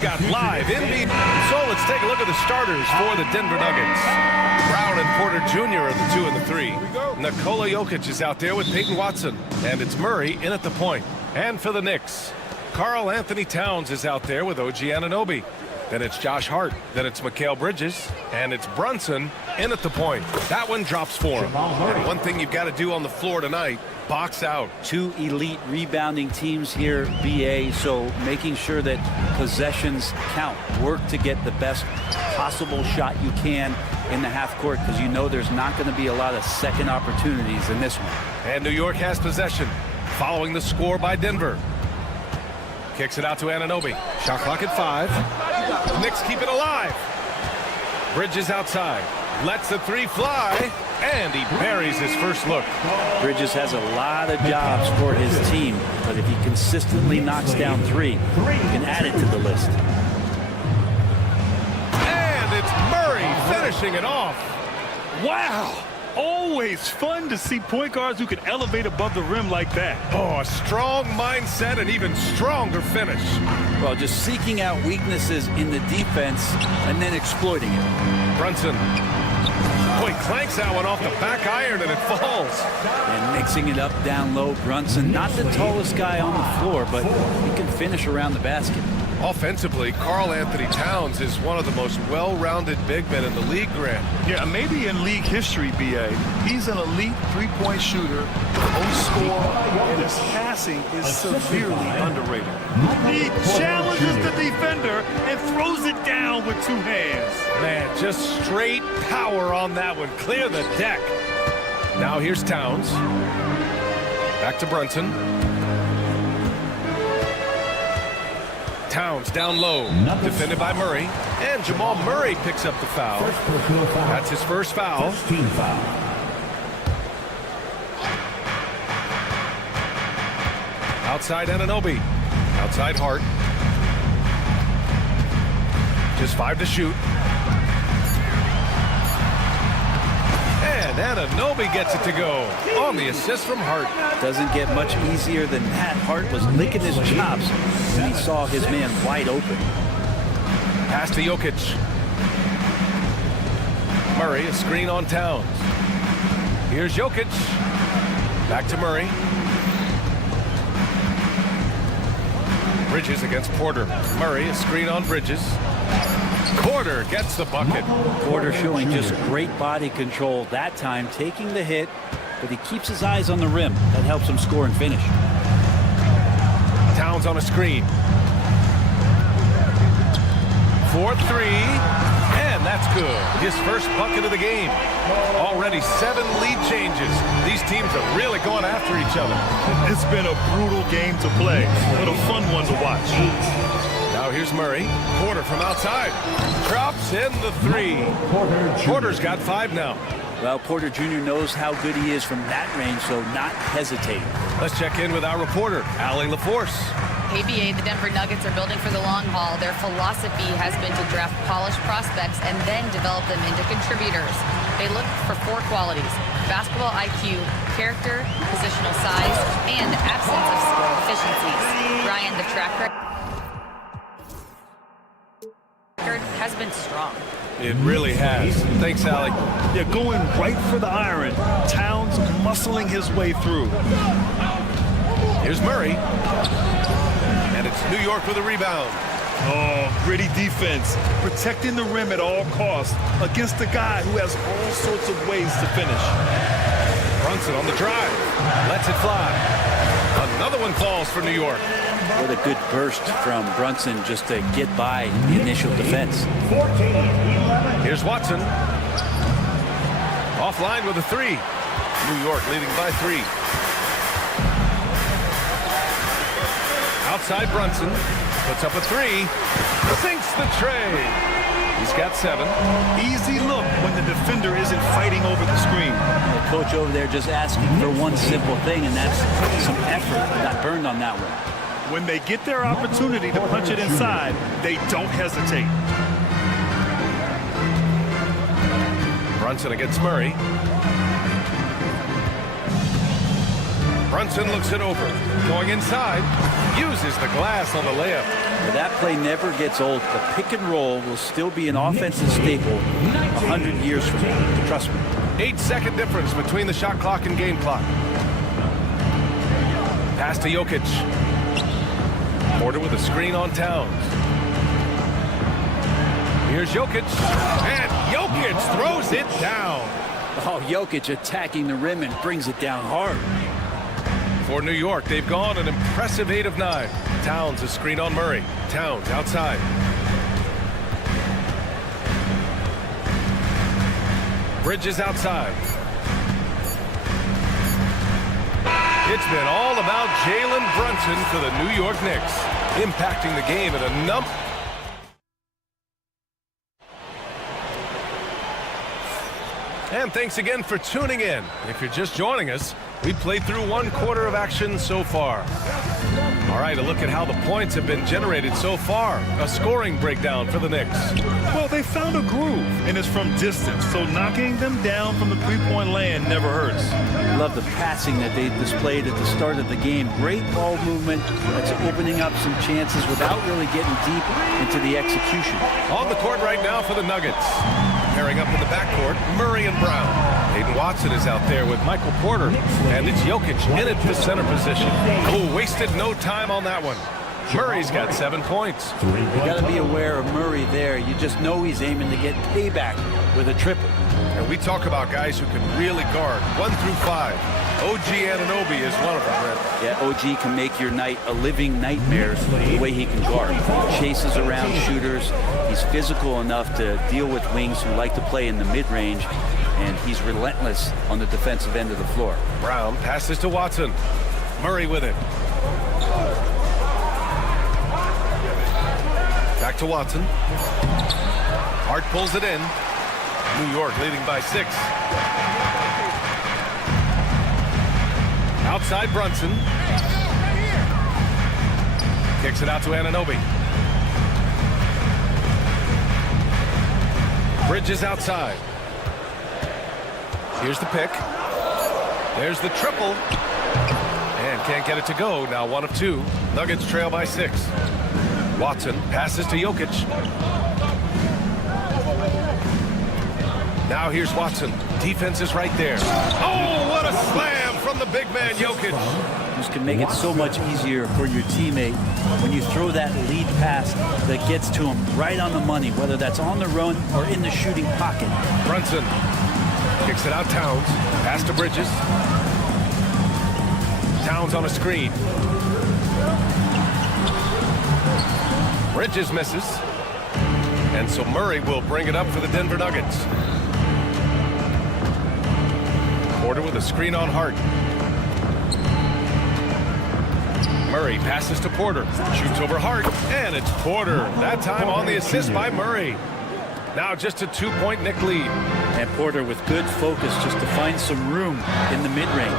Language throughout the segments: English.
Got live in the so let's take a look at the starters for the Denver Nuggets. Brown and Porter Jr. are the 2 and the 3. Nikola Jokic is out there with Peyton Watson, and it's Murray in at the point. And for the Knicks, Karl Anthony Towns is out there with OG Anunoby. Then it's Josh Hart. Then it's Mikal Bridges. And it's Brunson in at the point. That one drops for him. And one thing you've got to do on the floor tonight, box out. 2 elite rebounding teams here, BA, so making sure that possessions count. Work to get the best possible shot you can in the half court, because you know there's not going to be a lot of second opportunities in this one. And New York has possession, following the score by Denver. Kicks it out to Anunoby. Shot clock at 5. Knicks keep it alive. Bridges outside. Lets the 3 fly. And he buries his first look. Bridges has a lot of jobs for his team, but if he consistently knocks down 3, he can add it to the list. And it's Murray finishing it off. Wow! Always fun to see point guards who can elevate above the rim like that. Oh, a strong mindset and even stronger finish. Well, just seeking out weaknesses in the defense and then exploiting it. Brunson. Boy, clanks that one off the back iron and it falls. And mixing it up down low, Brunson, not the tallest guy on the floor, but he can finish around the basket. Offensively, Karl Anthony Towns is one of the most well-rounded big men in the league, Grant. Yeah, maybe in league history, BA. He's an elite three-point shooter, score, and his passing is severely underrated. He challenges the defender and throws it down with 2 hands. Man, just straight power on that one. Clear the deck. Now here's Towns. Back to Brunson. Towns down low, defended by Murray, and Jamal Murray picks up the foul. That's his first foul. Team foul. Outside Anunoby, outside Hart. Just 5 to shoot. And Anunoby gets it to go on the assist from Hart. Doesn't get much easier than that. Hart was licking his chops when he saw his man wide open. Pass to Jokic. Murray, a screen on Towns. Here's Jokic. Back to Murray. Bridges against Porter. Murray, a screen on Bridges. Porter gets the bucket. Porter showing just great body control that time, taking the hit, but he keeps his eyes on the rim. That helps him score and finish. Towns on a screen. 4-3, and that's good. His first bucket of the game. Already 7 lead changes. These teams are really going after each other. It's been a brutal game to play, but a fun one to watch. Now here's Murray. Porter from outside. Drops in the 3. Porter's got 5 now. Well, Porter Jr. knows how good he is from that range, so not hesitating. Let's check in with our reporter, Allie LaForce. ABA, the Denver Nuggets are building for the long haul. Their philosophy has been to draft polished prospects and then develop them into contributors. They look for 4 qualities: basketball IQ, character, positional size, and absence of skill deficiencies. Ryan, the track record has been strong. It really has. Thanks, Allie. They're going right for the iron. Towns muscling his way through. Here's Murray. And it's New York with a rebound. Oh, gritty defense. Protecting the rim at all costs against a guy who has all sorts of ways to finish. Brunson on the drive. Lets it fly. Another one falls for New York. What a good burst from Brunson just to get by the initial defense. Here's Watson. Offline with a three. New York leading by 3. Outside Brunson. Puts up a 3. Sinks the tray. He's got 7. Easy look when the defender isn't fighting over the screen. The coach over there just asking for one simple thing, and that's some effort. Got burned on that one. When they get their opportunity to punch it inside, they don't hesitate. Brunson against Murray. Brunson looks it over. Going inside. Uses the glass on the layup. That play never gets old. The pick and roll will still be an offensive staple 100 years from now. Trust me. 8-second difference between the shot clock and game clock. Pass to Jokic. Porter with a screen on Towns. Here's Jokic. And Jokic throws it down. Oh, Jokic attacking the rim and brings it down hard. For New York, they've gone an impressive 8 of 9. Towns a screen on Murray. Towns outside. Bridges outside. It's been all about Jalen Brunson for the New York Knicks, impacting the game in a number. And thanks again for tuning in. If you're just joining us, we played through 1 quarter of action so far. All right, a look at how the points have been generated so far. A scoring breakdown for the Knicks. Well, they found a groove, and it's from distance, so knocking them down from the three-point land never hurts. I love the passing that they displayed at the start of the game. Great ball movement that's opening up some chances without really getting deep into the execution. On the court right now for the Nuggets. Pairing up in the backcourt, Murray and Brown. Hayden Watson is out there with Michael Porter, and it's Jokic in at the center position. Oh, wasted no time on that one. Murray's got 7 points. You got to be aware of Murray there. You just know he's aiming to get payback with a triple. And we talk about guys who can really guard 1 through 5. OG Anunoby is one of them, Brett. Yeah, OG can make your night a living nightmare the way he can guard. Chases around shooters. He's physical enough to deal with wings who like to play in the mid-range, and he's relentless on the defensive end of the floor. Brown passes to Watson. Murray with it. Back to Watson. Hart pulls it in. New York leading by 6. Outside Brunson. Kicks it out to Anunoby. Bridges outside. Here's the pick. There's the triple. And can't get it to go. Now 1 of 2. Nuggets trail by 6. Watson passes to Jokic. Now here's Watson. Defense is right there. Oh, what a slam from the big man, Jokic. Just can make it so much easier for your teammate when you throw that lead pass that gets to him right on the money, whether that's on the run or in the shooting pocket. Brunson kicks it out. Towns. Pass to Bridges. Towns on a screen. Bridges misses. And so Murray will bring it up for the Denver Nuggets. Porter with a screen on Hart. Murray passes to Porter. Shoots over Hart. And it's Porter. That time on the assist by Murray. Now just a 2-point Knick lead. And Porter with good focus just to find some room in the mid-range.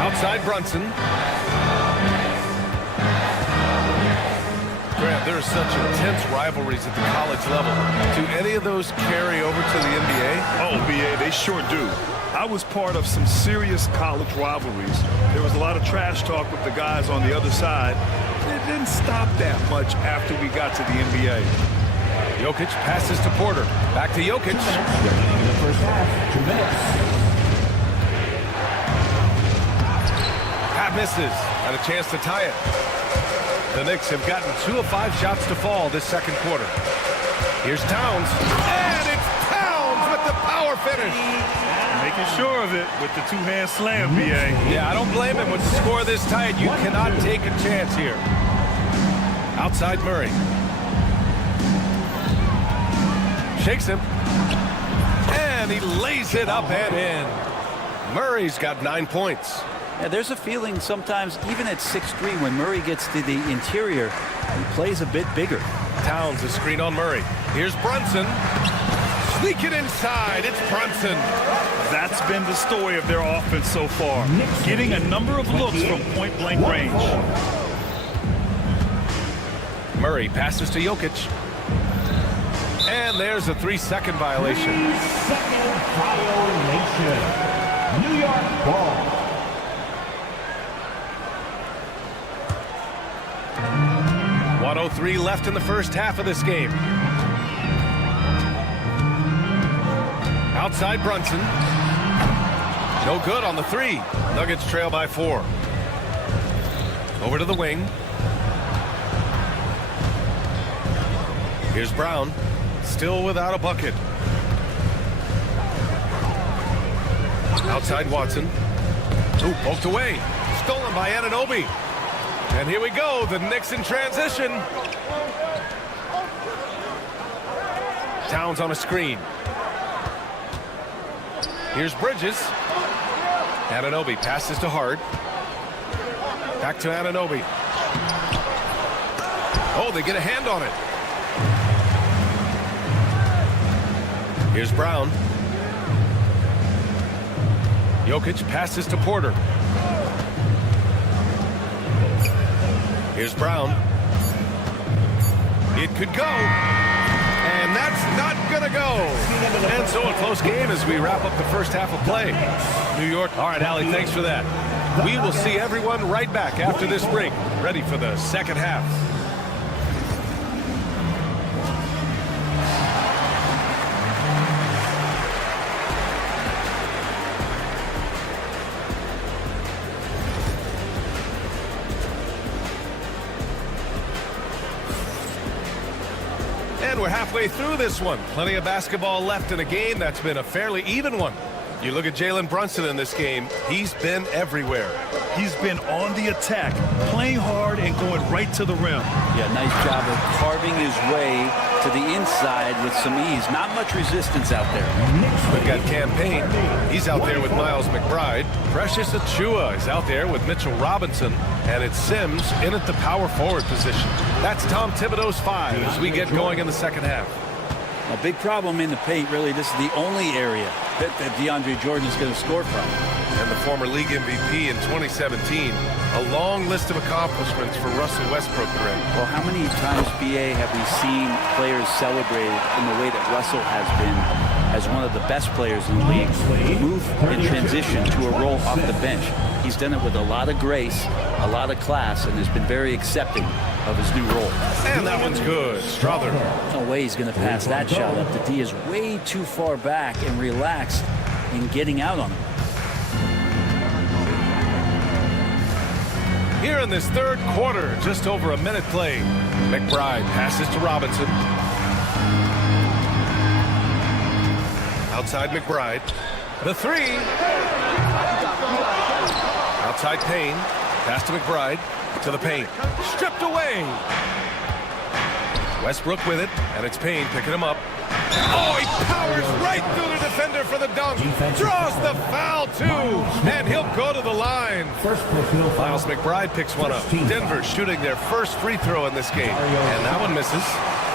Outside Brunson. Grant, there are such intense rivalries at the college level. Do any of those carry over to the NBA? Oh, BA, they sure do. I was part of some serious college rivalries. There was a lot of trash talk with the guys on the other side. it didn't stop that much after we got to the NBA. Jokic passes to Porter. Back to Jokic. In the first half, 2 minutes. Pat misses. And a chance to tie it. The Knicks have gotten 2 of 5 shots to fall this second quarter. Here's Towns. And it's Towns with the power finish. Making sure of it with the two-hand slam, BA. Yeah, I don't blame him. With the score this tight, you cannot take a chance here. Outside Murray. Shakes him. And he lays it up and in. Murray's got 9 points. Yeah, there's a feeling sometimes, even at 6'3", when Murray gets to the interior, he plays a bit bigger. Towns a screen on Murray. Here's Brunson. Sneak it inside. It's Brunson. That's been the story of their offense so far. Getting a number of looks from point-blank range. Murray passes to Jokic. And there's a 3-second violation. 3-second violation. New York ball. .103 left in the first half of this game. Outside Brunson. No good on the 3. Nuggets trail by 4. Over to the wing. Here's Brown. Still without a bucket. Outside Watson. Ooh, poked away. Stolen by Anunoby. And here we go. The Knicks in transition. Towns on a screen. Here's Bridges. Anunoby passes to Hart. Back to Anunoby. Oh, they get a hand on it. Here's Brown. Jokic passes to Porter. Here's Brown. It could go. And that's not going to go. And so a close game as we wrap up the first half of play. New York. All right, Allie, thanks for that. We will see everyone right back after this break, ready for the second half. And we're halfway through this one. Plenty of basketball left in a game that's been a fairly even one. You look at Jalen Brunson in this game, he's been everywhere. He's been on the attack, playing hard and going right to the rim. Yeah, nice job of carving his way to the inside with some ease. Not much resistance out there. We've got Campaign. He's out there with Miles McBride. Precious Achiuwa is out there with Mitchell Robinson. And it's Sims in at the power forward position. That's Tom Thibodeau's 5 as we get going in the second half. A big problem in the paint, really. This is the only area that DeAndre Jordan is going to score from. And the former league MVP in 2017. A long list of accomplishments for Russell Westbrook, Greg. Well, how many times, BA, have we seen players celebrated in the way that Russell has been as one of the best players in the league? Move in transition to a role off the bench. He's done it with a lot of grace, a lot of class, and has been very accepting of his new role. And that one's good. Strother. No way he's going to pass that shot up. The D is way too far back and relaxed in getting out on him. Here in this third quarter, just over a minute played. McBride passes to Robinson. Outside McBride. The 3. Outside Payne. Pass to McBride. To the paint. Stripped away. Westbrook with it. And it's Payne picking him up. Oh, he powers right through the defender for the dunk. Draws the foul, too. And he'll go to the line. Miles McBride picks one up. Denver shooting their first free throw in this game. And that one misses.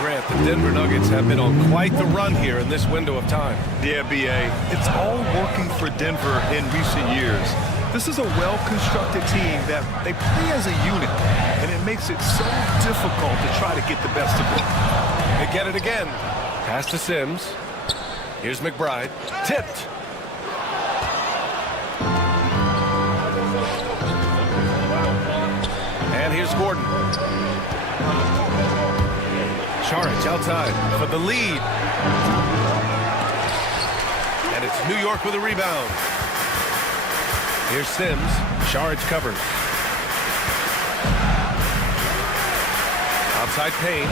Grant, the Denver Nuggets have been on quite the run here in this window of time. Yeah, BA. It's all working for Denver in recent years. This is a well-constructed team that they play as a unit, and it makes it so difficult to try to get the best of it. They get it again. Pass to Sims. Here's McBride. Tipped. And And here's Gordon. Charic outside for the lead. And it's New York with a rebound. Here's Sims. Charic covers. Outside Payne.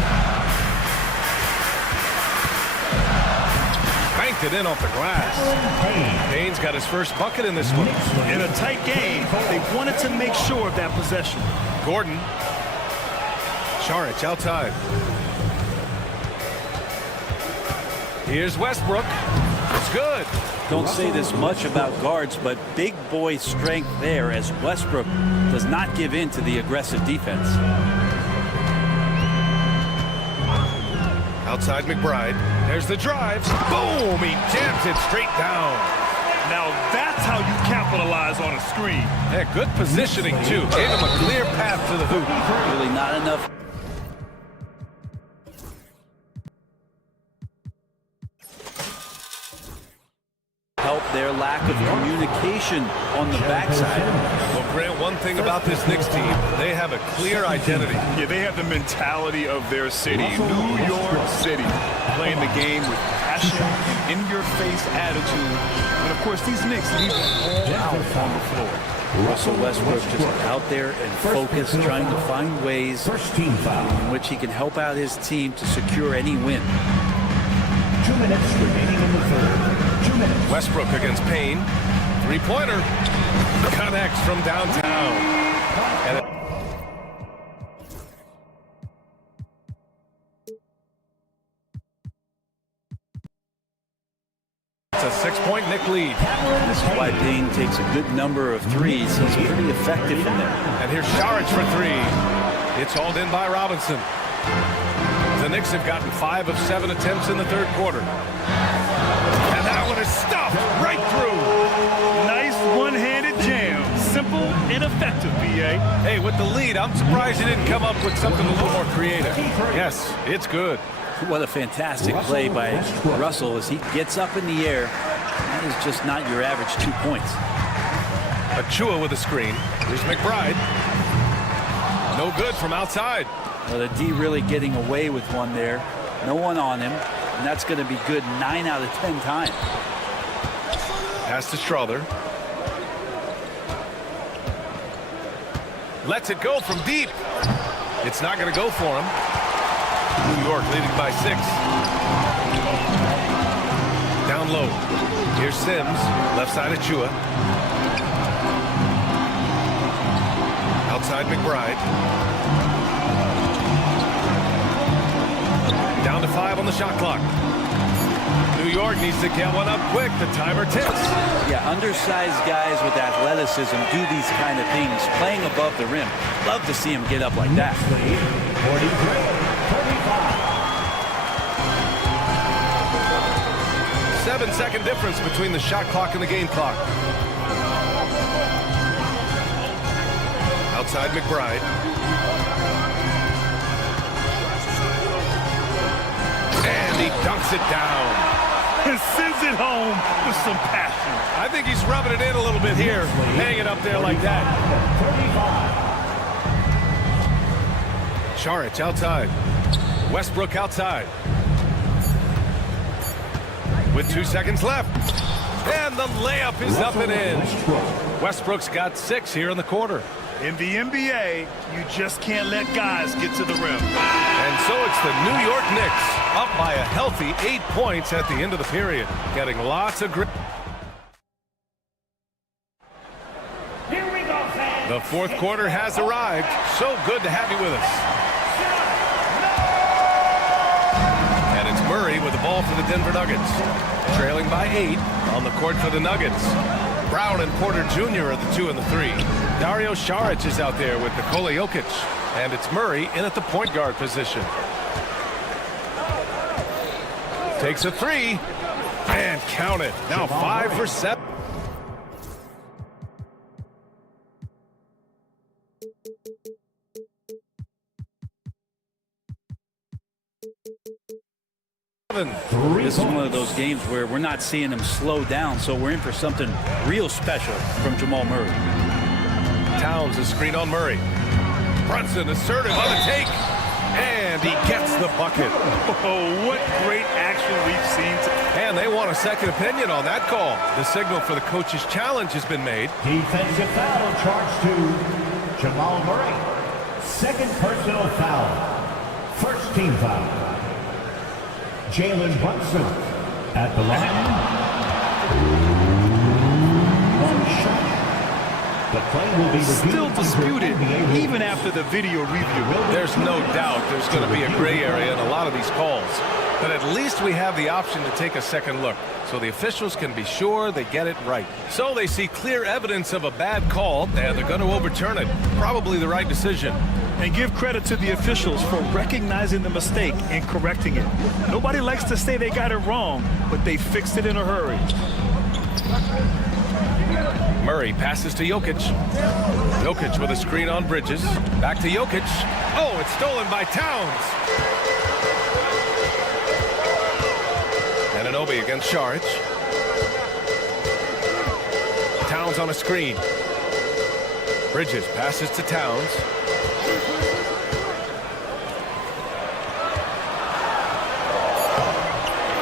Banked it in off the glass. Payne's got his first bucket in this one. In a tight game, they wanted to make sure of that possession. Gordon. Charic outside. Here's Westbrook. It's good. Don't say this much about guards, but big boy strength there as Westbrook does not give in to the aggressive defense. Outside McBride. There's the drives. Boom! He jams it straight down. Now that's how you capitalize on a screen. Yeah, good positioning, too. Gave him a clear path to the hoop. Really not enough. Help their lack of communication on the backside. Well, Grant, one thing about this Knicks team, they have a clear identity. Yeah, they have the mentality of their city, New York City, playing the game with passion and in-your-face attitude. And, of course, these Knicks leave it all out on the floor. Russell Westbrook just out there and focused, trying to find ways in which he can help out his team to secure any win. 2 minutes remaining in the third. 2 minutes. Westbrook against Payne. Three-pointer. Connects from downtown. And it's a 6-point Knick lead. This is why Payne takes a good number of threes. He's pretty effective from there. And here's Charic for three. It's hauled in by Robinson. The Knicks have gotten 5 of 7 attempts in the third quarter. And that one is stuffed right through. Nice one-handed jam. Simple and effective, B.A. Hey, with the lead, I'm surprised he didn't come up with something a little more creative. Yes, it's good. What a fantastic play by Russell as he gets up in the air. That is just not your average 2 points. Achua with a screen. Here's McBride. No good from outside. Well, the D really getting away with one there. No one on him. And that's going to be good 9 out of 10 times. Pass to Strother. Lets it go from deep. It's not going to go for him. New York leading by 6. Down low. Here's Sims. Left side Achua. Outside McBride. Down to 5 on the shot clock. New York needs to get one up quick. The timer ticks. Yeah, undersized guys with athleticism do these kind of things, playing above the rim. Love to see him get up like that. 7-second difference between the shot clock and the game clock. Outside McBride. And he dunks it down. And sends it home with some passion. I think he's rubbing it in a little bit here. Hang it up there like that. Charic outside. Westbrook outside. With 2 seconds left. And the layup is up and in. Westbrook's got 6 here in the quarter. In the NBA, you just can't let guys get to the rim. And so it's the New York Knicks up by a healthy 8 points at the end of the period. Getting lots of grip. Here we go, fans. The fourth quarter has arrived. So good to have you with us. And it's Murray with the ball for the Denver Nuggets. Trailing by 8 on the court for the Nuggets. Brown and Porter Jr. are the 2 and the 3. Dario Saric is out there with Nikola Jokic. And it's Murray in at the point guard position. Takes a 3. And count it. Now 5 for 7. This is one of those games where we're not seeing him slow down, so we're in for something real special from Jamal Murray. Towns is screen on Murray. Brunson assertive on the take. And he gets the bucket. Oh, what great action we've seen. And they want a second opinion on that call. The signal for the coach's challenge has been made. Defensive foul charged to Jamal Murray. Second personal foul. First team foul. Jalen Brunson at the line. One shot. The play will be Still disputed even after the video review. There's no doubt there's going to be a gray area in a lot of these calls. But at least we have the option to take a second look, so the officials can be sure they get it right. So they see clear evidence of a bad call, and they're going to overturn it. Probably the right decision. And give credit to the officials for recognizing the mistake and correcting it. Nobody likes to say they got it wrong, but they fixed it in a hurry. Murray passes to Jokic. Jokic with a screen on Bridges. Back to Jokic. Oh, it's stolen by Towns. Anunoby against Šarić. Towns on a screen. Bridges passes to Towns.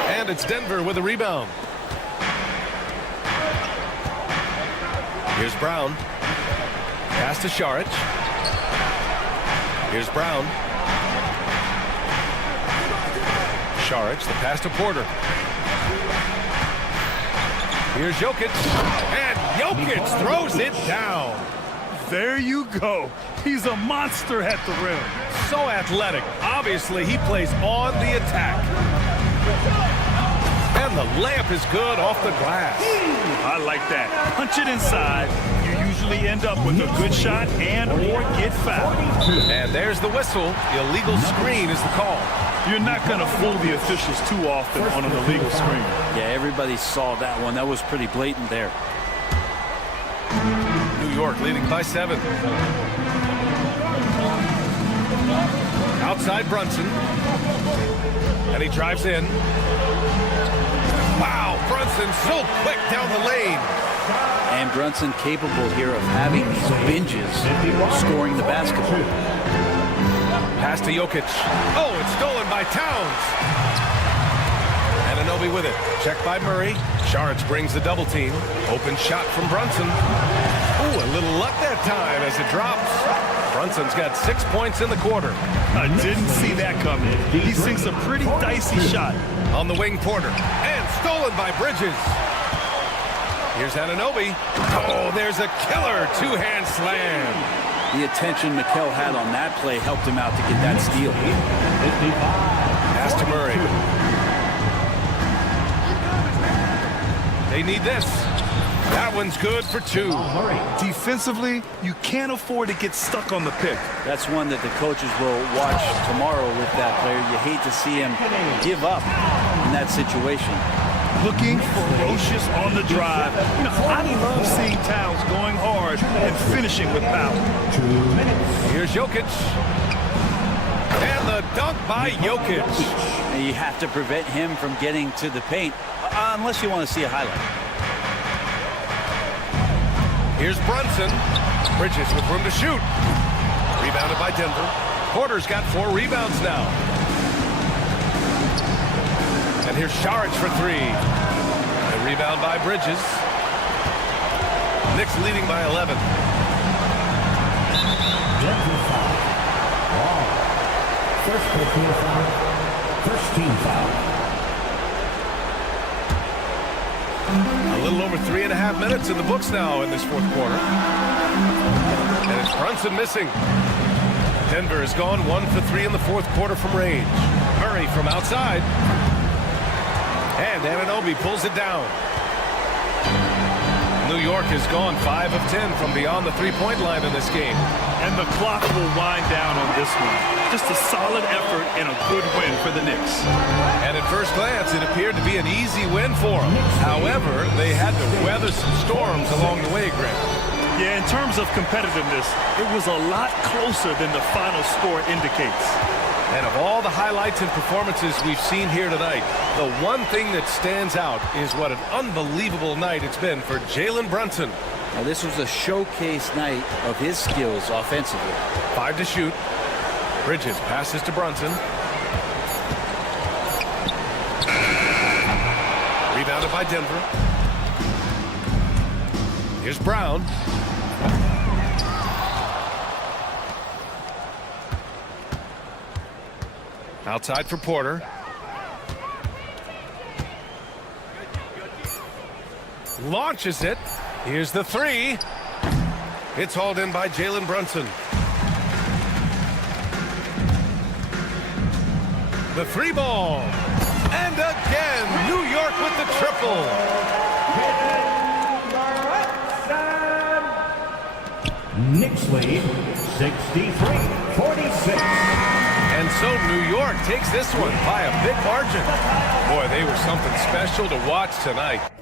And it's Denver with a rebound. Here's Brown. Pass to Šarić. Here's Brown. Šarić, the pass to Porter. Here's Jokic. And Jokic throws it down. There you go. He's a monster at the rim. So athletic. Obviously, he plays on the attack. And the layup is good off the glass. I like that. Punch it inside. You usually end up with a good shot and or get fouled. And there's the whistle. Illegal screen is the call. You're not going to fool the officials too often on an illegal screen. Yeah, everybody saw that one. That was pretty blatant there. New York leading by 7. Outside Brunson. And he drives in. Wow, Brunson so quick down the lane. And Brunson capable here of having these binges, scoring the basketball. Pass to Jokic. Oh, it's stolen by Towns. Anunoby with it. Checked by Murray. Šarić brings the double team. Open shot from Brunson. Ooh, a little luck that time as it drops. Brunson's got 6 points in the quarter. I didn't see that coming. He sinks a pretty dicey shot. On the wing, Porter. And stolen by Bridges. Here's Anunoby. Oh, there's a killer two-hand slam. The attention Mikal had on that play helped him out to get that steal. Pass to Murray. They need this. That one's good for 2. Defensively, you can't afford to get stuck on the pick. That's one that the coaches will watch tomorrow with that player. You hate to see him give up in that situation. Looking ferocious on the drive. You know, I love seeing Towns going hard and finishing with power. 2 minutes. Here's Jokic. And the dunk by Jokic. And you have to prevent him from getting to the paint unless you want to see a highlight. Here's Brunson. Bridges with room to shoot. Rebounded by Denver. Porter's got 4 rebounds now. And here's Šarić for 3. A rebound by Bridges. Knicks leading by 11. First personal foul. First team foul. A little over 3.5 minutes in the books now in this 4th quarter. And it's Brunson missing. Denver has gone 1 for 3 in the 4th quarter from range. Murray from outside. And Anunoby pulls it down. New York has gone 5 of 10 from beyond the three-point line in this game. And the clock will wind down on this one. Just a solid effort and a good win for the Knicks. And at first glance, it appeared to be an easy win for them. However, they had to weather some storms along the way, Greg. Yeah, in terms of competitiveness, it was a lot closer than the final score indicates. And of all the highlights and performances we've seen here tonight, the one thing that stands out is what an unbelievable night it's been for Jalen Brunson. Now, this was a showcase night of his skills offensively. 5 to shoot. Bridges passes to Brunson. Rebounded by Denver. Here's Brown. Outside for Porter. Launches it. Here's the three. It's hauled in by Jalen Brunson. The three ball. And again, New York with the triple. Knicks lead 63-46. And so New York takes this one by a big margin. Boy, they were something special to watch tonight.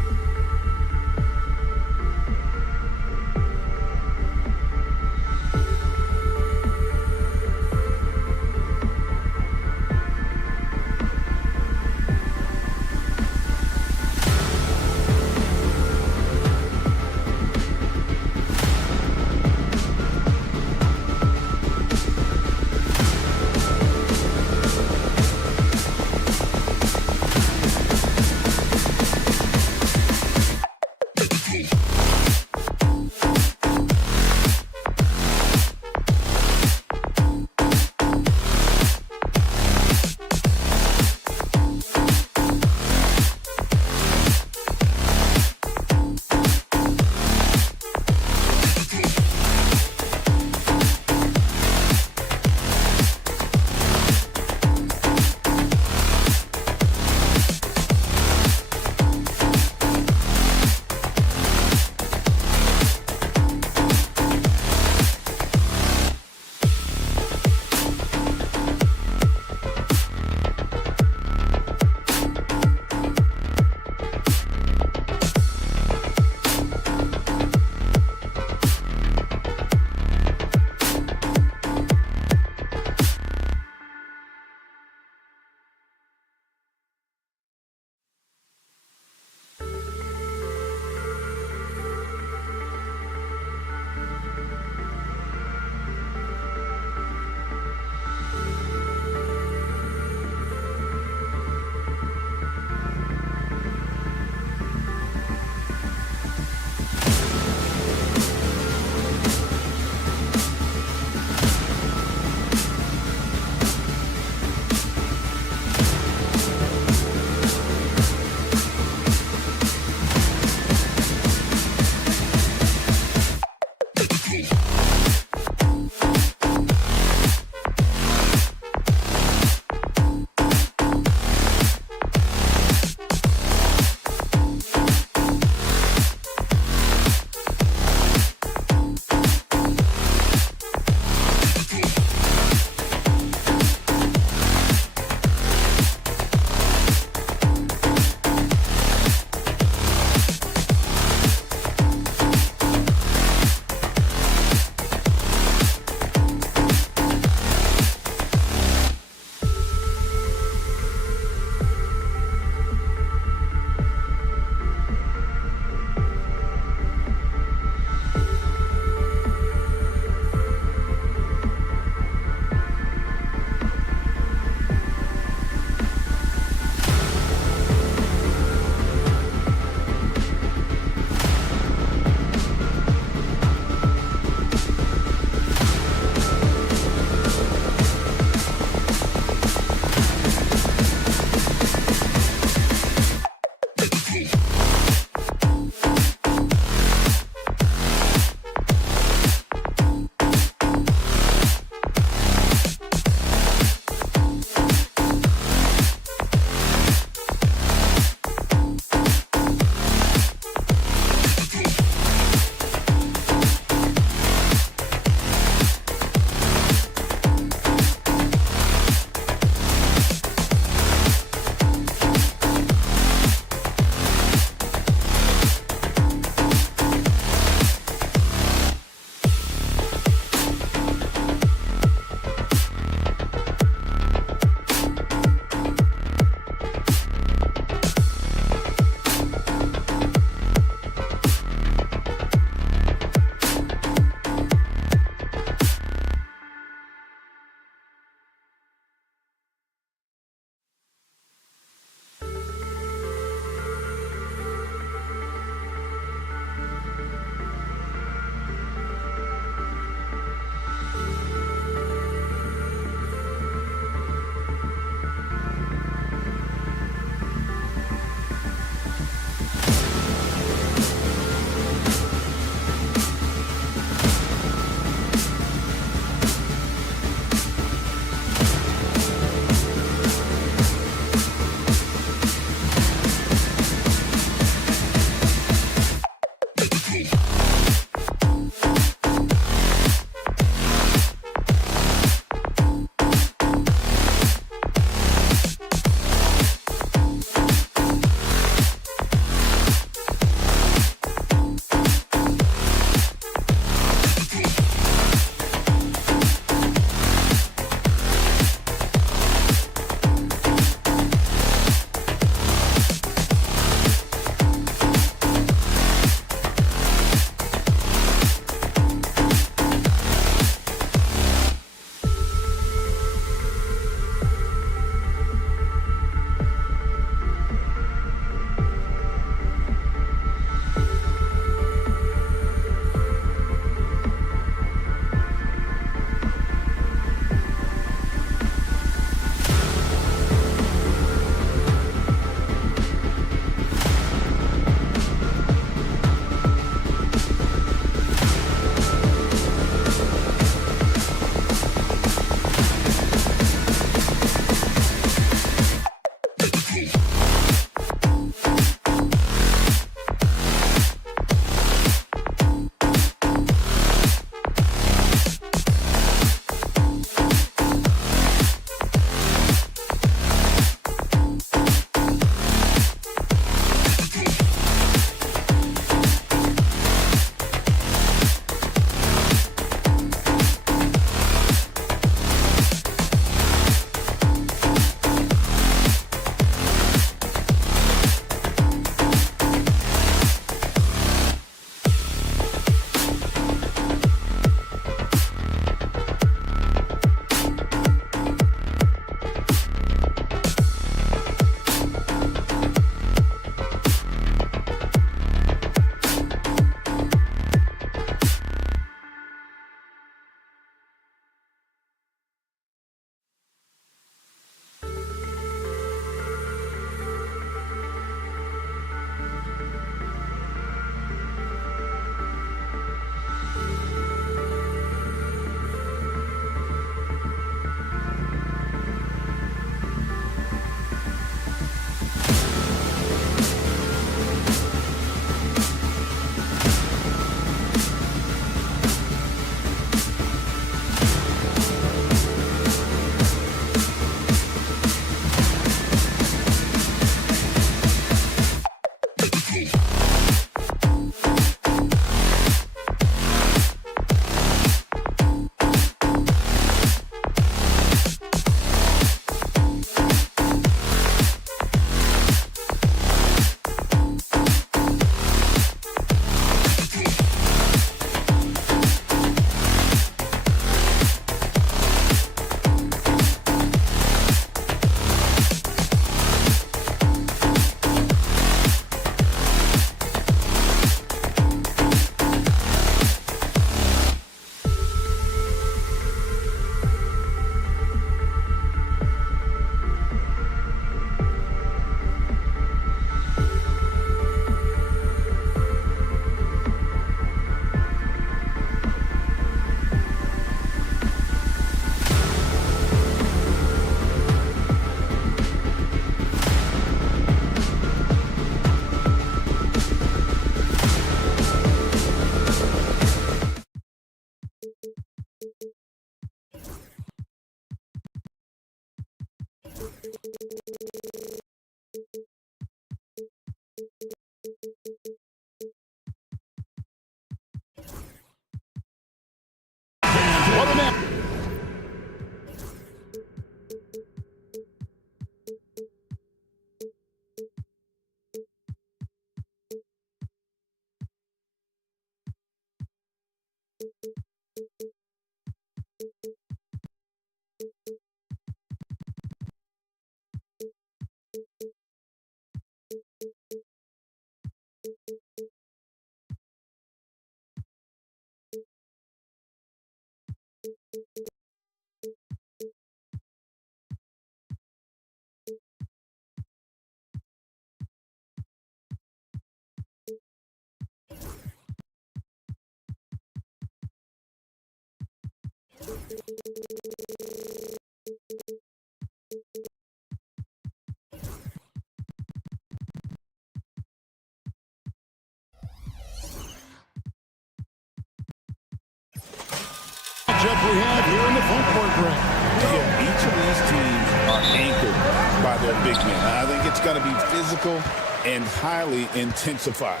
We have here in the front court break. Yeah, each of these teams are anchored by their big men. I think it's going to be physical and highly intensified.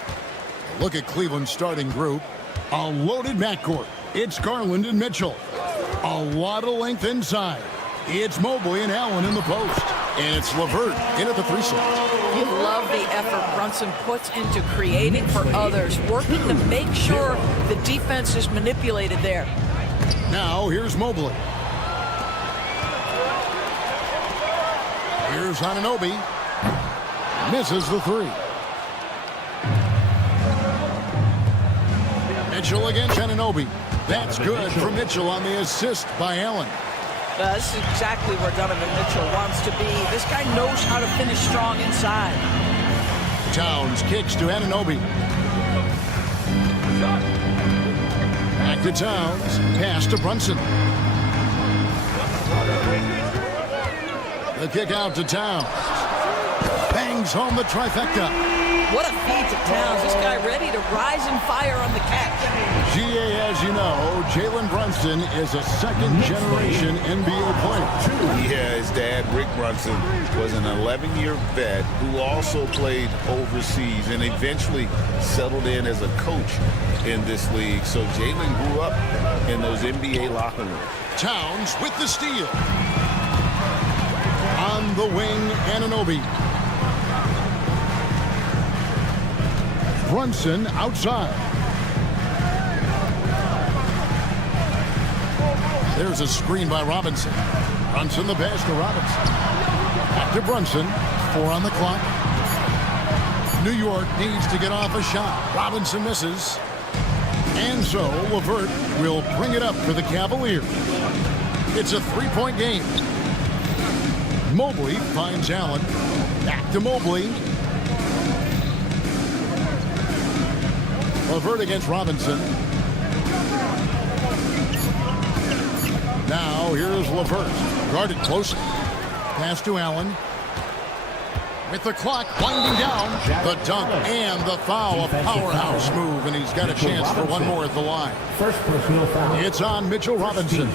Look at Cleveland's starting group. A loaded backcourt. It's Garland and Mitchell. A lot of length inside. It's Mobley and Allen in the post. And it's LeVert in at the 3 slot. You love the effort Brunson puts into creating for others, working to make sure the defense is manipulated there. Now, here's Mobley. Here's Anunoby. Misses the 3. Mitchell against Anunoby. That's good for Mitchell on the assist by Allen. This is exactly where Donovan Mitchell wants to be. This guy knows how to finish strong inside. Towns kicks to Anunoby. Back to Towns. Pass to Brunson. The kick out to Towns. Bangs home the trifecta. What a feed to Towns. This guy ready to rise and fire on the catch. GA, as you know, Jalen Brunson is a second-generation NBA player. Yeah, his dad, Rick Brunson, was an 11-year vet who also played overseas and eventually settled in as a coach in this league. So Jalen grew up in those NBA locker rooms. Towns with the steal. On the wing, Anunoby. Brunson outside. There's a screen by Robinson. Brunson the pass to Robinson. Back to Brunson. 4 on the clock. New York needs to get off a shot. Robinson misses. And so LeVert will bring it up for the Cavaliers. It's a 3-point game. Mobley finds Allen. Back to Mobley. LeVert against Robinson. Now here's LeVert. Guarded closely. Pass to Allen. With the clock winding down, the dunk and the foul. A powerhouse move, and he's got a chance for one more at the line. First personal foul. It's on Mitchell Robinson.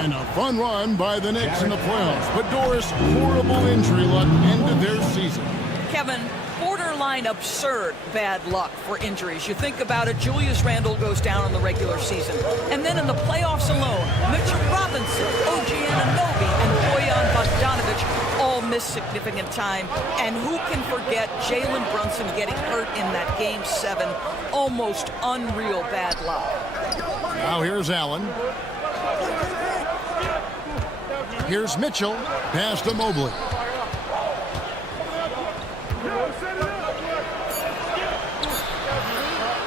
And a fun run by the Knicks in the playoffs. But Doris, horrible injury luck ended their season. Kevin, borderline borderline absurd bad luck for injuries. You think about it, Julius Randle goes down in the regular season. And then in the playoffs alone, Mitchell Robinson, OG Anunoby, and Bojan Bogdanovic all missed significant time. And who can forget Jalen Brunson getting hurt in that Game 7? Almost unreal bad luck. Now here's Allen. Here's Mitchell. Pass to Mobley.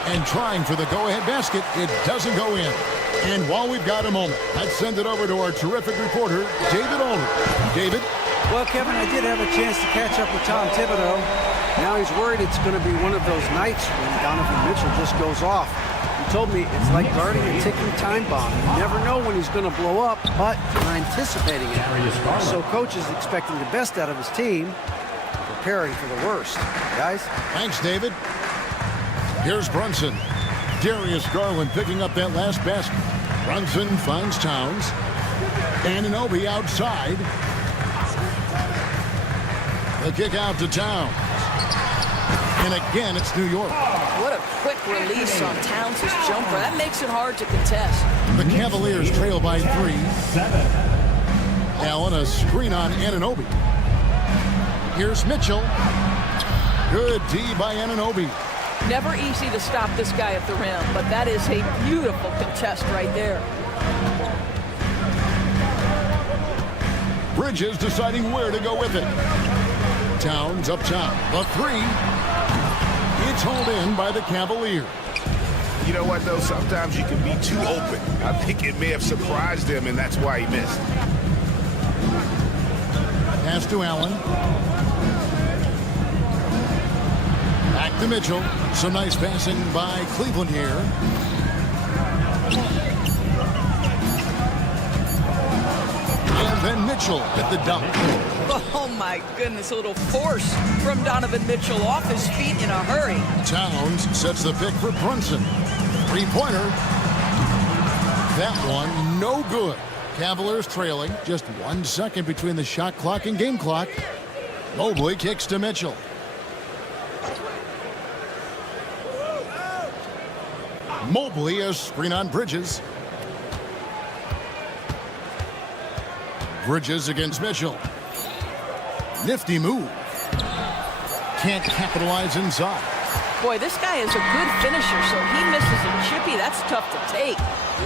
And trying for the go-ahead basket. It doesn't go in. And while we've got a moment, let's send it over to our terrific reporter, David Aldridge. David? Well, Kevin, I did have a chance to catch up with Tom Thibodeau. Now he's worried it's going to be one of those nights when Donovan Mitchell just goes off. He told me it's like guarding a ticking time bomb. You never know when he's going to blow up, but you're anticipating it. So coach is expecting the best out of his team, preparing for the worst. Guys? Thanks, David. Here's Brunson. Darius Garland picking up that last basket. Brunson finds Towns. Anunoby outside. The kick out to Towns. And again, it's New York. What a quick release on Towns' jumper. That makes it hard to contest. The Cavaliers trail by 3. Allen, a screen on Anunoby. Here's Mitchell. Good D by Anunoby. Never easy to stop this guy at the rim, but that is a beautiful contest right there. Bridges deciding where to go with it. Towns up top. The 3. It's hauled in by the Cavaliers. You know what, though? Sometimes you can be too open. I think it may have surprised him, and that's why he missed. Pass to Allen. Back to Mitchell. Some nice passing by Cleveland here. And then Mitchell at the dunk. Oh my goodness, a little force from Donovan Mitchell off his feet in a hurry. Towns sets the pick for Brunson. Three-pointer. That one no good. Cavaliers trailing. Just 1 second between the shot clock and game clock. Mobley kicks to Mitchell. Mobley, a screen on Bridges. Bridges against Mitchell. Nifty move. Can't capitalize inside. Boy, this guy is a good finisher, so he misses a chippy. That's tough to take.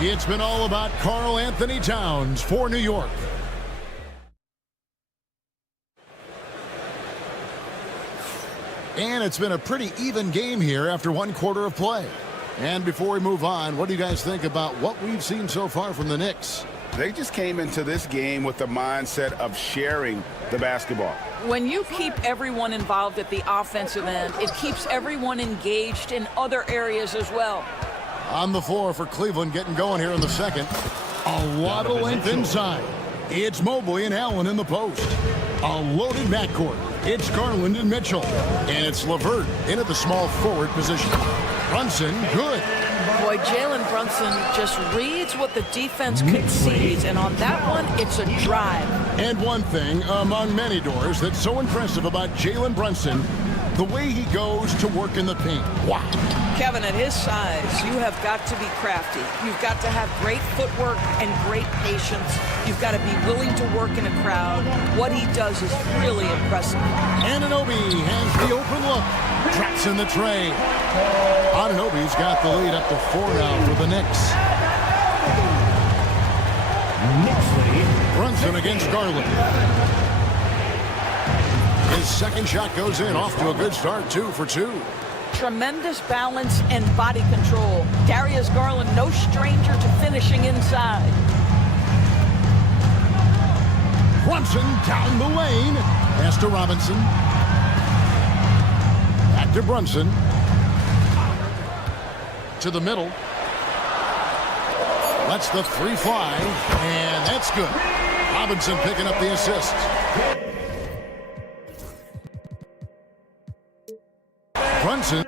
It's been all about Karl Anthony Towns for New York. And it's been a pretty even game here after 1 quarter of play. And before we move on, what do you guys think about what we've seen so far from the Knicks? They just came into this game with the mindset of sharing the basketball. When you keep everyone involved at the offensive end, it keeps everyone engaged in other areas as well. On the floor for Cleveland getting going here in the second. A lot of length inside. It's Mobley and Allen in the post. A loaded backcourt. It's Garland and Mitchell. And it's LeVert in at the small forward position. Brunson, good. Boy, Jalen Brunson just reads what the defense concedes, and on that one, it's a drive. And one thing among many doors that's so impressive about Jalen Brunson, the way he goes to work in the paint. Wow. Kevin, at his size, you have got to be crafty. You've got to have great footwork and great patience. You've got to be willing to work in a crowd. What he does is really impressive. Anunoby has the open look. Traps in the tray. Anunoby's got the lead up to 4 now for the Knicks. Knicks lead. Brunson against Garland. His second shot goes in, off to a good start, 2 for 2. Tremendous balance and body control. Darius Garland, no stranger to finishing inside. Brunson down the lane. Pass to Robinson. Back to Brunson. To the middle. Lets the 3 fly. And that's good. Robinson picking up the assist. Brunson.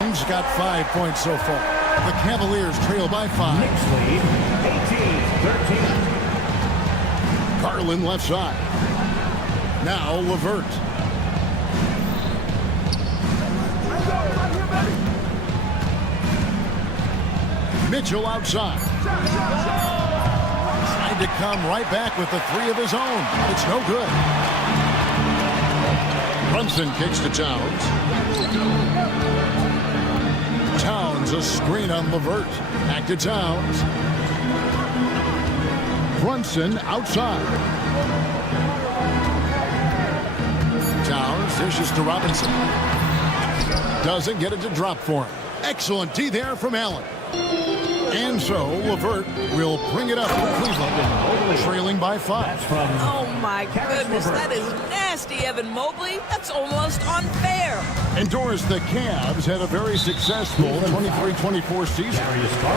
He's got 5 points so far. The Cavaliers trail by 5. Knicks lead 18-13. Garland left side. Now LeVert. Mitchell outside. Trying to come right back with the 3 of his own. It's no good. Brunson kicks to Towns. Towns, a screen on LeVert. Back to Towns. Brunson outside. Towns dishes to Robinson. Doesn't get it to drop for him. Excellent D there from Allen. And so LeVert will bring it up for Cleveland, trailing by 5. Oh my goodness, that is nasty, Evan Mobley. That's almost unfair. Endorse, the Cavs had a very successful 23-24 season.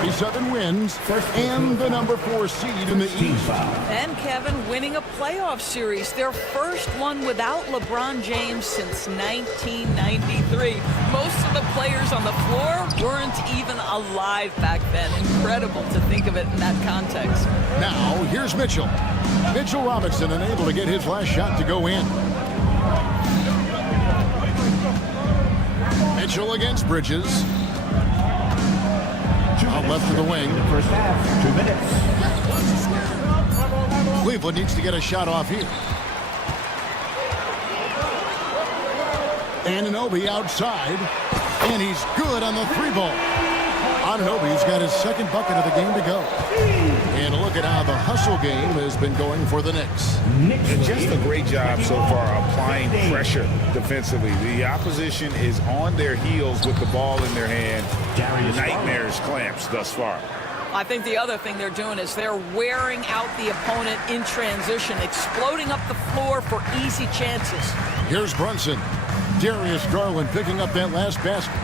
37 wins and the number 4 seed in the East. And Kevin winning a playoff series, their first one without LeBron James since 1993. Most of the players on the floor weren't even alive back then. Incredible to think of it in that context. Now, here's Mitchell. Mitchell Robinson unable to get his last shot to go in. Mitchell against Bridges. Out left to the wing. First half, 2 minutes. Cleveland needs to get a shot off here. Anunoby outside. And he's good on the 3-ball. Anunoby's got his second bucket of the game to go. And look at how the hustle game has been going for the Knicks. And just a great job so far applying pressure defensively. The opposition is on their heels with the ball in their hand. Nightmares clamps thus far. I think the other thing they're doing is they're wearing out the opponent in transition, exploding up the floor for easy chances. Here's Brunson. Darius Garland picking up that last basket.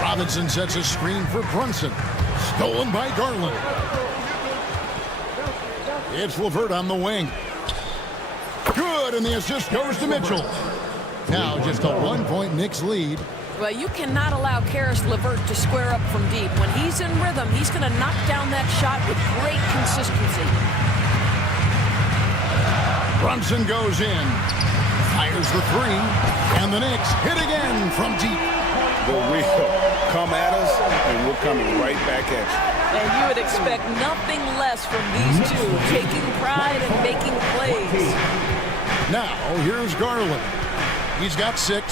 Robinson sets a screen for Brunson. Stolen by Garland. It's LeVert on the wing. Good, and the assist goes to Mitchell. Now just a 1-point Knicks lead. Well, you cannot allow Karis LeVert to square up from deep. When he's in rhythm, he's going to knock down that shot with great consistency. Brunson goes in. Fires the 3. And the Knicks hit again from deep. The wheel come at us, and we're coming right back at you. And you would expect nothing less from these two, taking pride and making plays. Now, here's Garland. He's got 6.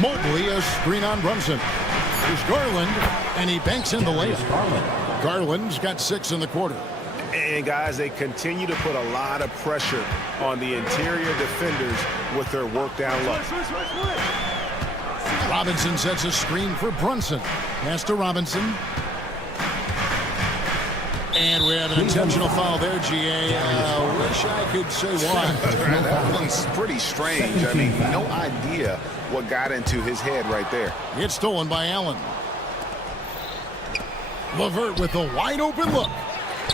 Mobley, a screen on Brunson. Here's Garland, and he banks in the layup. Garland's got 6 in the quarter. And guys, they continue to put a lot of pressure on the interior defenders with their work down low. Robinson sets a screen for Brunson. Pass to Robinson. And we have an intentional foul there, GA. Wish I could say why. That one's pretty strange. I mean, no idea what got into his head right there. It's stolen by Allen. LeVert with a wide open look.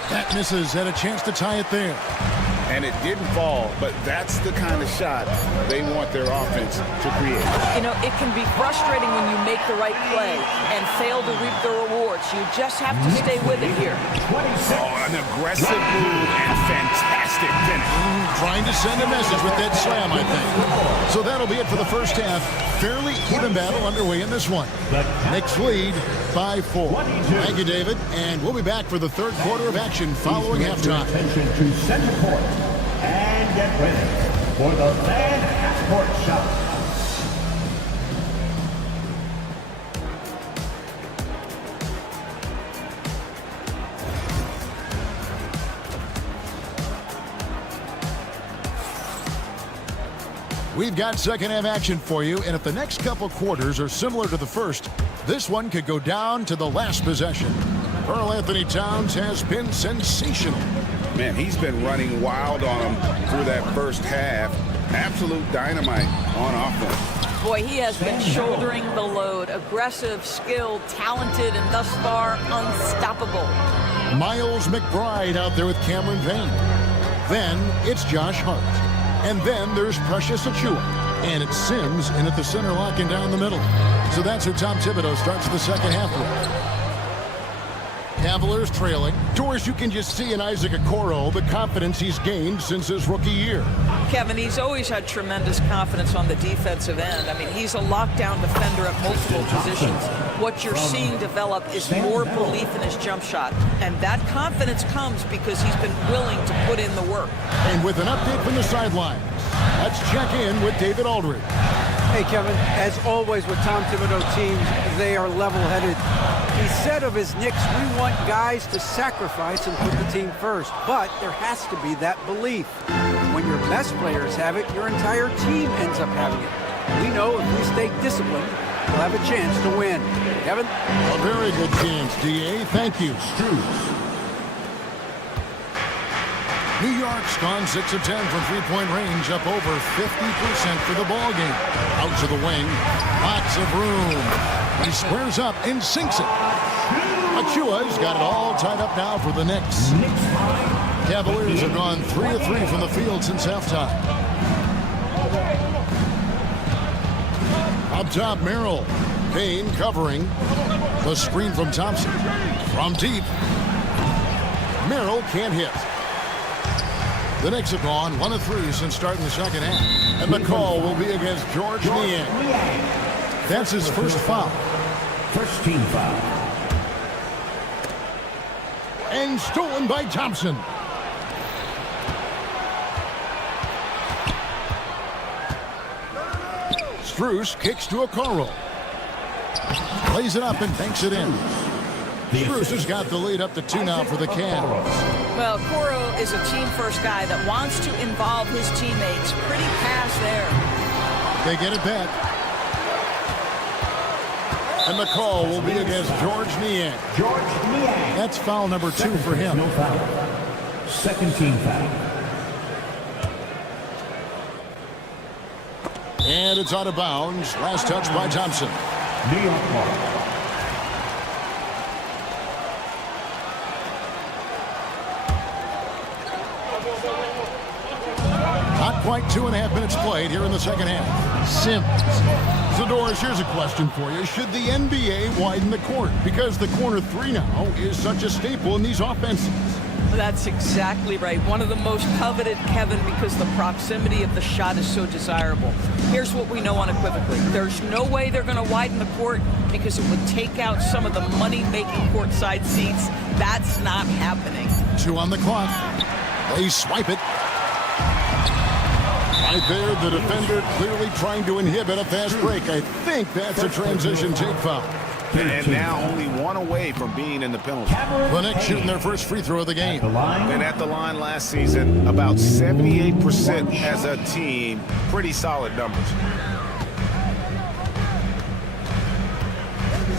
That misses, had a chance to tie it there. And it didn't fall, but that's the kind of shot they want their offense to create. You know, it can be frustrating when you make the right play and fail to reap the rewards. You just have to stay with it here. Oh, an aggressive move and fantastic finish. Trying to send a message with that slam, I think. So that'll be it for the first half. Fairly even battle underway in this one. Knicks lead by 4. Thank you, David. And we'll be back for the third quarter of action following halftime. Attention to center court. And get ready for the fan half-court shot. We've got second half action for you, and if the next couple quarters are similar to the first, this one could go down to the last possession. Karl Anthony Towns has been sensational. Man, he's been running wild on him through that first half. Absolute dynamite on offense. Boy, he has been shouldering the load. Aggressive, skilled, talented, and thus far unstoppable. Miles McBride out there with Cameron Payne. Then it's Josh Hart. And then there's Precious Achiuwa. And it's Sims in at the center, locking down the middle. So that's who Tom Thibodeau starts the second half with. Cavaliers trailing. Doris, you can just see in Isaac Okoro the confidence he's gained since his rookie year. Kevin, he's always had tremendous confidence on the defensive end. I mean, he's a lockdown defender at multiple positions. What you're seeing develop is more belief in his jump shot. And that confidence comes because he's been willing to put in the work. And with an update from the sidelines, let's check in with David Aldridge. Hey, Kevin, as always with Tom Thibodeau teams, they are level-headed. He said of his Knicks, we want guys to sacrifice and put the team first. But there has to be that belief. When your best players have it, your entire team ends up having it. We know if we stay disciplined, we'll have a chance to win. Kevin? A very good chance, D.A. Thank you. New York's gone 6 of 10 from three-point range, up over 50% for the ball game. Out to the wing, lots of room. He squares up and sinks it. Achua's got it all tied up now for the Knicks. Cavaliers have gone 3 of 3 from the field since halftime. Up top, Merrill. Payne covering. The screen from Thompson. From deep. Merrill can't hit. The Knicks have gone 1 of 3 since starting the second half. And the call will be against George Niang. That's his first foul. First team foul. And stolen by Thompson. Strus kicks to Okoro. Plays it up and banks it in. Strus has got the lead up to 2 now for the Cavs. Well, Okoro is a team-first guy that wants to involve his teammates. Pretty pass there. They get it back. And the call will be against George Niang. George Niang. That's foul number 2 for him. No foul. Second team foul. And it's out of bounds. Last touch by Thompson. New York ball. Not quite 2.5 minutes played here in the second half. Sims. Zadores, here's a question for you. Should the NBA widen the court? Because the corner 3 now is such a staple in these offenses. That's exactly right. One of the most coveted, Kevin, because the proximity of the shot is so desirable. Here's what we know unequivocally. There's no way they're going to widen the court because it would take out some of the money-making courtside seats. That's not happening. 2 on the clock. They swipe it. Right there, the defender clearly trying to inhibit a fast break. I think that's a transition take foul. And now only 1 away from being in the penalty. The Knicks shooting their first free throw of the game. And at the line last season, about 78% as a team. Pretty solid numbers.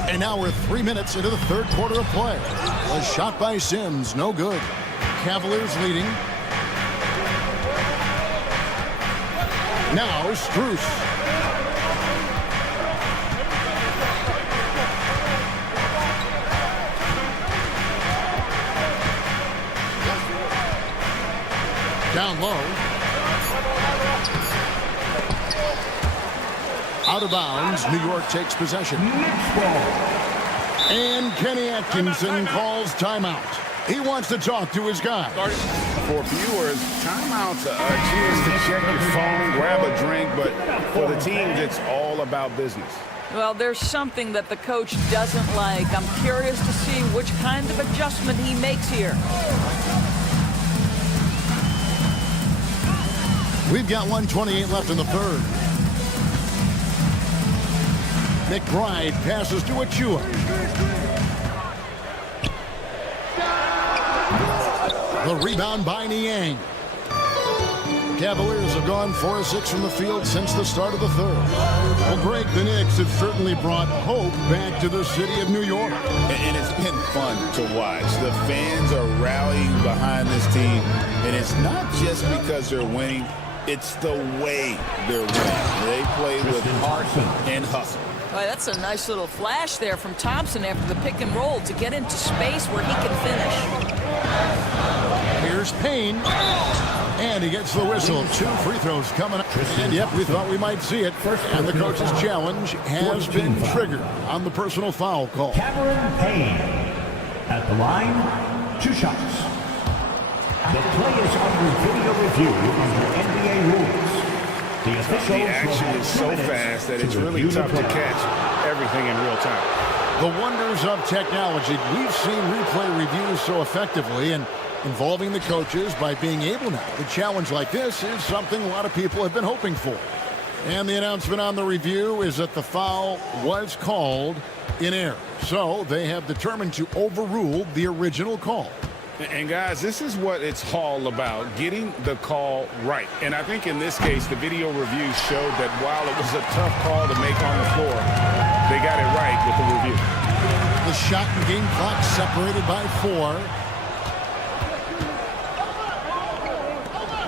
And now we're 3 minutes into the third quarter of play. A shot by Sims, no good. Cavaliers leading. Now Strus. Down low. Out of bounds. New York takes possession. And Kenny Atkinson calls timeout. He wants to talk to his guy. For viewers, timeout's a chance to check your phone, grab a drink, but for the teams, it's all about business. Well, there's something that the coach doesn't like. I'm curious to see which kind of adjustment he makes here. We've got 1:28 left in the third. McBride passes to Achua. The rebound by Niang. Cavaliers have gone 4 of 6 from the field since the start of the third. Well, Greg, the Knicks have certainly brought hope back to the city of New York. And it's been fun to watch. The fans are rallying behind this team. And it's not just because they're winning. It's the way they're winning. They play with heart and hustle. Boy, that's a nice little flash there from Thompson after the pick and roll to get into space where he can finish. Here's Here's Payne. And he gets the whistle. 2 free throws coming up. And yep, we thought we might see it. And the coach's challenge has been triggered on the personal foul call. Cameron Payne at the line, 2 shots. The play is under video review under NBA rules. The action is so fast that it's really tough to catch everything in real time. The wonders of technology. We've seen replay reviews so effectively, and involving the coaches by being able now. The challenge like this is something a lot of people have been hoping for. And the announcement on the review is that the foul was called in error. So they have determined to overrule the original call. And guys, this is what it's all about, getting the call right. And I think in this case, the video review showed that while it was a tough call to make on the floor, they got it right with the review. The shot and game clock separated by 4.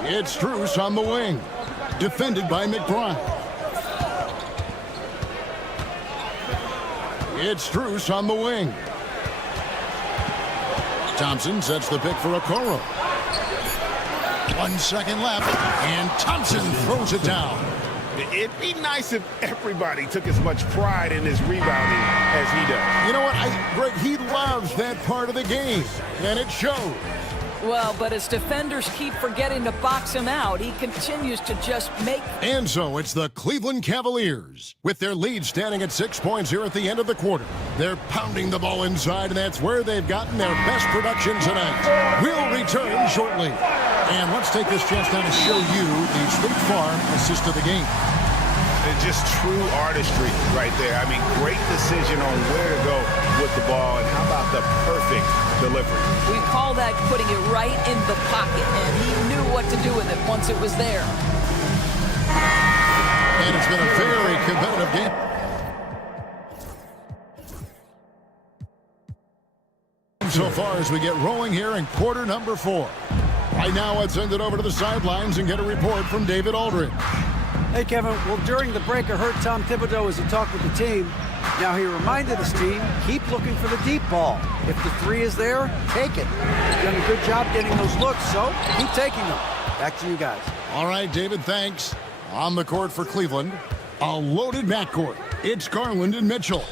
It's Strus on the wing, defended by McBride. It's Strus on the wing. Thompson sets the pick for Okoro. 1 second left, and Thompson throws it down. It'd be nice if everybody took as much pride in his rebounding as he does. You know what, Greg, he loves that part of the game, and it shows. Well, but as defenders keep forgetting to box him out, he continues to just make... And so it's the Cleveland Cavaliers, with their lead standing at 6 points here at the end of the quarter. They're pounding the ball inside, and that's where they've gotten their best production tonight. We'll return shortly. And let's take this chance now to show you the State Farm assist of the game. It's just true artistry right there. I mean, great decision on where to go with the ball, and how about the perfect delivery? We call that putting it right in the pocket, and he knew what to do with it once it was there. And it's been a very competitive game. So far as we get rolling here in quarter number 4. Right now, let's send it over to the sidelines and get a report from David Aldridge. Hey, Kevin. Well, during the break, I heard Tom Thibodeau as he talked with the team. Now, he reminded his team, keep looking for the deep ball. If the 3 is there, take it. You've done a good job getting those looks, so keep taking them. Back to you guys. All right, David, thanks. On the court for Cleveland, a loaded backcourt. It's Garland and Mitchell.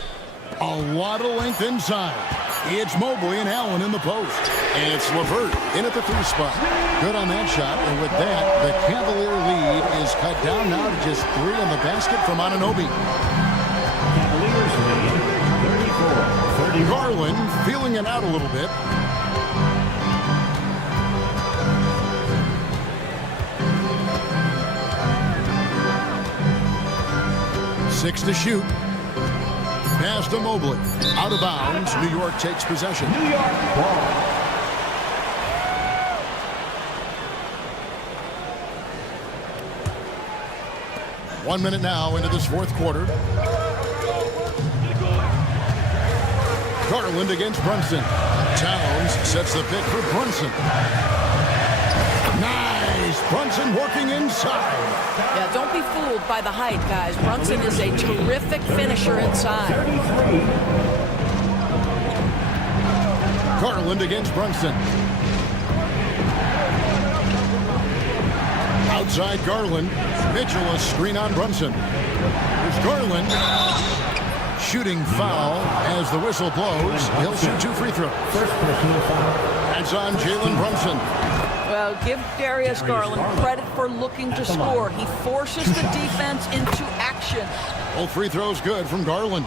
A lot of length inside. It's Mobley and Allen in the post. And it's LeVert in at the 3 spot. Good on that shot. And with that, the Cavalier lead is cut down now to just 3 in the basket from Anunoby. Cavaliers lead 34-30. Garland feeling it out a little bit. Six to shoot. Pass to Mobley. Out of bounds. New York takes possession. New York ball. One minute now into this fourth quarter. Garland against Brunson. Towns sets the pick for Brunson. Nice. Brunson working inside. Yeah, don't be fooled by the height, guys. Brunson is a terrific finisher inside. Garland against Brunson. Outside Garland. Mitchell a screen on Brunson. There's Garland. Shooting foul as the whistle blows. He'll shoot 2 free throws. First personal foul. That's on Jalen Brunson. Well, give Darius Garland credit for looking to score. He forces the defense into action. Both free throws good from Garland.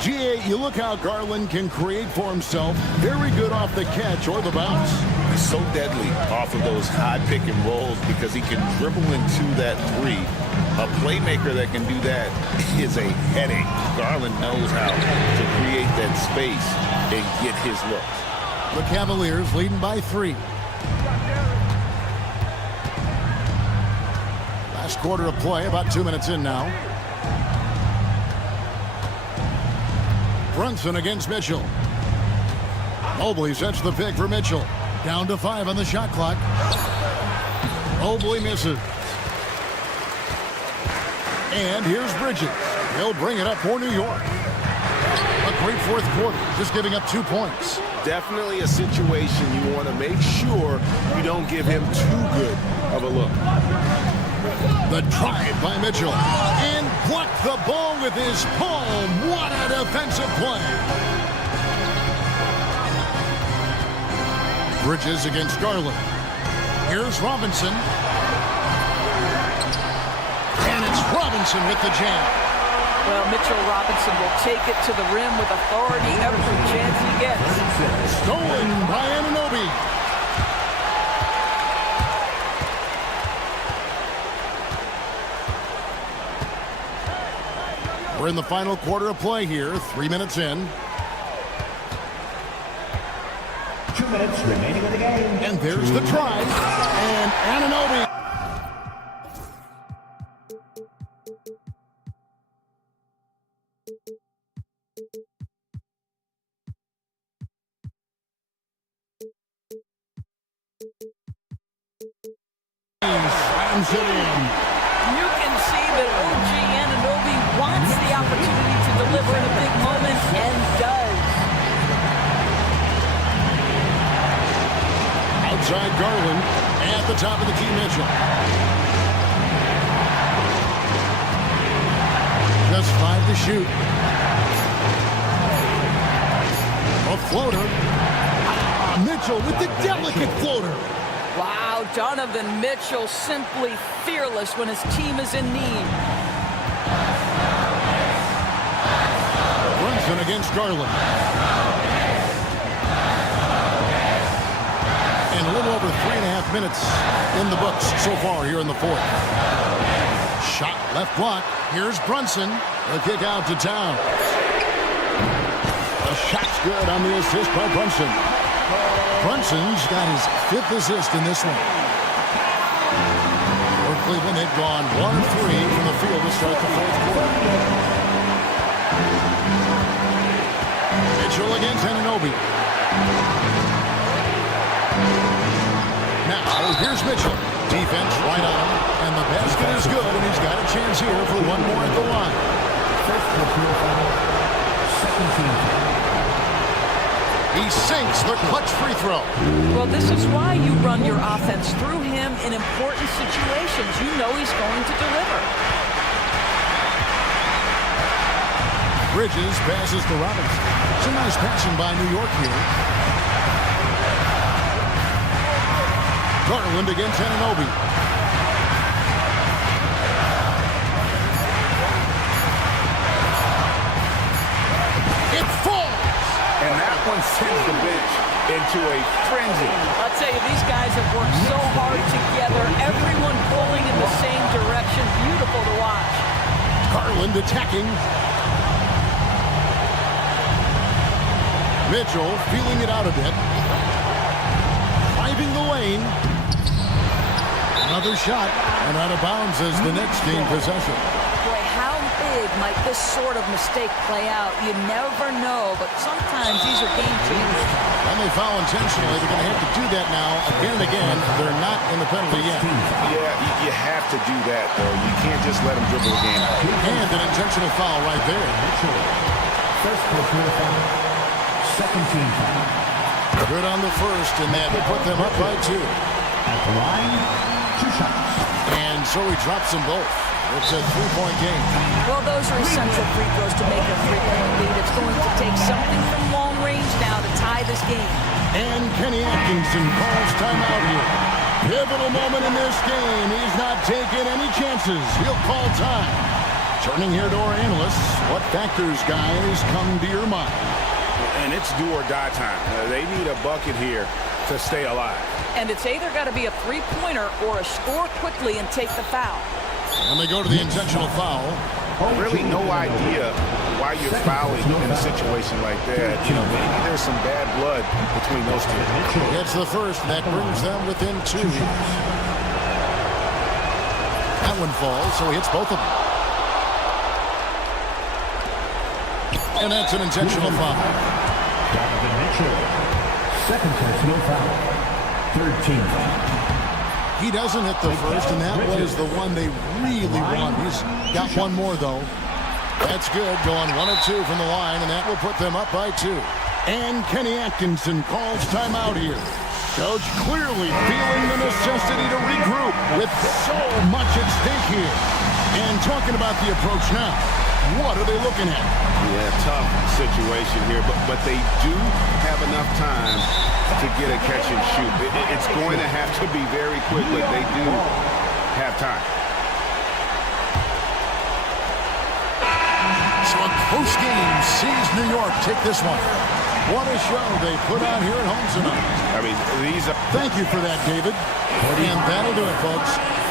GA, you look how Garland can create for himself. Very good off the catch or the bounce. He's so deadly off of those high pick and rolls because he can dribble into that 3. A playmaker that can do that is a headache. Garland knows how to create that space and get his looks. The Cavaliers leading by 3. Last quarter of play, about 2 minutes in now. Brunson against Mitchell. Mobley sets the pick for Mitchell. Down to 5 on the shot clock. Mobley misses. And here's Bridges. He'll bring it up for New York. A great fourth quarter, just giving up 2 points. definitely a situation you want to make sure you don't give him too good of a look. The drive by Mitchell. And blocked the ball with his palm. What a defensive play. Bridges against Garland. Here's Robinson. And it's Robinson with the jam. Well, Mitchell Robinson will take it to the rim with authority every chance he gets. Stolen by Anunoby. We're in the final quarter of play here, 3 minutes in. 2 minutes remaining in the game. And there's the try. And Anunoby. Slams it in. You can see that OG Anunoby wants the opportunity to deliver in a big moment and does. Outside Garland at the top of the key, Mitchell. Just 5 to shoot. A floater. Mitchell with the delicate floater. Wow, Donovan Mitchell simply fearless when his team is in need. Brunson against Garland. And a little over 3.5 minutes in the books so far here in the fourth. Shot left block. Here's Brunson. The kick out to Town. The shot's good on the assist by Brunson. Brunson's got his 5th assist in this one. For Cleveland, they've gone 1 of 3 from the field to start the fourth quarter. Mitchell against Anunoby. Now, here's Mitchell. Defense right on him. And the basket is good, and he's got a chance here for one more at the line. Second team. He sinks the clutch free throw. Well, this is why you run your offense through him in important situations. You know he's going to deliver. Bridges passes to Robinson. Some nice passing by New York here. Garland against Anunoby. It falls. And that one sends the bench into a frenzy. I'll tell you, these guys have worked so hard together. Everyone pulling in the same direction. Beautiful to watch. Garland attacking. Mitchell feeling it out a bit. Driving the lane. Another shot. And out of bounds as the Knicks gain possession. Boy, how big might this sort of mistake play out? You never know, but sometimes these are game changers. And they foul intentionally. They're going to have to do that now again and again. They're not in the penalty yet. Yeah, you have to do that, though. You can't just let them dribble the game out. And an intentional foul right there. First personal foul. Second team foul. Good on the first, and that will put them up by 2. At the line, 2 shots. And so he drops them both. It's a 3-point game. Well, those are essential free throws to make a 3-point lead. It's going to take something from long range now to tie this game. And Kenny Atkinson calls timeout here. Pivotal moment in this game. He's not taking any chances. He'll call time. Turning here to our analysts. What factors, guys, come to your mind? And it's do or die time. They need a bucket here to stay alive. And it's either got to be a three-pointer or a score quickly and take the foul. And they go to the intentional foul. Really no idea why you're fouling in a situation like that. You know, maybe there's some bad blood between those two. It's the first. That brings them within 2. That one falls, so he hits both of them. And that's an intentional foul. Donovan Mitchell. Second personal foul. Third team foul. He doesn't hit the first, and that was the one they really want. He's got one more, though. That's good, going 1 of 2 from the line, and that will put them up by 2. And Kenny Atkinson calls timeout here. Coach clearly feeling the necessity to regroup with so much at stake here. And talking about the approach now, what are they looking at? Yeah, tough situation here, but they do have enough time to get a catch and shoot. It's going to have to be very quick, but they do have time. So a close game sees New York take this one. What a show they put on here at home tonight. I mean, these are... Thank you for that, David. And that'll do it, folks.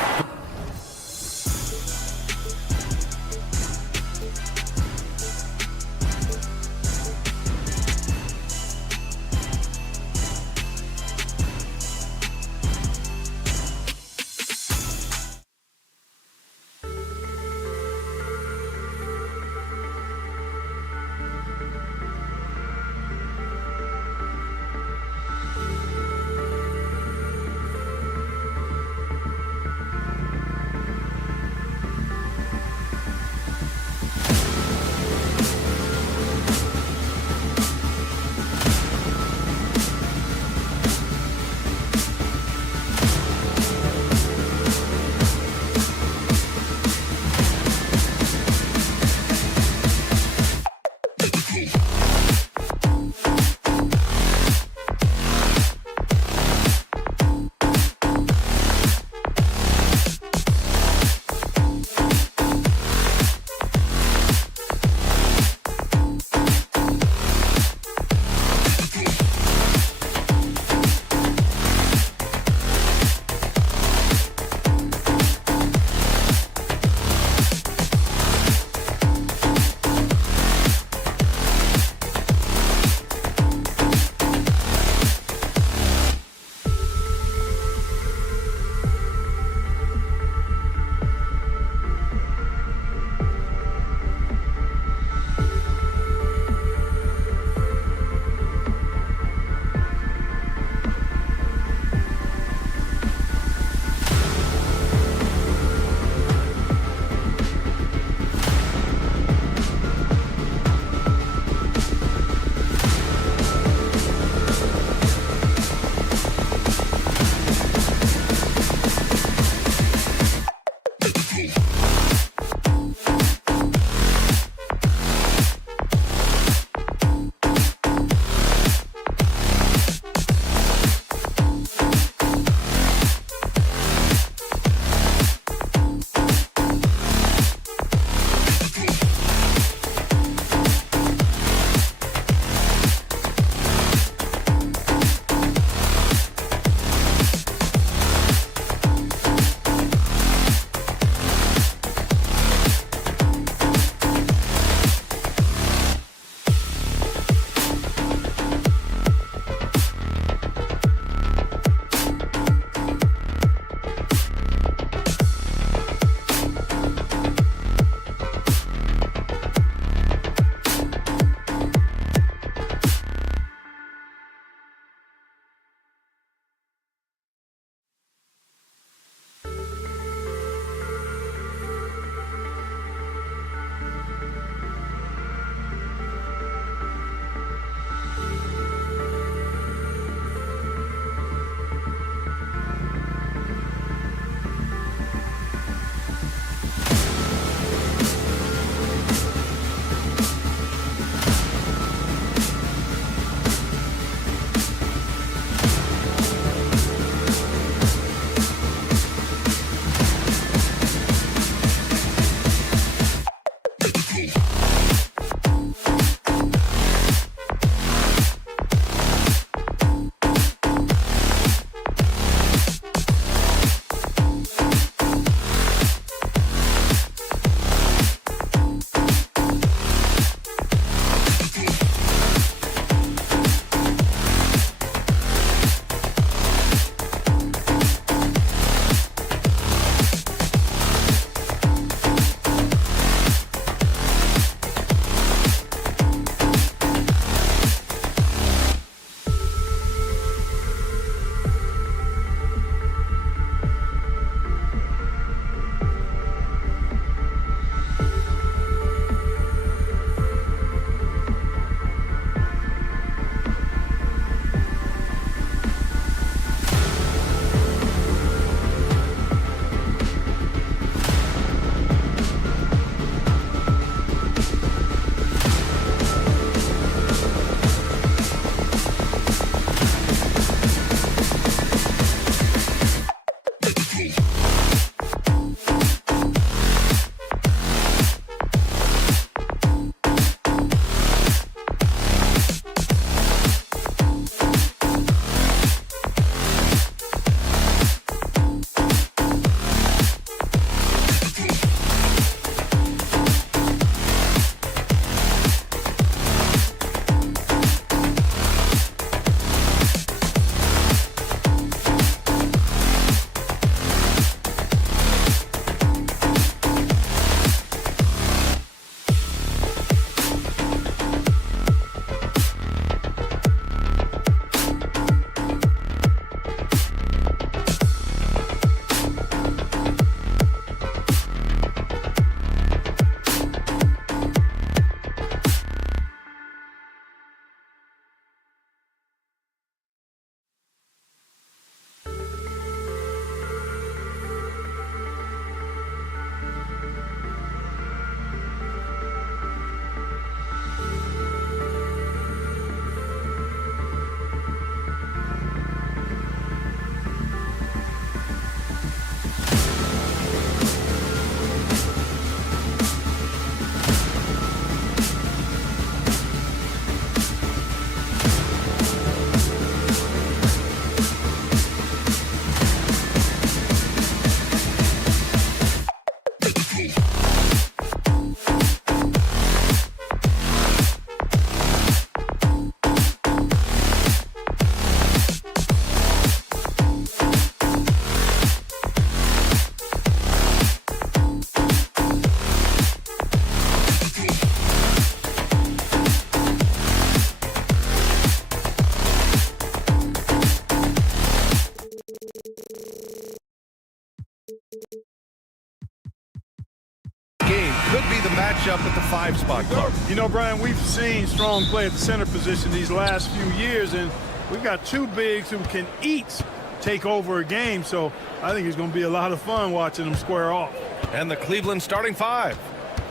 match up at the 5 spot, Clark. You know, Brian, we've seen strong play at the center position these last few years, and we've got two bigs who can each take over a game, so I think it's going to be a lot of fun watching them square off. And the Cleveland starting 5.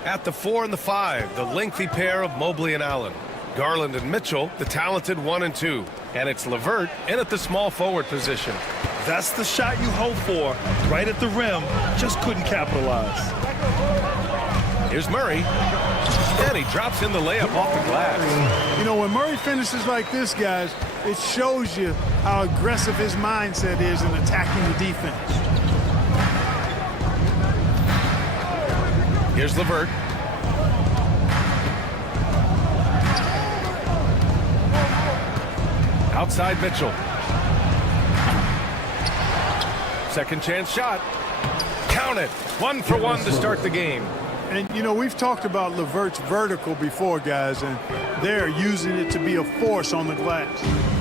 At the 4 and the 5, the lengthy pair of Mobley and Allen. Garland and Mitchell, the talented 1 and 2. And it's LeVert in at the small forward position. That's the shot you hope for, right at the rim, just couldn't capitalize. Here's Murray, and he drops in the layup off the glass. You know, when Murray finishes like this, guys, it shows you how aggressive his mindset is in attacking the defense. Here's LeVert. Outside Mitchell. Second chance shot. Count it. 1 for 1 to start the game. And, you know, we've talked about LeVert's vertical before, guys, and they're using it to be a force on the glass.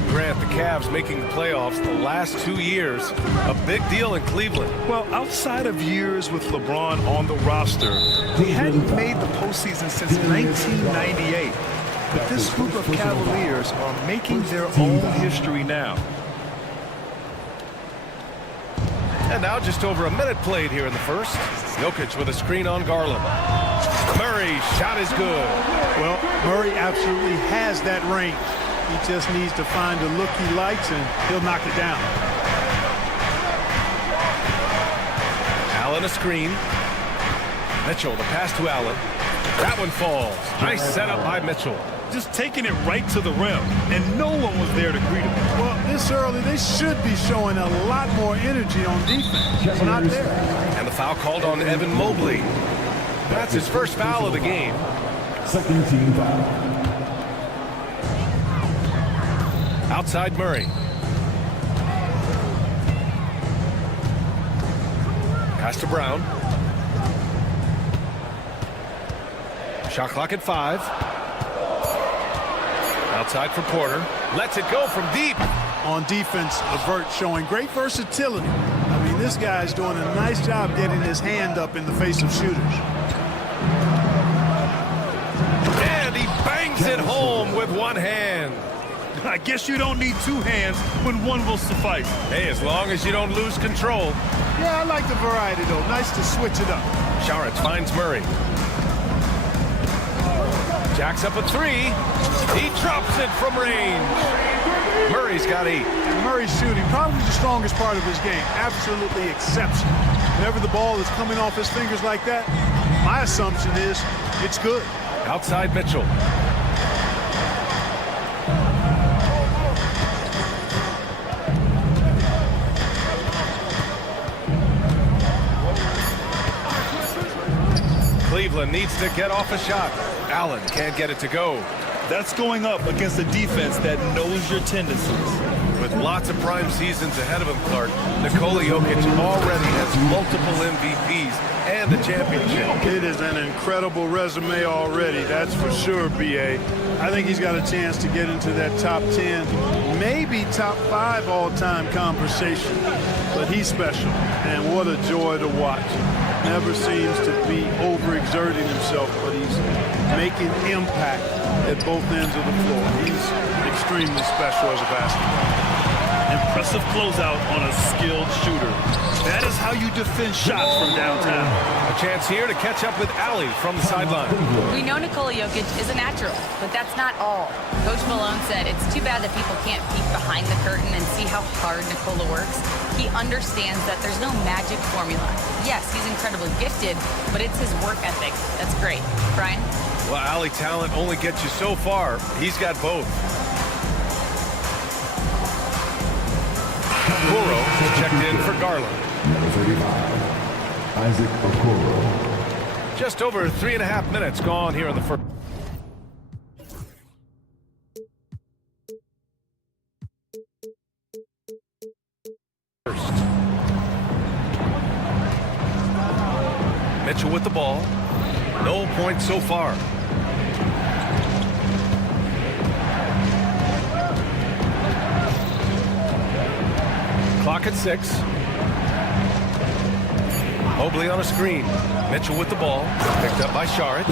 Grant, the Cavs making the playoffs the last 2 years. A big deal in Cleveland. Well, outside of years with LeBron on the roster, they hadn't made the postseason since 1998. But this group of Cavaliers are making their own history now. And now just over a minute played here in the first. Jokic with a screen on Garland. Murray's shot is good. Well, Murray absolutely has that range. He just needs to find the look he likes, and he'll knock it down. Allen a screen. Mitchell, the pass to Allen. That one falls. Nice setup by Mitchell. Just taking it right to the rim, and no one was there to greet him. Well, this early, they should be showing a lot more energy on defense. It's not there. And the foul called on Evan Mobley. That's his first foul of the game. Second team foul. Outside Murray. Pass to Brown. Shot clock at 5. Outside for Porter. Lets it go from deep. On defense, LeVert showing great versatility. I mean, this guy's doing a nice job getting his hand up in the face of shooters. And he bangs it home with one hand. I guess you don't need two hands when one will suffice. Hey, as long as you don't lose control. Yeah, I like the variety, though. Nice to switch it up. Saric finds Murray. Jacks up a 3. He drops it from range. Murray's got 8. Murray's shooting, probably the strongest part of his game. Absolutely exceptional. Whenever the ball is coming off his fingers like that, my assumption is it's good. Outside Mitchell. Cleveland needs to get off a shot. Allen can't get it to go. That's going up against a defense that knows your tendencies. With lots of prime seasons ahead of him, Clark, Nikola Jokic already has multiple MVPs and a championship. It is an incredible resume already, that's for sure, B.A. I think he's got a chance to get into that top 10, maybe top 5 all-time conversation. But he's special, and what a joy to watch. Never seems to be overexerting himself, but he's making impact at both ends of the floor. He's extremely special as a basketball. Impressive closeout on a skilled shooter. That is how you defend shots from downtown. A chance here to catch up with Allie from the sideline. We know Nikola Jokic is a natural, but that's not all. Coach Malone said it's too bad that people can't peek behind the curtain and see how hard Nikola works. He understands that there's no magic formula. Yes, he's incredibly gifted, but it's his work ethic that's great. Brian? Well, Allie talent only gets you so far. He's got both. Okoro checked in for Garland. Number 35, Isaac Okoro. Just over 3.5 minutes gone here in the first. Mitchell with the ball. No points so far. Clock at 6. Mobley on a screen. Mitchell with the ball. Picked up by Saric.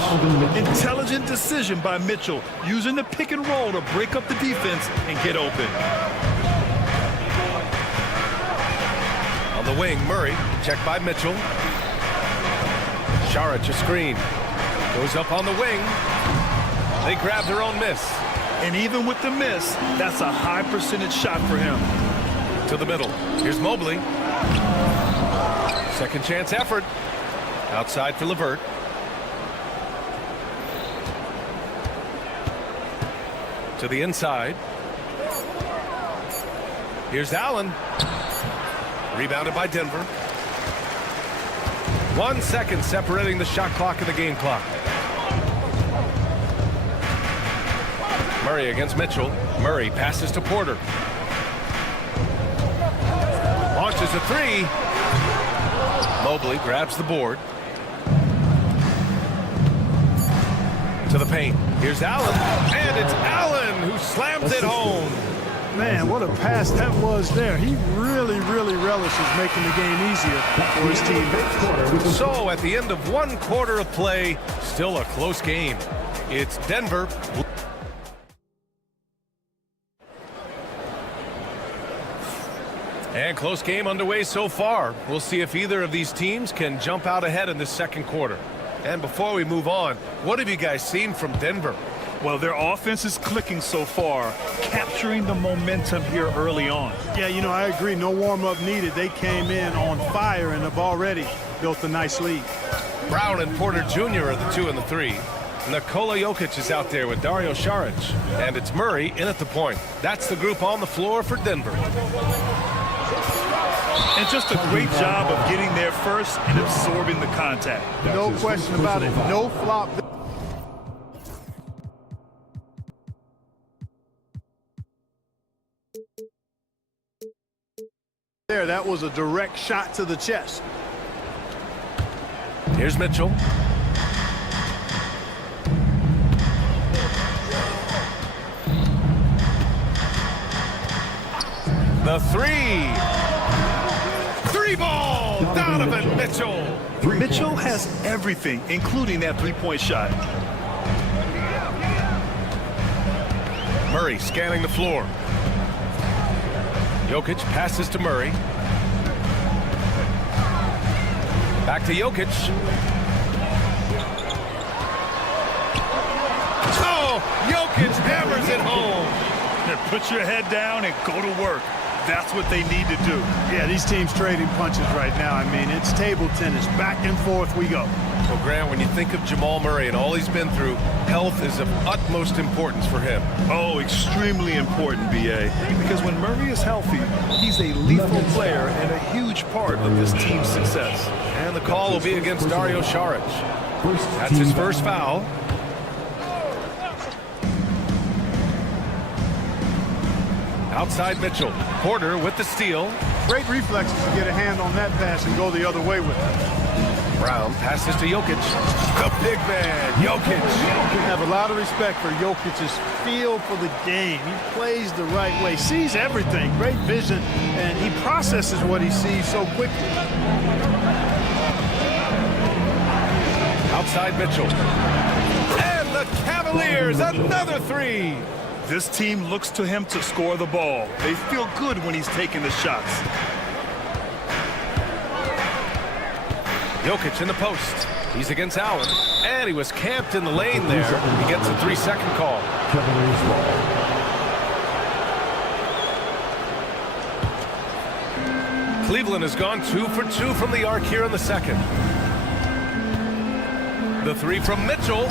Intelligent decision by Mitchell, using the pick and roll to break up the defense and get open. On the wing, Murray. Checked by Mitchell. Saric a screen. Goes up on the wing. They grab their own miss. And even with the miss, that's a high percentage shot for him. To the middle. Here's Mobley. Second chance effort. Outside for LeVert. To the inside. Here's Allen. Rebounded by Denver. 1 second separating the shot clock and the game clock. Murray against Mitchell. Murray passes to Porter. Launches a three. Mobley grabs the board. To the paint. Here's Allen. And it's Allen who slams it home. Man, what a pass that was there. He really relishes making the game easier for his team. So at the end of 1 quarter of play, still a close game. It's Denver. And close game underway so far. We'll see if either of these teams can jump out ahead in this second quarter. And before we move on, what have you guys seen from Denver? Well, their offense is clicking so far, capturing the momentum here early on. Yeah, you know, I agree. No warm-up needed. They came in on fire and have already built a nice lead. Brown and Porter Jr. are the 2 and the 3. Nikola Jokic is out there with Dario Saric. And it's Murray in at the point. That's the group on the floor for Denver. And just a great job of getting there first and absorbing the contact. No question about it. No flop. There, that was a direct shot to the chest. Here's Mitchell. The three. Three ball. Donovan Mitchell. Mitchell has everything, including that three-point shot. Murray scanning the floor. Jokic passes to Murray. Back to Jokic. Oh, Jokic hammers it home. Put your head down and go to work. That's what they need to do. Yeah, these teams trading punches right now. I mean, it's table tennis. Back and forth we go. Well, Grant, when you think of Jamal Murray and all he's been through, health is of utmost importance for him. Oh, extremely important, B.A. Because when Murray is healthy, he's a lethal player and a huge part of this team's success. And the call will be against Dario Saric. That's his first foul. Outside Mitchell. Porter with the steal. Great reflexes to get a hand on that pass and go the other way with it. Brown passes to Jokic. The big man, Jokic. You have a lot of respect for Jokic's feel for the game. He plays the right way, sees everything, great vision, and he processes what he sees so quickly. Outside Mitchell. And the Cavaliers, another three. This team looks to him to score the ball. They feel good when he's taking the shots. Jokic in the post. He's against Allen. And he was camped in the lane there. He gets a 3-second call. Cleveland has gone 2 for 2 from the arc here in the second. The three from Mitchell.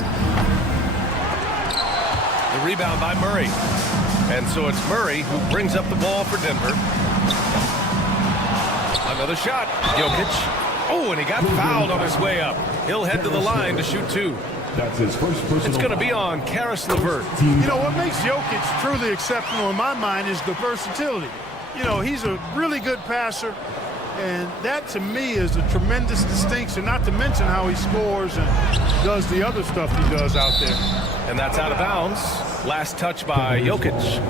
The rebound by Murray. And so it's Murray who brings up the ball for Denver. Another shot. Jokic. Oh, and he got fouled on his way up. He'll head to the line to shoot 2. That's his first personal. It's going to be on Karis LeVert. You know, what makes Jokic truly exceptional in my mind is the versatility. You know, he's a really good passer, and that to me is a tremendous distinction, not to mention how he scores and does the other stuff he does out there. And that's out of bounds. Last touch by Jokic.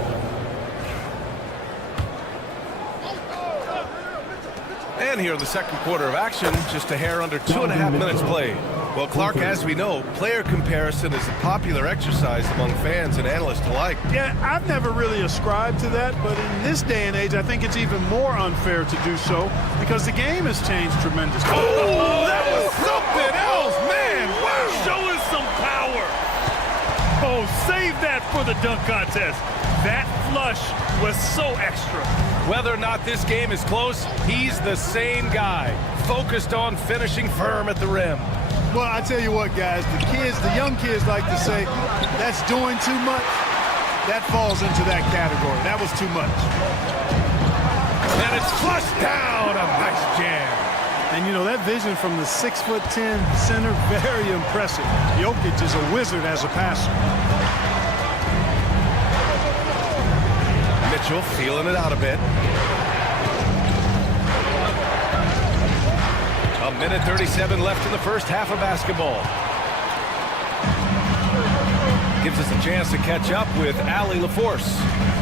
again here in the second quarter of action, just a hair under 2.5 minutes played. Well, Clark, as we know, player comparison is a popular exercise among fans and analysts alike. Yeah, I've never really ascribed to that, but in this day and age, I think it's even more unfair to do so because the game has changed tremendously. Oh, that was something else, man. Wow. Showing some power. Oh, save that for the dunk contest. That flush was so extra. Whether or not this game is close, he's the same guy, focused on finishing firm at the rim. Well, I tell you what, guys, the young kids like to say, that's doing too much. That falls into that category. That was too much. And it's flushed down. A nice jam. And, you know, that vision from the 6'10" center, very impressive. Jokic is a wizard as a passer. Mitchell feeling it out a bit. A minute 37 left in the first half of basketball. Gives us a chance to catch up with Allie LaForce.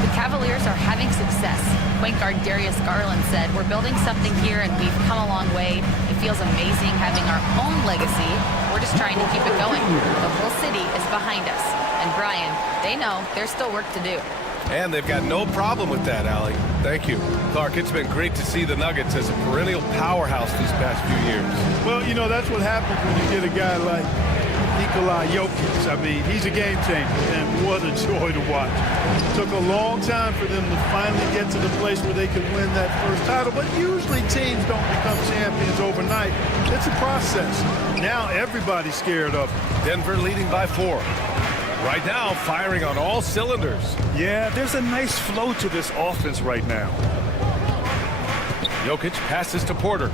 The Cavaliers are having success. Point guard Darius Garland said, "We're building something here and we've come a long way. It feels amazing having our own legacy. We're just trying to keep it going. The whole city is behind us." And Brian, they know there's still work to do. And they've got no problem with that, Allie. Thank you. Clark, it's been great to see the Nuggets as a perennial powerhouse these past few years. Well, you know, that's what happens when you get a guy like Jokic. I mean, he's a game changer, and what a joy to watch. It took a long time for them to finally get to the place where they could win that first title, but usually teams don't become champions overnight. It's a process. Now everybody's scared of them. Denver leading by 4. Right now, firing on all cylinders. Yeah, there's a nice flow to this offense right now. Jokic passes to Porter.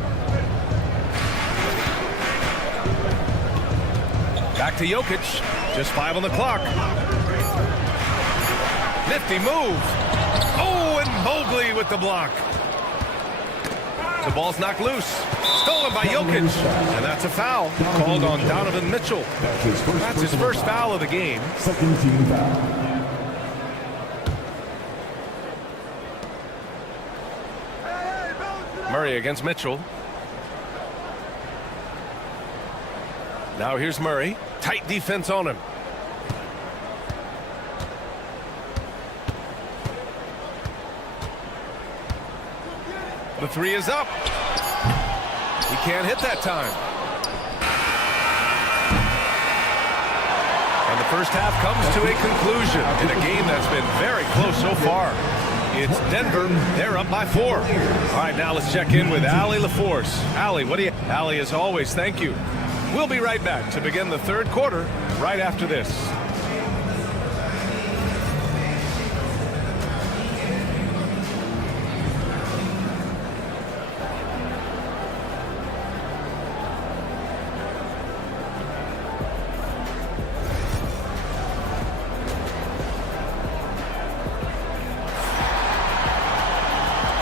Back to Jokic. Just 5 on the clock. Nifty move. Oh, and Mobley with the block. The ball's knocked loose. Stolen by Jokic. And that's a foul called on Donovan Mitchell. That's his first foul of the game. Second team foul. Murray against Mitchell. Now here's Murray. Tight defense on him. The 3 is up. He can't hit that time. And the first half comes to a conclusion in a game that's been very close so far. It's Denver. They're up by 4. All right, now let's check in with Allie LaForce. Allie, what do you... Allie, as always, thank you. We'll be right back to begin the third quarter right after this.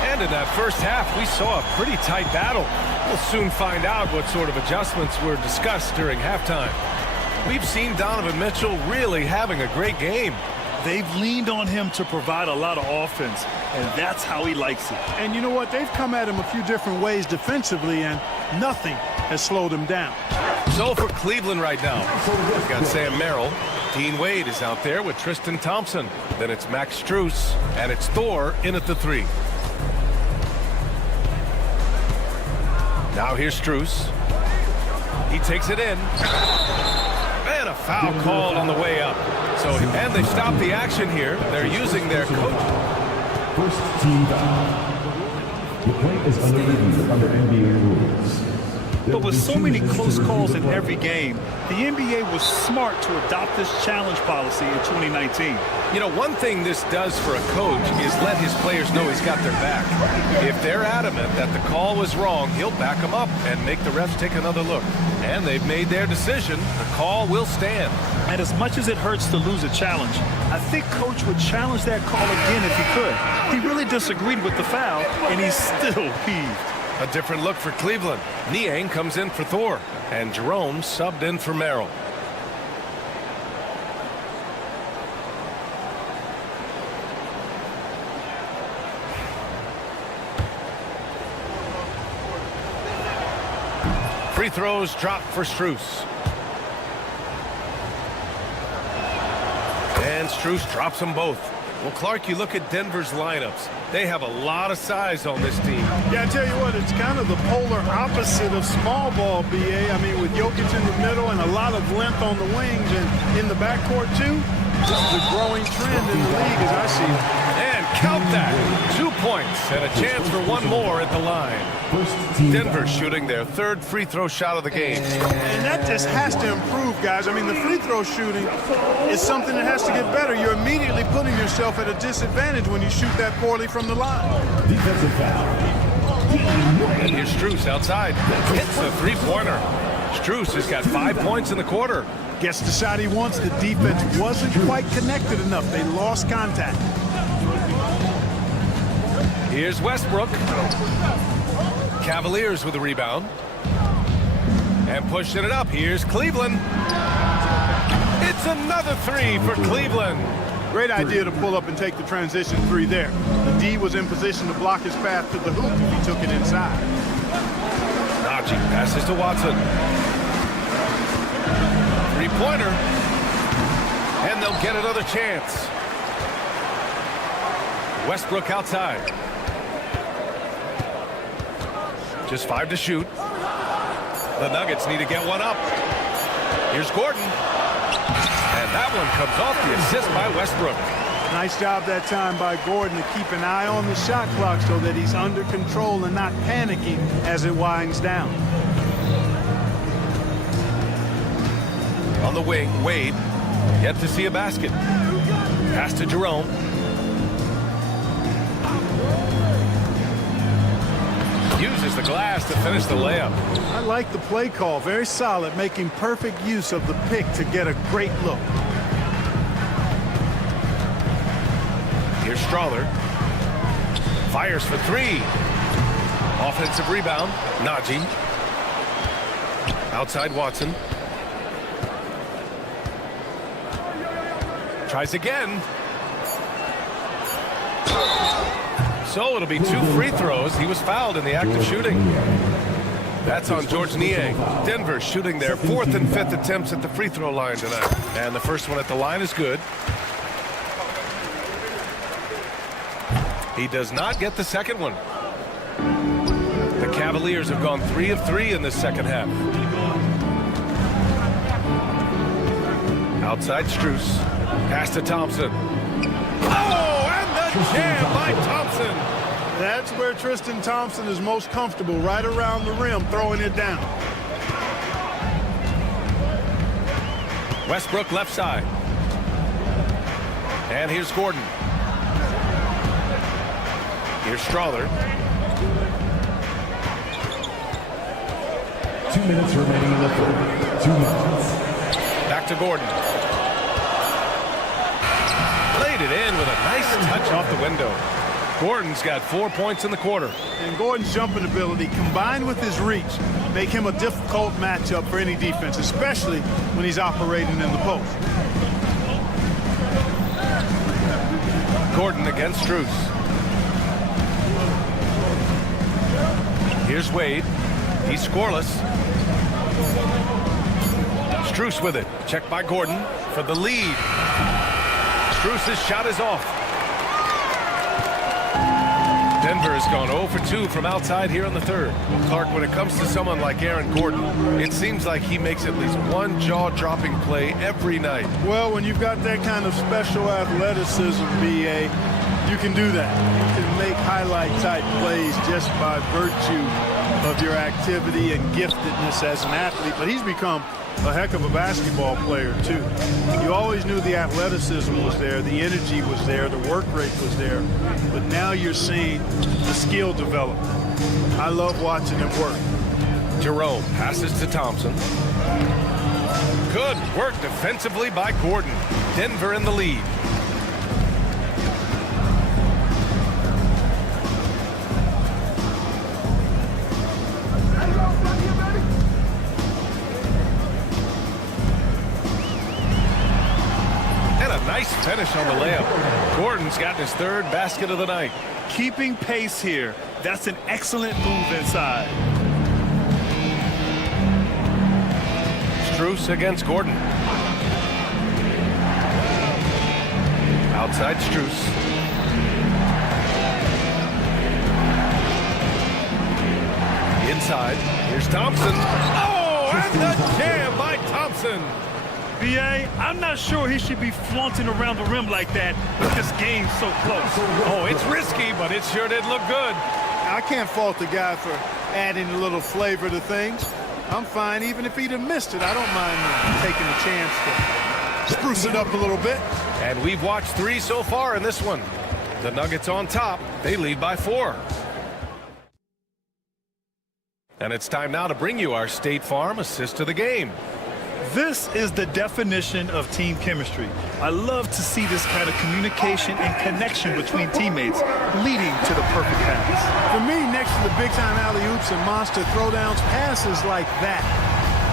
And in that first half, we saw a pretty tight battle. We'll soon find out what sort of adjustments were discussed during halftime. We've seen Donovan Mitchell really having a great game. They've leaned on him to provide a lot of offense, and that's how he likes it. And you know what? They've come at him a few different ways defensively, and nothing has slowed him down. So for Cleveland right now, we've got Sam Merrill. Dean Wade is out there with Tristan Thompson. Then it's Max Strus, and it's Thor in at the 3. Now here's Strus. He takes it in. And a foul called on the way up. So, and they stopped the action here. They're using their coach. First team foul. The play is under review under NBA rules. But with so many close calls in every game, the NBA was smart to adopt this challenge policy in 2019. You know, one thing this does for a coach is let his players know he's got their back. If they're adamant that the call was wrong, he'll back them up and make the refs take another look. And they've made their decision. The call will stand. And as much as it hurts to lose a challenge, I think Coach would challenge that call again if he could. He really disagreed with the foul, and he's still peeved. A different look for Cleveland. Niang comes in for Thor, and Jerome subbed in for Merrill. Free throws drop for Strus. And Strus drops them both. Well, Clark, you look at Denver's lineups. They have a lot of size on this team. Yeah, I tell you what, it's kind of the polar opposite of small ball, BA. I mean, with Jokic in the middle and a lot of length on the wings and in the backcourt, too. This is a growing trend in the league as I see it. And count that. 2 points and a chance for one more at the line. Denver shooting their third free throw shot of the game. And that just has to improve, guys. I mean, the free throw shooting is something that has to get better. You're immediately putting yourself at a disadvantage when you shoot that poorly from the line. Defensive foul. And here's Strus outside. Hits a three-pointer. Strus has got 5 points in the quarter. Gets the shot he wants. The defense wasn't quite connected enough. They lost contact. Here's Westbrook. Cavaliers with a rebound. And pushing it up. Here's Cleveland. It's another three for Cleveland. Great idea to pull up and take the transition three there. The D was in position to block his path to the hoop if he took it inside. Najee passes to Watson. Three-pointer. And they'll get another chance. Westbrook outside. Just 5 to shoot. The Nuggets need to get one up. Here's Gordon. And that one comes off the assist by Westbrook. Nice job that time by Gordon to keep an eye on the shot clock so that he's under control and not panicking as it winds down. On the wing, Wade, yet to see a basket. Pass to Jerome. Uses the glass to finish the layup. I like the play call. Very solid, making perfect use of the pick to get a great look. Here's Strawler. Fires for three. Offensive rebound. Najee. Outside Watson. Tries again. So it'll be 2 free throws. He was fouled in the act of shooting. That's on George Niang. Denver shooting their 4th and 5th attempts at the free throw line tonight. And the first one at the line is good. He does not get the second one. The Cavaliers have gone 3 of 3 in this second half. Outside Strus. Pass to Thompson. Oh, and the jam by Thompson. That's where Tristan Thompson is most comfortable, right around the rim, throwing it down. Westbrook left side. And here's Gordon. Here's Strawler. 2 minutes remaining in the third. 2 minutes. Back to Gordon. Laid it in with a nice touch off the window. Gordon's got 4 points in the quarter. And Gordon's jumping ability combined with his reach make him a difficult matchup for any defense, especially when he's operating in the post. Gordon against Strus. Here's Wade. He's scoreless. Strus with it. Checked by Gordon for the lead. Strus' shot is off. Denver has gone 0 for 2 from outside here in the third. Clark, when it comes to someone like Aaron Gordon, it seems like he makes at least one jaw-dropping play every night. Well, when you've got that kind of special athleticism, BA, you can do that. You can make highlight-type plays just by virtue of your activity and giftedness as an athlete. But he's become a heck of a basketball player, too. You always knew the athleticism was there, the energy was there, the work rate was there. But now you're seeing the skill development. I love watching him work. Jerome passes to Thompson. Good work defensively by Gordon. Denver in the lead. Nice finish on the layup. Gordon's gotten his 3rd basket of the night. Keeping pace here. That's an excellent move inside. Strus against Gordon. Outside Strus. Inside. Here's Thompson. Oh, and the jam by Thompson. B.A., I'm not sure he should be flaunting around the rim like that with this game so close. Oh, it's risky, but it sure did look good. I can't fault the guy for adding a little flavor to things. I'm fine even if he'd have missed it. I don't mind taking a chance to spruce it up a little bit. And we've watched 3 so far in this one. The Nuggets on top. They lead by 4. And it's time now to bring you our State Farm assist to the game. This is the definition of team chemistry. I love to see this kind of communication and connection between teammates leading to the perfect pass. For me, next to the big-time alley-oops and monster throwdowns, passes like that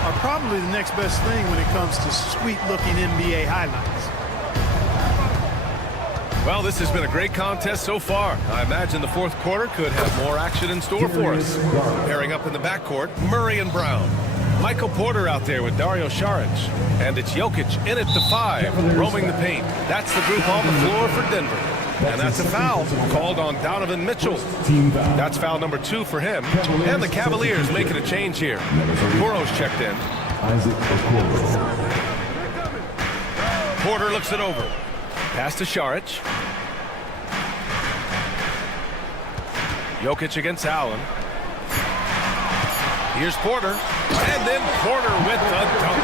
are probably the next best thing when it comes to sweet-looking NBA highlights. Well, this has been a great contest so far. I imagine the fourth quarter could have more action in store for us. Pairing up in the backcourt, Murray and Brown. Michael Porter out there with Dario Saric. And it's Jokic in at the 5, roaming the paint. That's the group on the floor for Denver. And that's a foul called on Donovan Mitchell. That's foul number 2 for him. And the Cavaliers making a change here. Okoro's checked in. Porter looks it over. Pass to Saric. Jokic against Allen. Here's Porter. And then Porter with the dunk.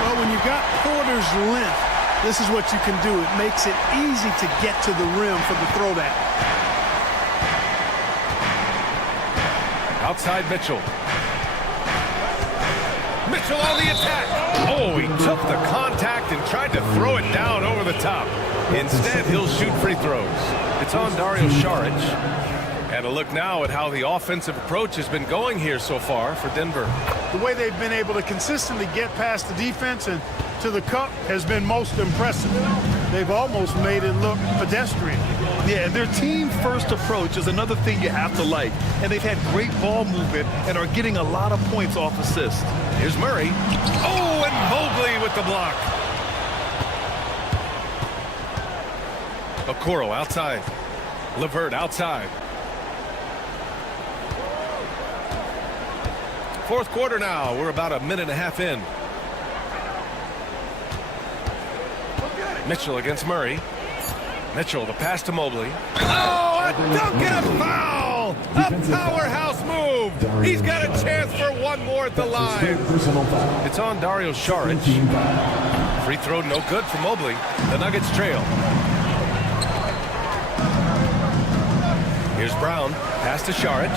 Well, when you got Porter's length, this is what you can do. It makes it easy to get to the rim for the throwdown. Outside Mitchell. Mitchell on the attack. Oh, he took the contact and tried to throw it down over the top. Instead, he'll shoot free throws. It's on Dario Saric. And a look now at how the offensive approach has been going here so far for Denver. The way they've been able to consistently get past the defense and to the cup has been most impressive. They've almost made it look pedestrian. Yeah, their team-first approach is another thing you have to like. And they've had great ball movement and are getting a lot of points off assists. Here's Murray. Oh, and Mobley with the block. Okoro outside. LeVert outside. Fourth quarter now. We're about a minute and a half in. Mitchell against Murray. Mitchell, the pass to Mobley. Oh, a dunk and a foul! A powerhouse move! He's got a chance for one more at the line. It's on Dario Saric. Free throw no good for Mobley. The Nuggets trail. Here's Brown. Pass to Saric.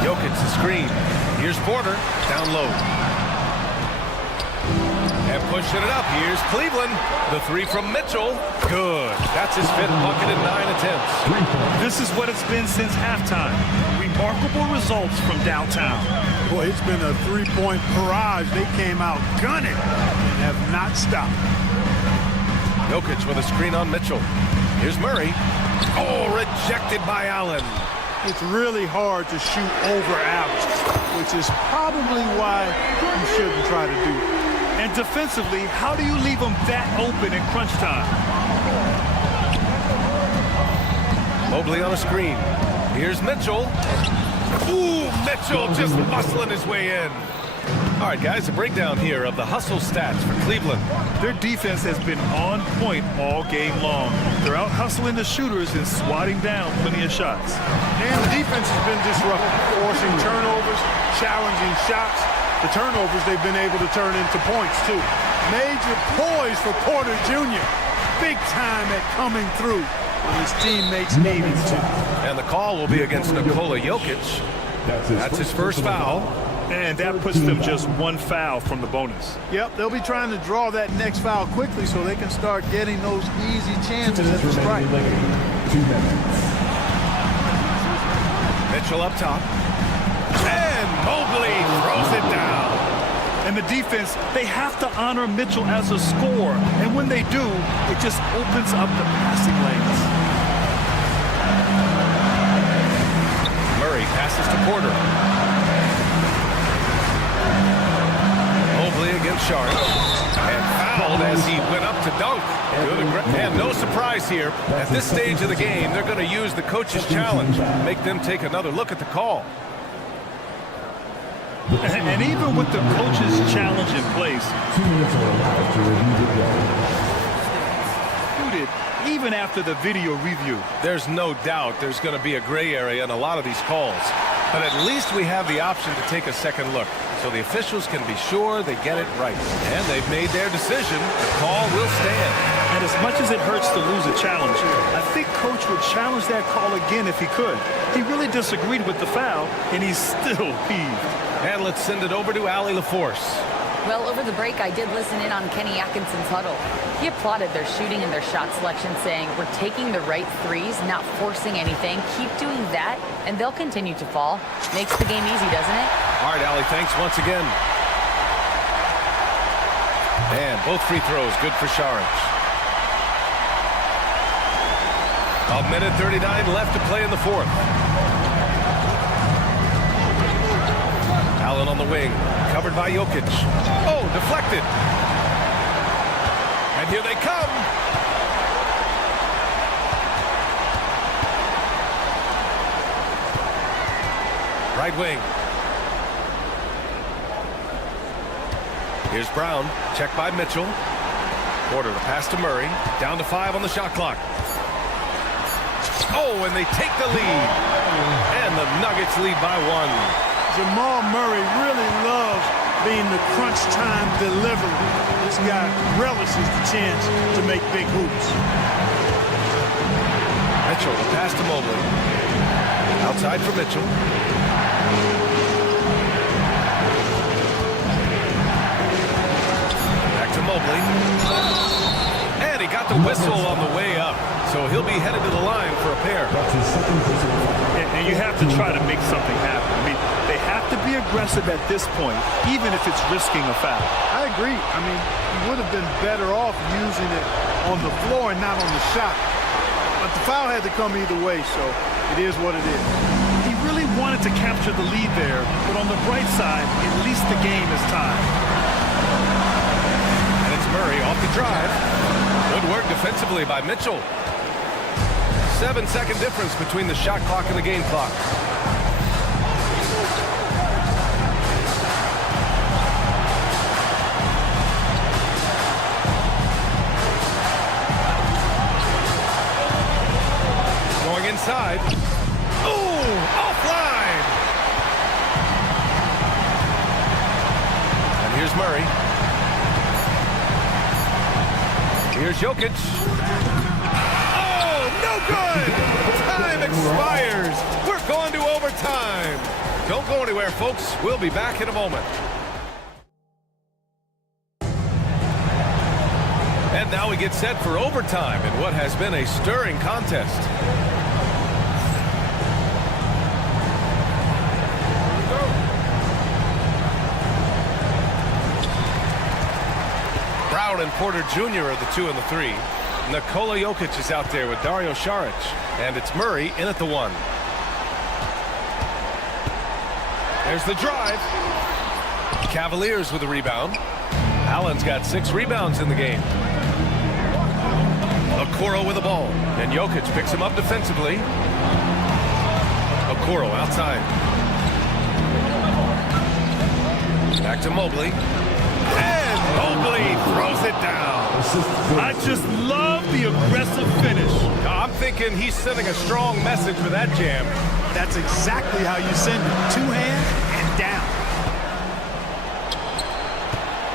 Jokic the screen. Here's Porter. Down low. And pushing it up. Here's Cleveland. The 3 from Mitchell. Good. That's his 5th bucket in 9 attempts. This is what it's been since halftime. Remarkable results from downtown. Boy, it's been a 3-point barrage. They came out gunning and have not stopped. Jokic with a screen on Mitchell. Here's Murray. Oh, rejected by Allen. It's really hard to shoot over average, which is probably why you shouldn't try to do it. And defensively, how do you leave them that open in crunch time? Mobley on a screen. Here's Mitchell. Ooh, Mitchell just muscling his way in. All right, guys, a breakdown here of the hustle stats for Cleveland. Their defense has been on point all game long. They're out hustling the shooters and swatting down plenty of shots. And the defense has been disruptive, forcing turnovers, challenging shots. The turnovers they've been able to turn into points, too. Major poise for Porter Jr. Big time at coming through when his teammates needed to. And the call will be against Nikola Jokic. That's his first foul. And that puts them just 1 foul from the bonus. Yep, they'll be trying to draw that next foul quickly so they can start getting those easy chances at the strike. Mitchell up top. And Mobley throws it down. And the defense, they have to honor Mitchell as a scorer. And when they do, it just opens up the passing lanes. Murray passes to Porter. And no surprise here. At this stage of the game, they're going to use the coach's challenge, make them take another look at the call. And even with the coach's challenge in place, 2 minutes are allowed to review the included even after the video review. There's no doubt there's going to be a gray area in a lot of these calls. But at least we have the option to take a second look, so the officials can be sure they get it right. And they've made their decision. The call will stand. And as much as it hurts to lose a challenge, I think Coach would challenge that call again if he could. He really disagreed with the foul, and he's still peeved. And let's send it over to Allie LaForce. Well, over the break, I did listen in on Kenny Atkinson's huddle. He applauded their shooting and their shot selection, saying, we're taking the right threes, not forcing anything. Keep doing that, and they'll continue to fall. Makes the game easy, doesn't it? All right, Allie, thanks once again. And both free throws good for Saric. 1:39 left to play in the fourth. Allen on the wing, covered by Jokic. Oh, deflected. And here they come. Right wing. Here's Brown, checked by Mitchell. Porter to pass to Murray. Down to 5 on the shot clock. Oh, and they take the lead. And the Nuggets lead by 1. Jamal Murray really loves being the crunch time deliverer. This guy relishes the chance to make big hoops. Mitchell, the pass to Mobley. Outside for Mitchell. Back to Mobley. And he got the whistle on the way up. So he'll be headed to the line for a pair. And you have to try to make something happen. I mean, they have to be aggressive at this point, even if it's risking a foul. I agree. I mean, he would have been better off using it on the floor and not on the shot. But the foul had to come either way, so it is what it is. He really wanted to capture the lead there, but on the bright side, at least the game is tied. And it's Murray off the drive. Good work defensively by Mitchell. 7-second difference between the shot clock and the game clock. Going inside. Ooh, offline. And here's Murray. Here's Jokic. No good! Time expires! We're going to overtime! Don't go anywhere, folks. We'll be back in a moment. And now we get set for overtime in what has been a stirring contest. Brown and Porter Jr. are the 2 and the 3. Nikola Jokic is out there with Dario Saric. And it's Murray in at the 1. There's the drive. Cavaliers with a rebound. Allen's got 6 rebounds in the game. Okoro with the ball. And Jokic picks him up defensively. Okoro outside. Back to Mobley. And Mobley throws it down. I just love the aggressive finish. I'm thinking he's sending a strong message with that jam. That's exactly how you send it. 2 hands and down.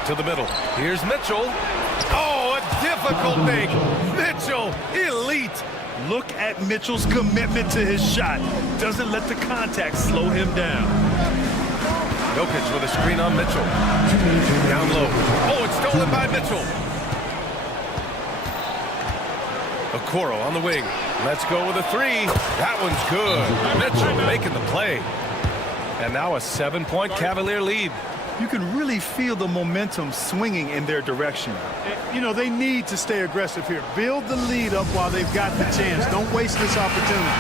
To the middle. Here's Mitchell. Oh, a difficult make. Mitchell, elite. Look at Mitchell's commitment to his shot. Doesn't let the contact slow him down. Jokic with a screen on Mitchell. Down low. Oh, it's stolen by Mitchell. Okoro on the wing. Let's go with a 3. That one's good. Mitchell making the play. And now a 7-point Cavalier lead. You can really feel the momentum swinging in their direction. You know, they need to stay aggressive here. Build the lead up while they've got the chance. Don't waste this opportunity.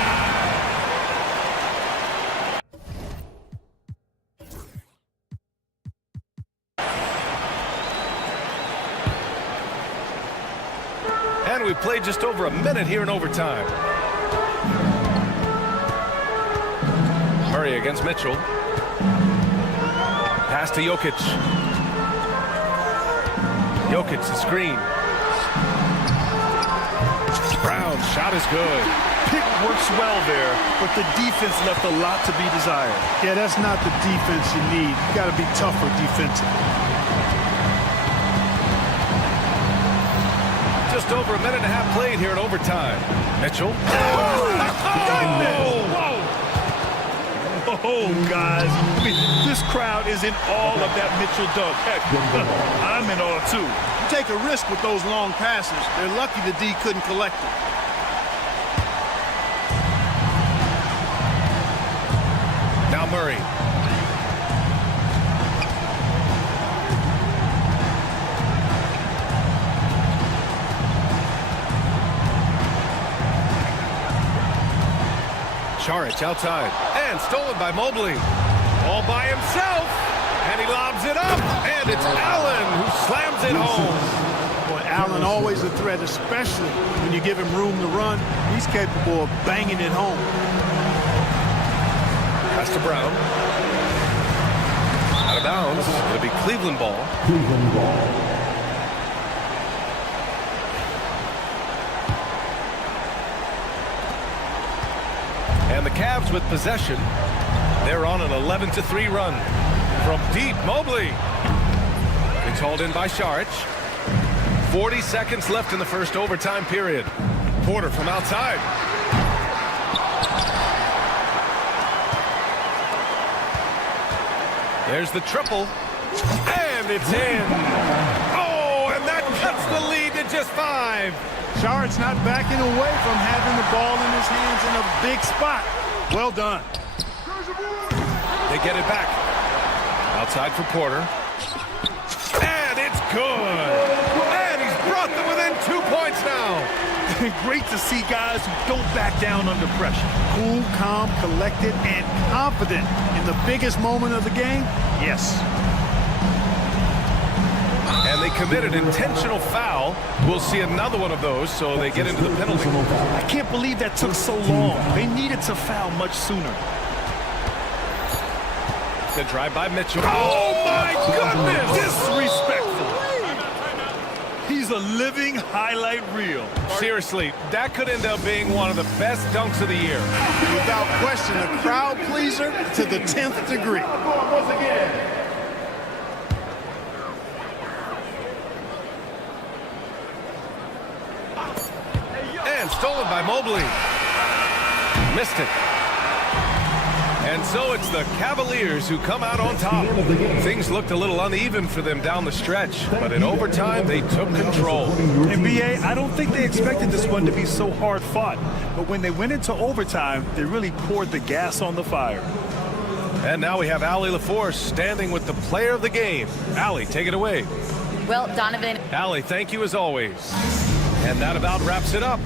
we've played just over a minute here in overtime. Murray against Mitchell. Pass to Jokic. Jokic, the screen. Brown, shot is good. Pick works well there, but the defense left a lot to be desired. Yeah, that's not the defense you need. You got to be tougher defensively. Just over a minute and a half played here in overtime. Mitchell. Oh, guys, I mean, this crowd is in awe of that Mitchell dunk. Heck, I'm in awe, too. You take a risk with those long passes. They're lucky the D couldn't collect them. Now Murray. Saric outside. And stolen by Mobley. All by himself. And he lobs it up. And it's Allen who slams it home. Boy, Allen always a threat, especially when you give him room to run. He's capable of banging it home. Pass to Brown. Out of bounds. It'll be Cleveland ball. Cleveland ball. And the Cavs with possession. They're on an 11-3 run. From deep, Mobley. It's hauled in by Saric. 40 seconds left in the first overtime period. Porter from outside. There's the triple. And it's in. Oh, and that cuts the lead to just 5. Saric's not backing away from having the ball in his hands in a big spot. Well done. They get it back. Outside for Porter. And it's good. And he's brought them within 2 points now. Great to see guys who don't back down under pressure. Cool, calm, collected, and confident in the biggest moment of the game. Yes. And they committed an intentional foul. We'll see another one of those, so they get into the penalty. I can't believe that took so long. They needed to foul much sooner. The drive by Mitchell. Oh, my goodness! Disrespectful. He's a living highlight reel. Seriously, that could end up being one of the best dunks of the year. Without question, a crowd pleaser to the 10th degree. And stolen by Mobley. Missed it. And so it's the Cavaliers who come out on top. Things looked a little uneven for them down the stretch, but in overtime, they took control. NBA, I don't think they expected this one to be so hard fought, but when they went into overtime, they really poured the gas on the fire. And now we have Allie LaForce standing with the player of the game. Allie, take it away. Well, Donovan. Allie, thank you as always. And that about wraps it up.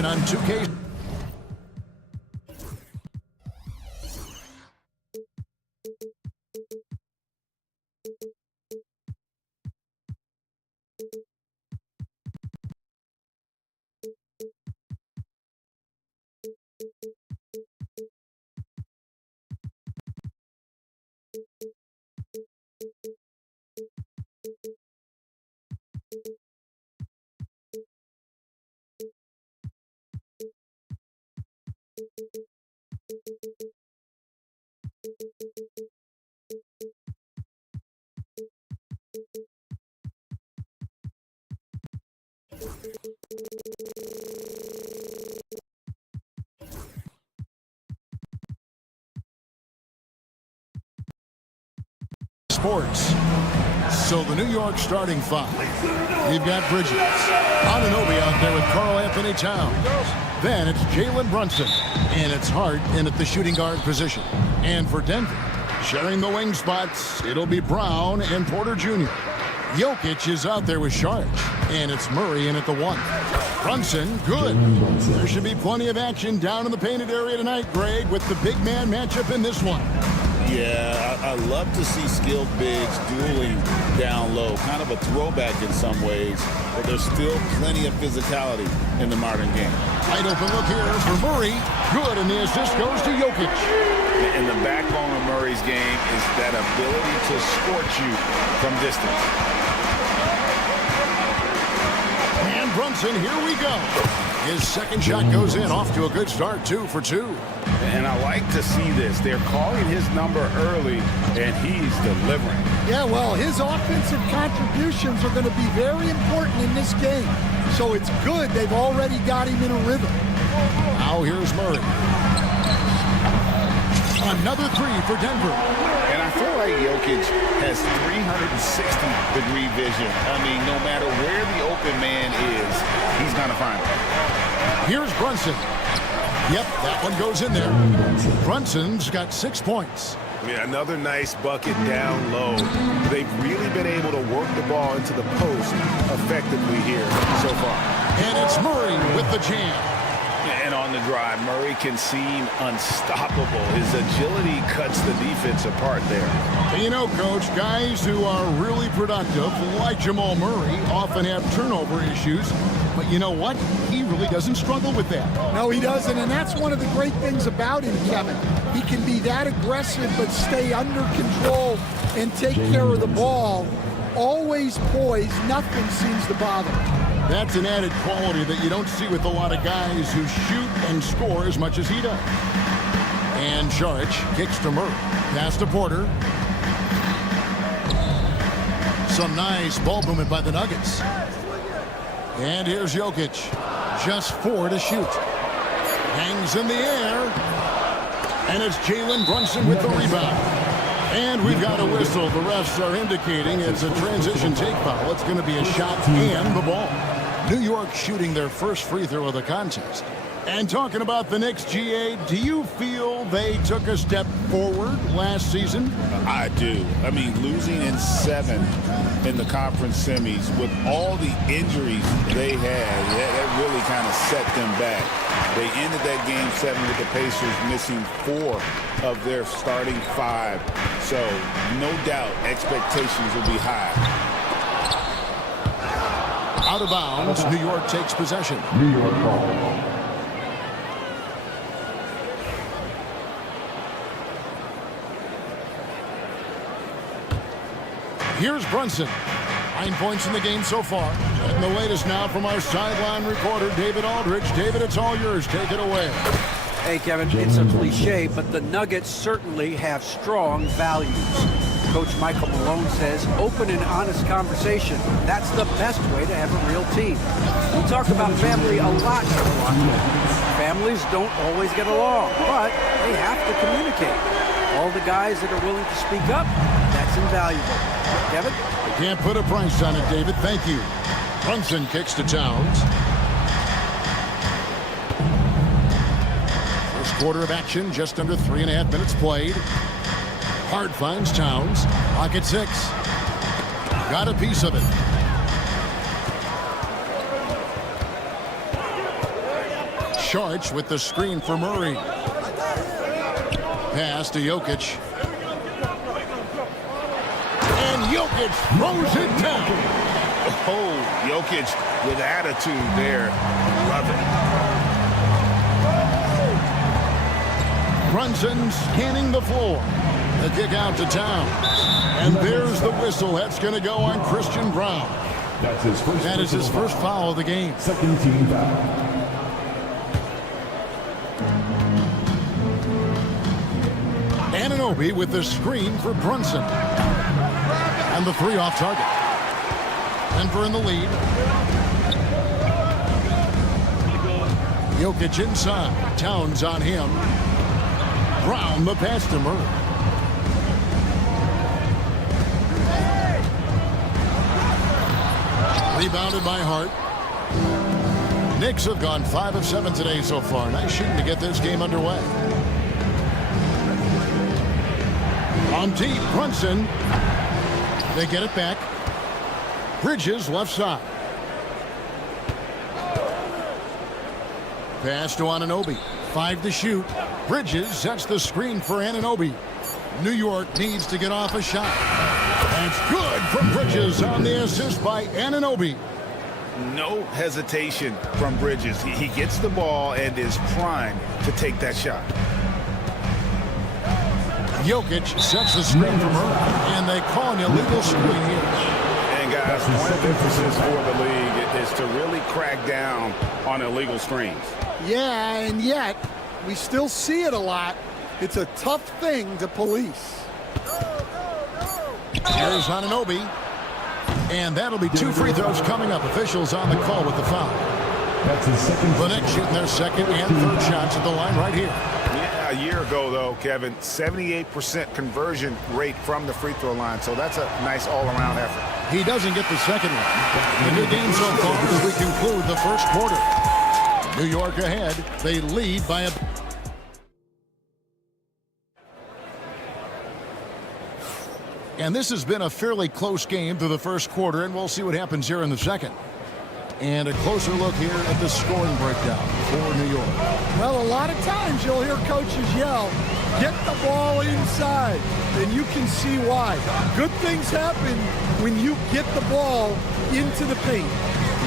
on 2K. Sports. So the New York starting five. You've got Bridges, Anunoby out there with Karl Anthony Towns. Then it's Jalen Brunson, and it's Hart in at the shooting guard position. And for Denver, sharing the wing spots, it'll be Brown and Porter Jr. Jokic is out there with Saric, and it's Murray in at the 1. Brunson, good. There should be plenty of action down in the painted area tonight, Greg, with the big man matchup in this one. Yeah, I love to see skilled bigs dueling down low. Kind of a throwback in some ways, but there's still plenty of physicality in the modern game. Wide open look here for Murray. Good, and the assist goes to Jokic. And the backbone of Murray's game is that ability to scorch you from distance. And Brunson, here we go. His second shot goes in, off to a good start, 2 for 2. And I like to see this. They're calling his number early, and he's delivering. Yeah, well, his offensive contributions are going to be very important in this game. So it's good they've already got him in a rhythm. Now here's Murray. Another 3 for Denver. And I feel like Jokic has 360-degree vision. I mean, no matter where the open man is, he's going to find it. Here's Brunson. Yep, that one goes in there. Brunson's got 6 points. Yeah, another nice bucket down low. They've really been able to work the ball into the post effectively here so far. And it's Murray with the jam. And on the drive, Murray can seem unstoppable. His agility cuts the defense apart there. You know, Coach, guys who are really productive, like Jamal Murray, often have turnover issues. But you know what? He really doesn't struggle with that. No, he doesn't, and that's one of the great things about him, Kevin. He can be that aggressive but stay under control and take care of the ball. Always poised. Nothing seems to bother him. That's an added quality that you don't see with a lot of guys who shoot and score as much as he does. And Saric kicks to Murray. Pass to Porter. Some nice ball movement by the Nuggets. And here's Jokic. Just 4 to shoot. Hangs in the air. And it's Jalen Brunson with the rebound. And we've got a whistle. The refs are indicating it's a transition take foul. It's going to be a shot and the ball. New York shooting their first free throw of the contest. And talking about the Knicks, GA, do you feel they took a step forward last season? I do. I mean, losing in 7 in the conference semis with all the injuries they had, that really kind of set them back. They ended that game 7 with the Pacers missing 4 of their starting 5. So, no doubt, expectations will be high. Out of bounds, New York takes possession. New York ball. Here's Brunson. 9 points in the game so far. And the latest now from our sideline reporter, David Aldridge. David, it's all yours. Take it away. Hey, Kevin, it's a cliche, but the Nuggets certainly have strong values. Coach Michael Malone says open and honest conversation. That's the best way to have a real team. We talk about family a lot here in Washington. Families don't always get along, but they have to communicate. All the guys that are willing to speak up, that's invaluable. Kevin? I can't put a price on it, David. Thank you. Brunson kicks to Towns. First quarter of action, just under 3.5 minutes played. Hart finds Towns. Pocket 6. Got a piece of it. Sharch with the screen for Murray. Pass to Jokic. And Jokic throws it down. Oh, Jokic with attitude there. Love it. Brunson scanning the floor. The kick out to Towns. And there's the whistle. That's going to go on Christian Brown. That's his first. That is his first foul of the game. Second team foul. Anunoby with the screen for Brunson. And the three off target. Denver in the lead. Jokic inside. Towns on him. Brown the pass to Murray. Rebounded by Hart. Knicks have gone 5 of 7 today so far. Nice shooting to get this game underway. On deep, Brunson. They get it back. Bridges left side. Pass to Anunoby. 5 to shoot. Bridges sets the screen for Anunoby. New York needs to get off a shot. That's good from Bridges on the assist by Anunoby. No hesitation from Bridges. He gets the ball and is primed to take that shot. Jokic sets the screen for Murray, and they call an illegal screen here. And guys, point of emphasis for the league is to really crack down on illegal screens. Yeah, and yet we still see it a lot. It's a tough thing to police. Here's Anunoby. And that'll be 2 free throws coming up. Officials on the call with the foul. That's his second. The Knicks shooting their second and third shots at the line right here. Yeah, a year ago, though, Kevin, 78% conversion rate from the free throw line. So that's a nice all-around effort. He doesn't get the second one. The good game so far as we conclude the first quarter. New York ahead. They lead by a... And this has been a fairly close game through the first quarter, and we'll see what happens here in the second. And a closer look here at the scoring breakdown for New York. Well, a lot of times you'll hear coaches yell, get the ball inside, and you can see why. Good things happen when you get the ball into the paint.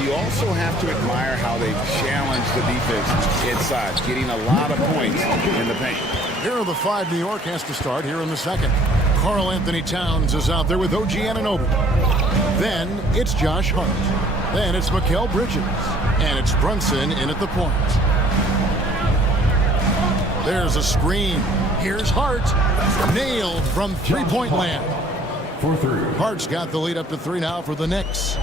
You also have to admire how they've challenged the defense inside, getting a lot of points in the paint. Here are the 5 New York has to start here in the second. Karl Anthony Towns is out there with OG Anunoby. Then it's Josh Hart. Then it's Mikal Bridges. And it's Brunson in at the point. There's a screen. Here's Hart. Nailed from three-point land. For 3. Hart's got the lead up to 3 now for the Knicks.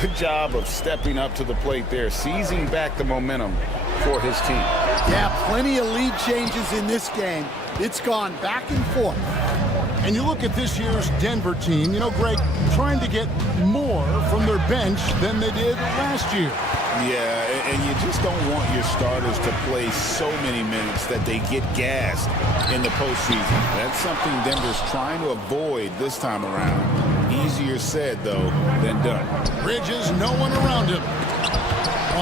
Good job of stepping up to the plate there, seizing back the momentum for his team. Yeah, plenty of lead changes in this game. It's gone back and forth. And you look at this year's Denver team, you know, Greg, trying to get more from their bench than they did last year. Yeah, and you just don't want your starters to play so many minutes that they get gassed in the postseason. That's something Denver's trying to avoid this time around. Easier said, though, than done. Bridges, no one around him.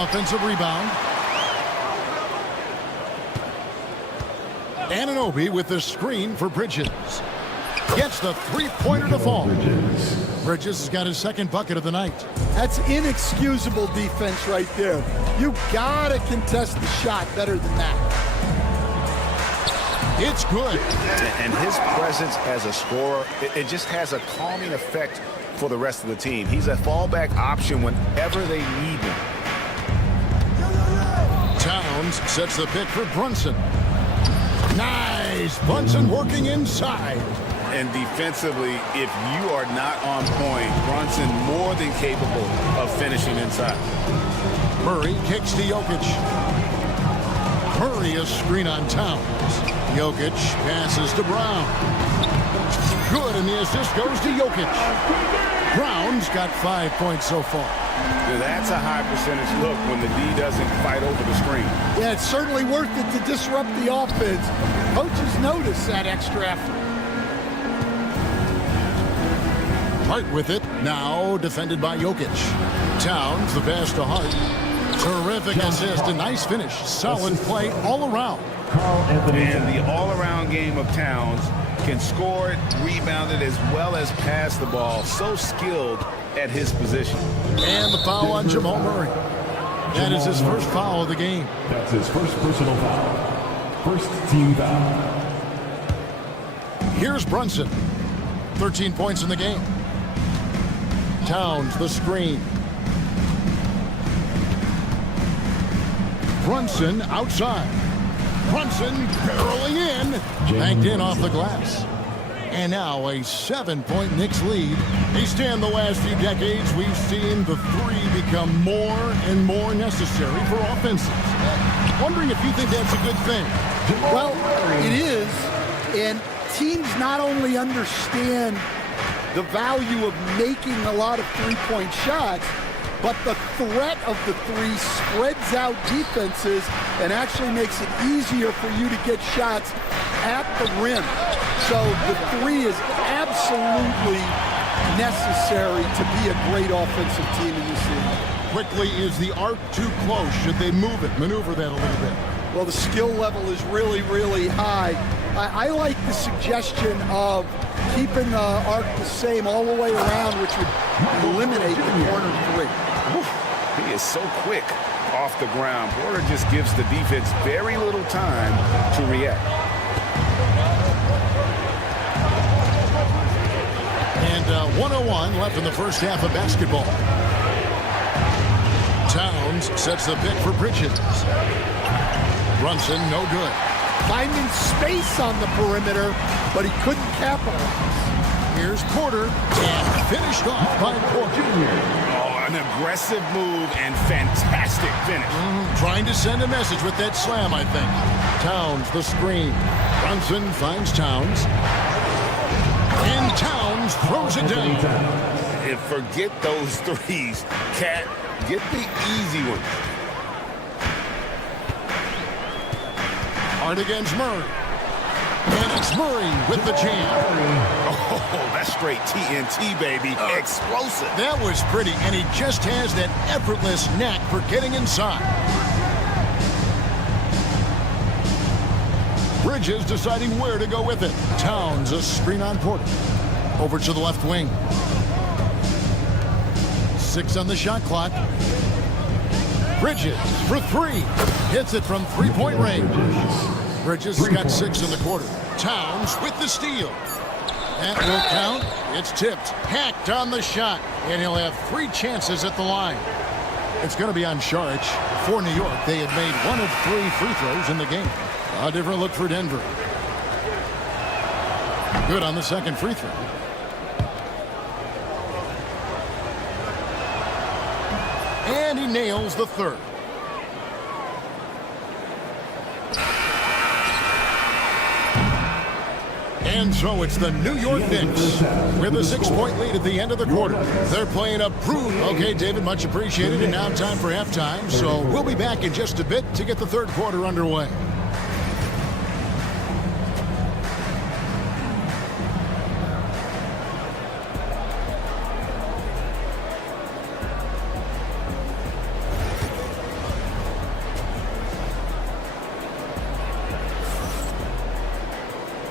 Offensive rebound. Anunoby with the screen for Bridges. Gets the three-pointer to fall. Bridges has got his second bucket of the night. That's inexcusable defense right there. You gotta contest the shot better than that. It's good. And his presence as a scorer, it just has a calming effect for the rest of the team. He's a fallback option whenever they need him. Towns sets the pick for Brunson. Nice. Brunson working inside. And defensively, if you are not on point, Brunson more than capable of finishing inside. Murray kicks to Jokic. Murray a screen on Towns. Jokic passes to Brown. Good, and the assist goes to Jokic. Brown's got 5 points so far. That's a high percentage look when the D doesn't fight over the screen. Yeah, it's certainly worth it to disrupt the offense. Coaches notice that extra effort. Hart with it. Now defended by Jokic. Towns the pass to Hart. Terrific assist, a nice finish. Solid play all around. And the all-around game of Towns can score it, rebound it, as well as pass the ball. So skilled at his position. And the foul on Jamal Murray. That is his first foul of the game. That's his first personal foul. First team foul. Here's Brunson. 13 points in the game. Towns, the screen. Brunson outside. Brunson barreling in. Banked in off the glass. And now a 7-point Knicks lead. Easton, the last few decades, we've seen the three become more and more necessary for offenses. Wondering if you think that's a good thing. Well, it is. And teams not only understand the value of making a lot of three-point shots, but the threat of the three spreads out defenses and actually makes it easier for you to get shots at the rim. So the three is absolutely necessary to be a great offensive team in this league. Quickly, is the arc too close? Should they move it, maneuver that a little bit? Well, the skill level is really, really high. I like the suggestion of keeping the arc the same all the way around, which would eliminate the corner three. He is so quick off the ground. Porter just gives the defense very little time to react. And 1:01 left in the first half of basketball. Towns sets the pick for Bridges. Brunson, no good. Finding space on the perimeter, but he couldn't capitalize. Here's Porter, and finished off by Porter. Oh, an aggressive move and fantastic finish. Trying to send a message with that slam, I think. Towns, the screen. Brunson finds Towns. And Towns throws it down. And forget those threes. Cat, get the easy one. Hard against Murray. And it's Murray with the jam. Oh, that's straight TNT, baby. Explosive. That was pretty, and he just has that effortless knack for getting inside. Bridges deciding where to go with it. Towns, a screen on Porter. Over to the left wing. 6 on the shot clock. Bridges for 3. Hits it from three-point range. Bridges has got 6 in the quarter. Towns with the steal. That will count. It's tipped. Hacked on the shot. And he'll have 3 chances at the line. It's going to be on Sharch. For New York, they had made 1 of 3 free throws in the game. A different look for Denver. Good on the second free throw. And he nails the third. And so it's the New York Knicks with a 6-point lead at the end of the quarter. They're playing a brutal. Okay, David, much appreciated. And now time for halftime. So we'll be back in just a bit to get the third quarter underway.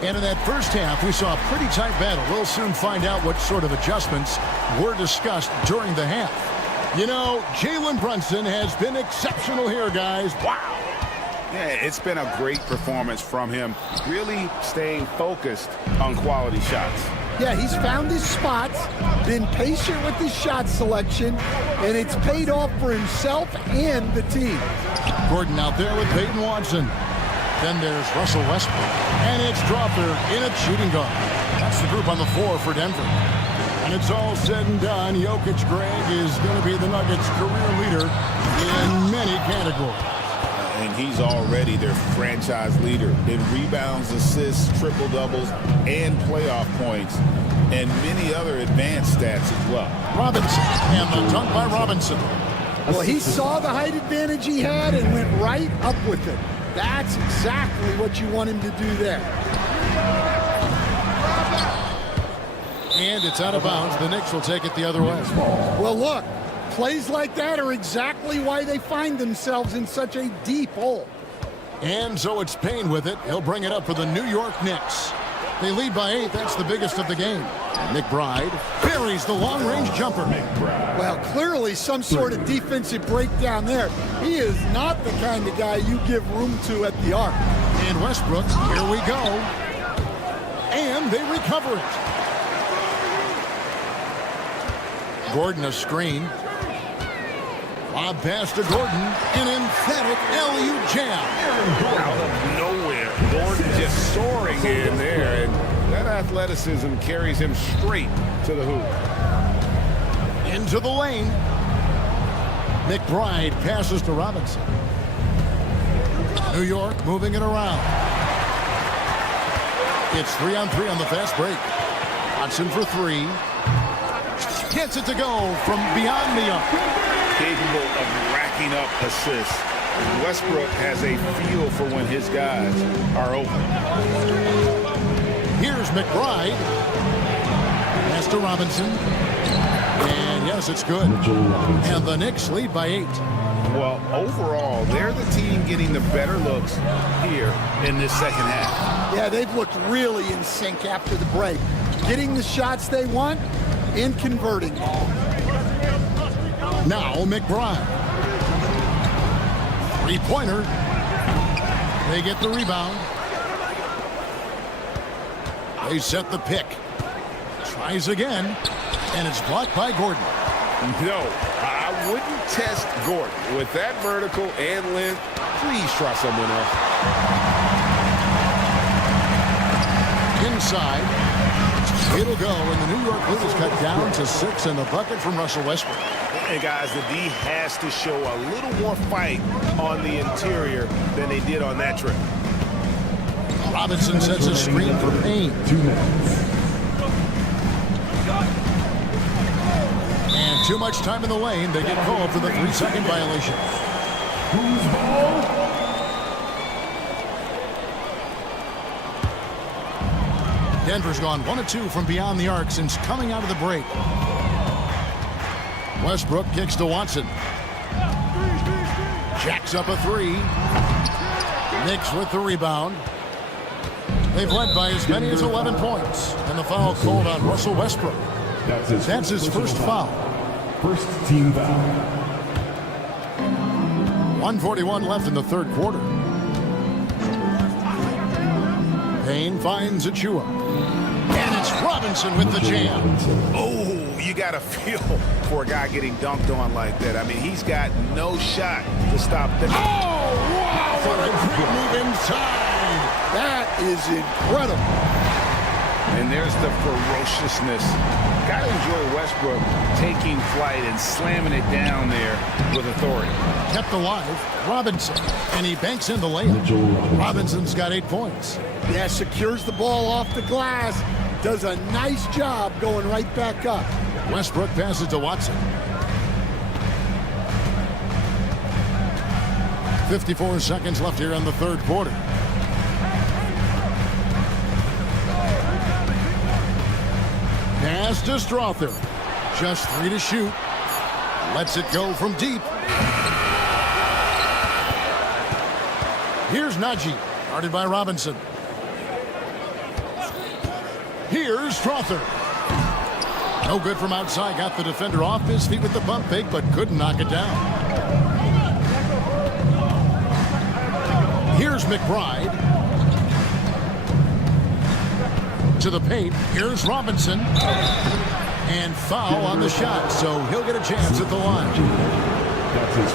And in that first half, we saw a pretty tight battle. We'll soon find out what sort of adjustments were discussed during the half. You know, Jalen Brunson has been exceptional here, guys. Wow. Yeah, it's been a great performance from him. Really staying focused on quality shots. Yeah, he's found his spots, been patient with his shot selection, and it's paid off for himself and the team. Gordon out there with Peyton Watson. Then there's Russell Westbrook. And it's Dropper in at shooting guard. That's the group on the floor for Denver. And it's all said and done. Jokic, Greg, is going to be the Nuggets' career leader in many categories. And he's already their franchise leader in rebounds, assists, triple-doubles, and playoff points, and many other advanced stats as well. Robinson, and the dunk by Robinson. Well, he saw the height advantage he had and went right up with it. That's exactly what you want him to do there. And it's out of bounds. The Knicks will take it the other way. Well, look, plays like that are exactly why they find themselves in such a deep hole. And so it's Payne with it. He'll bring it up for the New York Knicks. They lead by 8. That's the biggest of the game. McBride buries the long-range jumper. Well, clearly some sort of defensive breakdown there. He is not the kind of guy you give room to at the arc. And Westbrook, here we go. And they recover it. Gordon a screen. Lob pass to Gordon. An emphatic LU jam. Out of nowhere. Gordon just soaring in there, and that athleticism carries him straight to the hoop. Into the lane. McBride passes to Robinson. New York moving it around. It's 3-on-3 on the fast break. Watson for 3. Gets it to go from beyond the arc. Capable of racking up assists. Westbrook has a feel for when his guys are open. Here's McBride. Pass to Robinson. And yes, it's good. And the Knicks lead by 8. Well, overall, they're the team getting the better looks here in this second half. Yeah, they've looked really in sync after the break. Getting the shots they want and converting. Now McBride. 3-pointer. They get the rebound. They set the pick. Tries again. And it's blocked by Gordon. No, I wouldn't test Gordon. With that vertical and length, please try someone else. Inside. It'll go, and the New York lead is cut down to 6 in the bucket from Russell Westbrook. And guys, the D has to show a little more fight on the interior than they did on that trip. Robinson sets a screen for Payne. 2 minutes. And too much time in the lane. They get called for the 3-second violation. Who's ball? Denver's gone 1 of 2 from beyond the arc since coming out of the break. Westbrook kicks to Watson. Jacks up a 3. Knicks with the rebound. They've led by as many as 11 points. And the foul called on Russell Westbrook. That's his first foul. First team foul. 1:41 left in the third quarter. Payne finds Achua. And it's Robinson with the jam. Oh, you got to feel for a guy getting dunked on like that. I mean, he's got no shot to stop that. Oh, wow, what a great move inside. That is incredible. And there's the ferociousness. Got to enjoy Westbrook taking flight and slamming it down there with authority. Kept alive, Robinson, and he banks in the layup. Robinson's got 8 points. Yeah, secures the ball off the glass. Does a nice job going right back up. Westbrook passes to Watson. 54 seconds left here in the third quarter. Pass to Strother. Just 3 to shoot. Lets it go from deep. Here's Najee, guarded by Robinson. Here's Strother. No good from outside. Got the defender off his feet with the bump fake, but couldn't knock it down. Here's McBride. To the paint. Here's Robinson. And foul on the shot, so he'll get a chance at the line.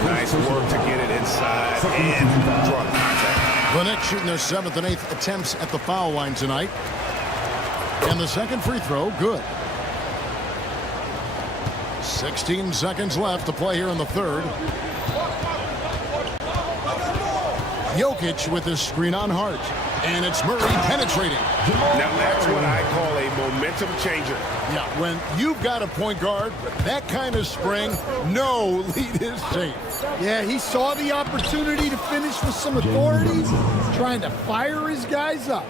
Nice work to get it inside and draw contact. The Knicks shooting their 7th and 8th attempts at the foul line tonight. And the second free throw, good. 16 seconds left to play here in the third. Jokic with his screen on Hart. And it's Murray penetrating. Now that's what I call a momentum changer. Yeah, when you've got a point guard with that kind of spring, no lead is safe. Yeah, he saw the opportunity to finish with some authority, trying to fire his guys up.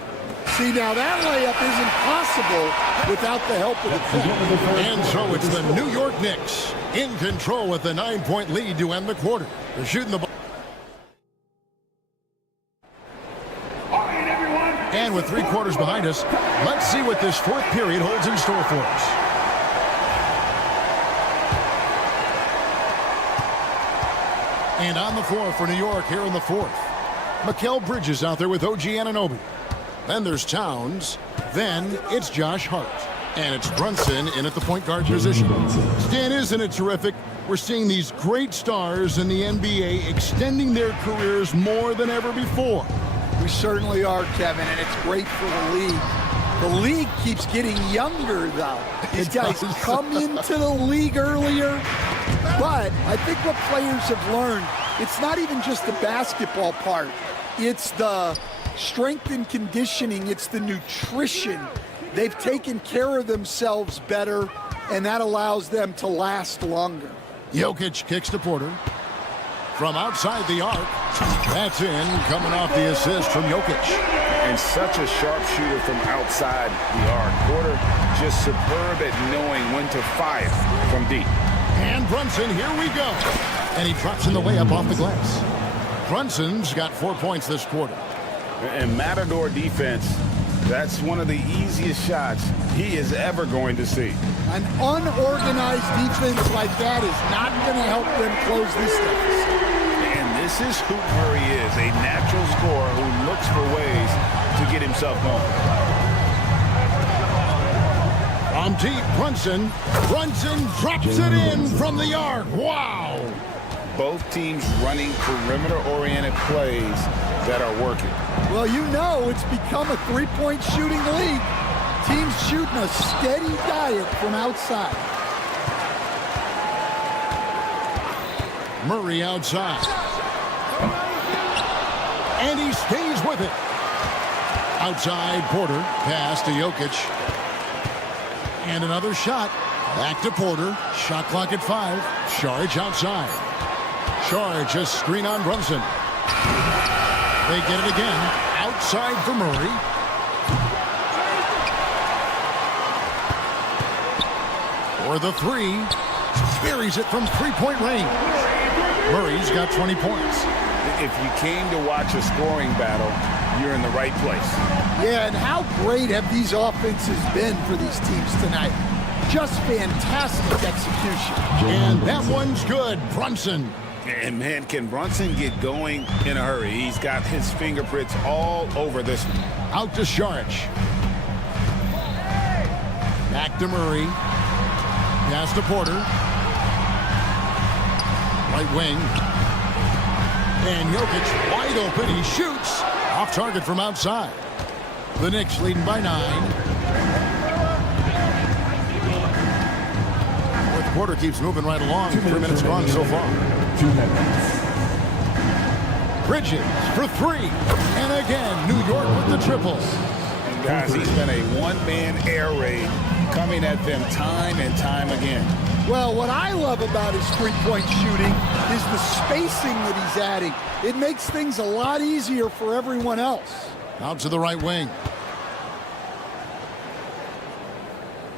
See, now that layup isn't possible without the help of the team. And so it's the New York Knicks in control with a 9-point lead to end the quarter. They're shooting the ball. And with 3 quarters behind us, let's see what this fourth period holds in store for us. And on the floor for New York here in the fourth. Mikal Bridges out there with OG Anunoby. Then there's Towns. Then it's Josh Hart. And it's Brunson in at the point guard position. Stan, isn't it terrific? We're seeing these great stars in the NBA extending their careers more than ever before. We certainly are, Kevin, and it's great for the league. The league keeps getting younger, though. These guys come into the league earlier, but I think what players have learned, it's not even just the basketball part. It's the strength and conditioning. It's the nutrition. They've taken care of themselves better, and that allows them to last longer. Jokic kicks to Porter. From outside the arc, that's in, coming off the assist from Jokic. And such a sharp shooter from outside the arc. Porter just superb at knowing when to fire from deep. And Brunson, here we go. And he drops in the layup off the glass. Brunson's got 4 points this quarter. And Matador defense, that's one of the easiest shots he is ever going to see. An unorganized defense like that is not going to help them close this deficit. And this is who Murray is, a natural scorer who looks for ways to get himself going. On deep, Brunson. Brunson drops it in from the arc. Wow! Both teams running perimeter-oriented plays that are working. Well, you know it's become a three-point shooting league. Teams shooting a steady diet from outside. Murray outside. And he stays with it. Outside, Porter. Pass to Jokic. And another shot. Back to Porter. Shot clock at 5. Saric outside. Saric just screen on Brunson. They get it again. Outside for Murray. For the 3. Buries it from 3-point range. Murray's got 20 points. If you came to watch a scoring battle, you're in the right place. Yeah, and how great have these offenses been for these teams tonight? Just fantastic execution. And that one's good. Brunson. And man, can Brunson get going in a hurry? He's got his fingerprints all over this one. Out to Saric. Back to Murray. Pass to Porter. Right wing. And Jokic wide open. He shoots. Off target from outside. The Knicks leading by 9. Fourth quarter keeps moving right along. 3 minutes gone so far. 2 minutes. Bridges for 3. And again, New York with the triple. And guys, he's been a one-man air raid coming at them time and time again. Well, what I love about his three-point shooting is the spacing that he's adding. It makes things a lot easier for everyone else. Out to the right wing.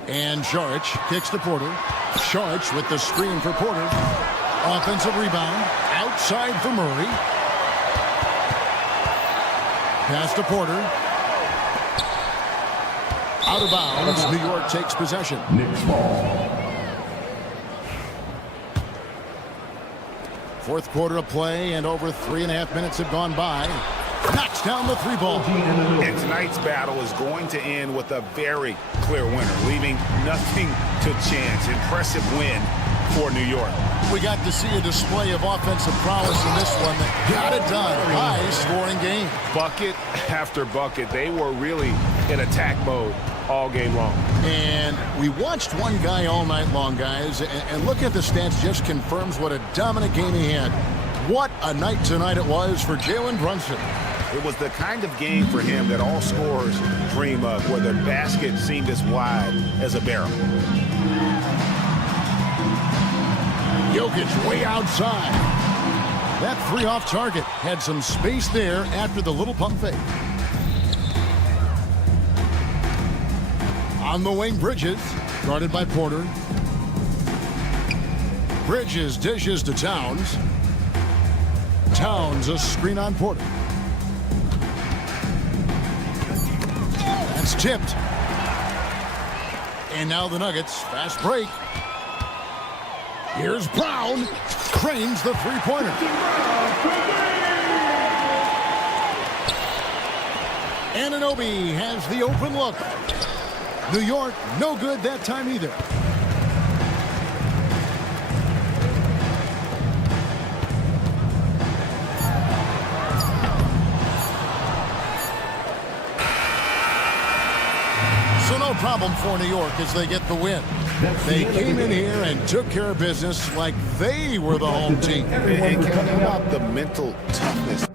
And Saric kicks to Porter. Saric with the screen for Porter. Offensive rebound. Outside for Murray. Pass to Porter. Out of bounds. New York takes possession. Knicks ball. Fourth quarter of play, and over 3.5 minutes have gone by. Knocks down the 3-ball. And tonight's battle is going to end with a very clear winner, leaving nothing to chance. Impressive win for New York. We got to see a display of offensive prowess in this one that got it done. High-scoring game. Bucket after bucket. They were really in attack mode all game long. And we watched one guy all night long, guys, and look at the stats, just confirms what a dominant game he had. What a night tonight it was for Jalen Brunson. It was the kind of game for him that all scorers dream of, where the basket seemed as wide as a barrel. Jokic way outside. That 3 off target had some space there after the little pump fake. On the wing, Bridges, guarded by Porter. Bridges dishes to Towns. Towns, a screen on Porter. That's tipped. And now the Nuggets, fast break. Here's Brown, cranes the three-pointer. Anunoby has the open look. New York, no good that time either. So no problem for New York as they get the win. They came in here and took care of business like they were the home team. And Kevin, how about the mental toughness?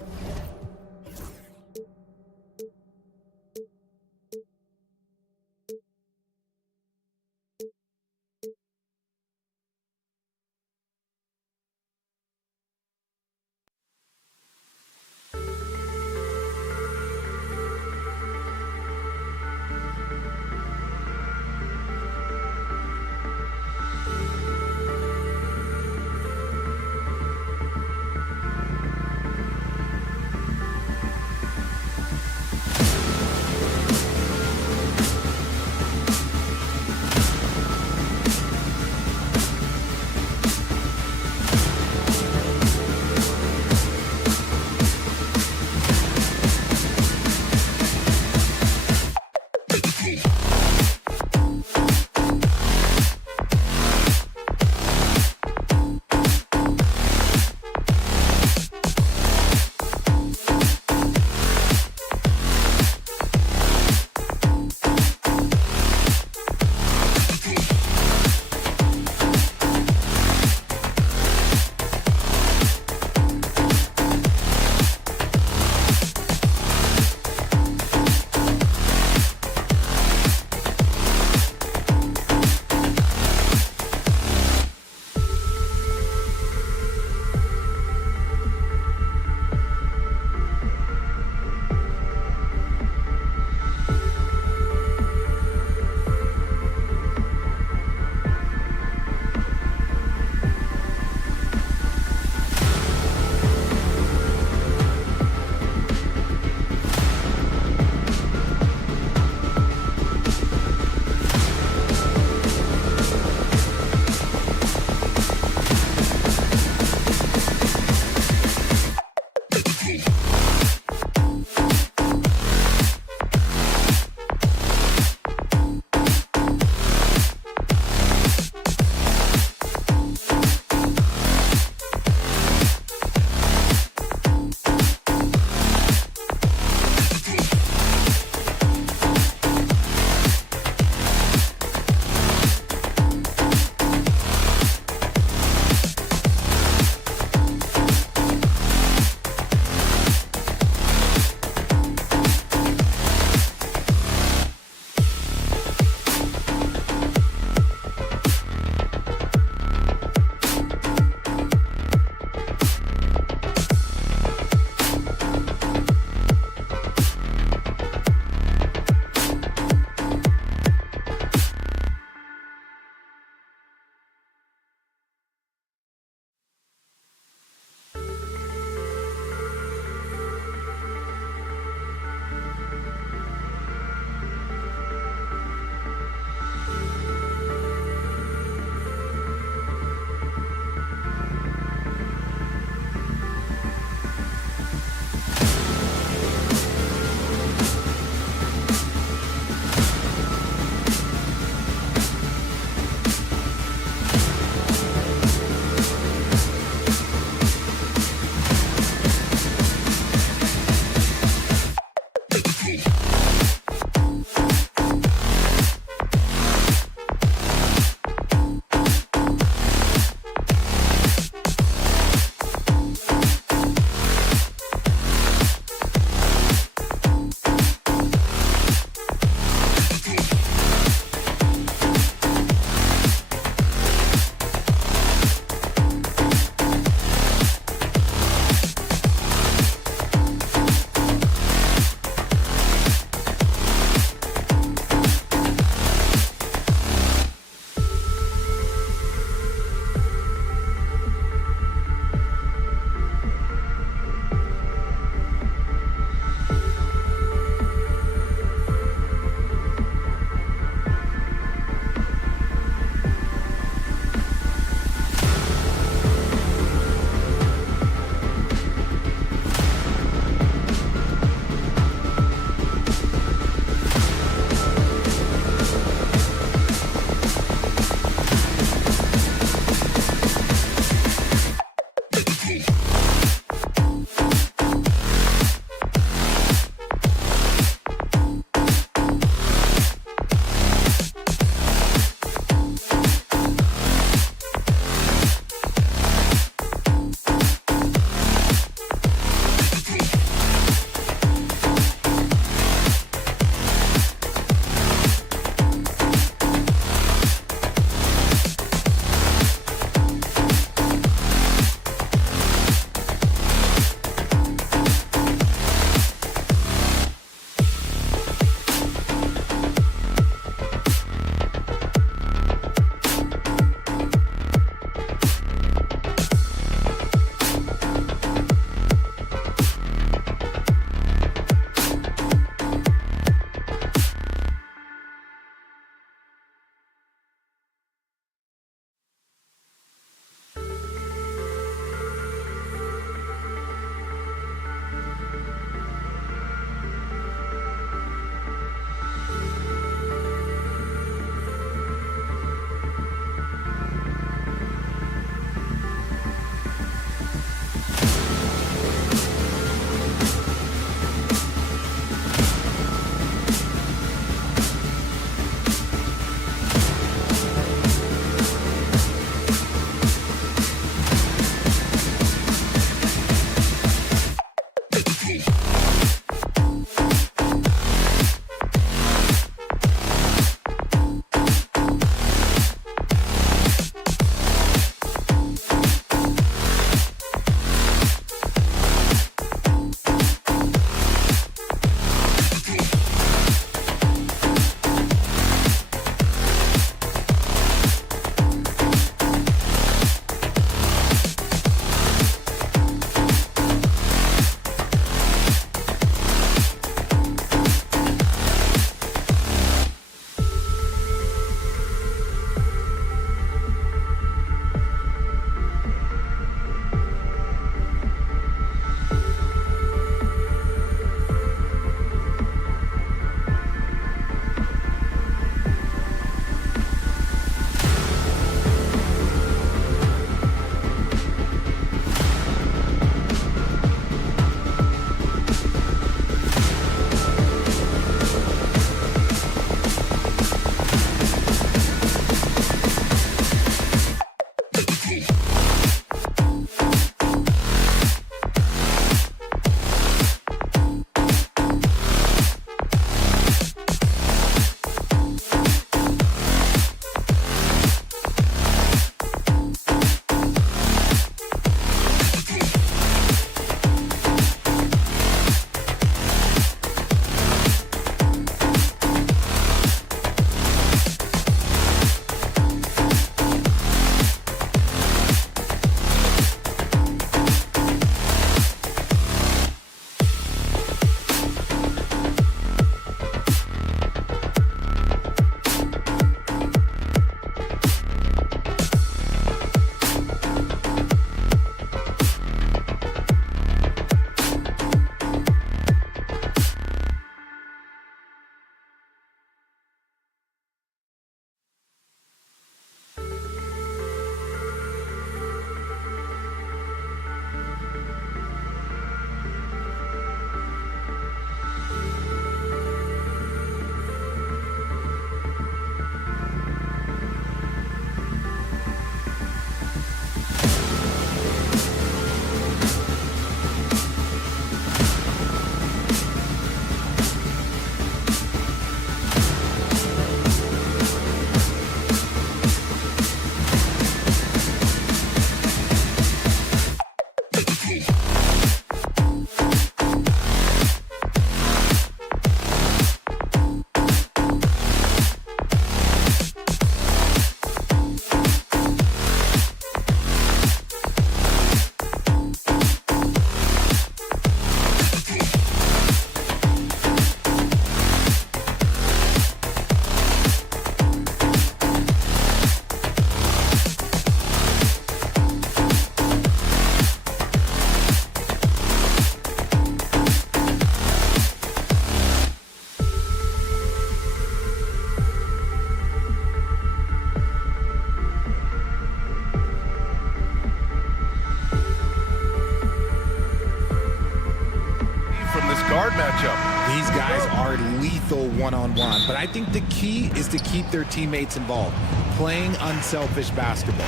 matchup. These guys are lethal one-on-one, but I think the key is to keep their teammates involved, playing unselfish basketball.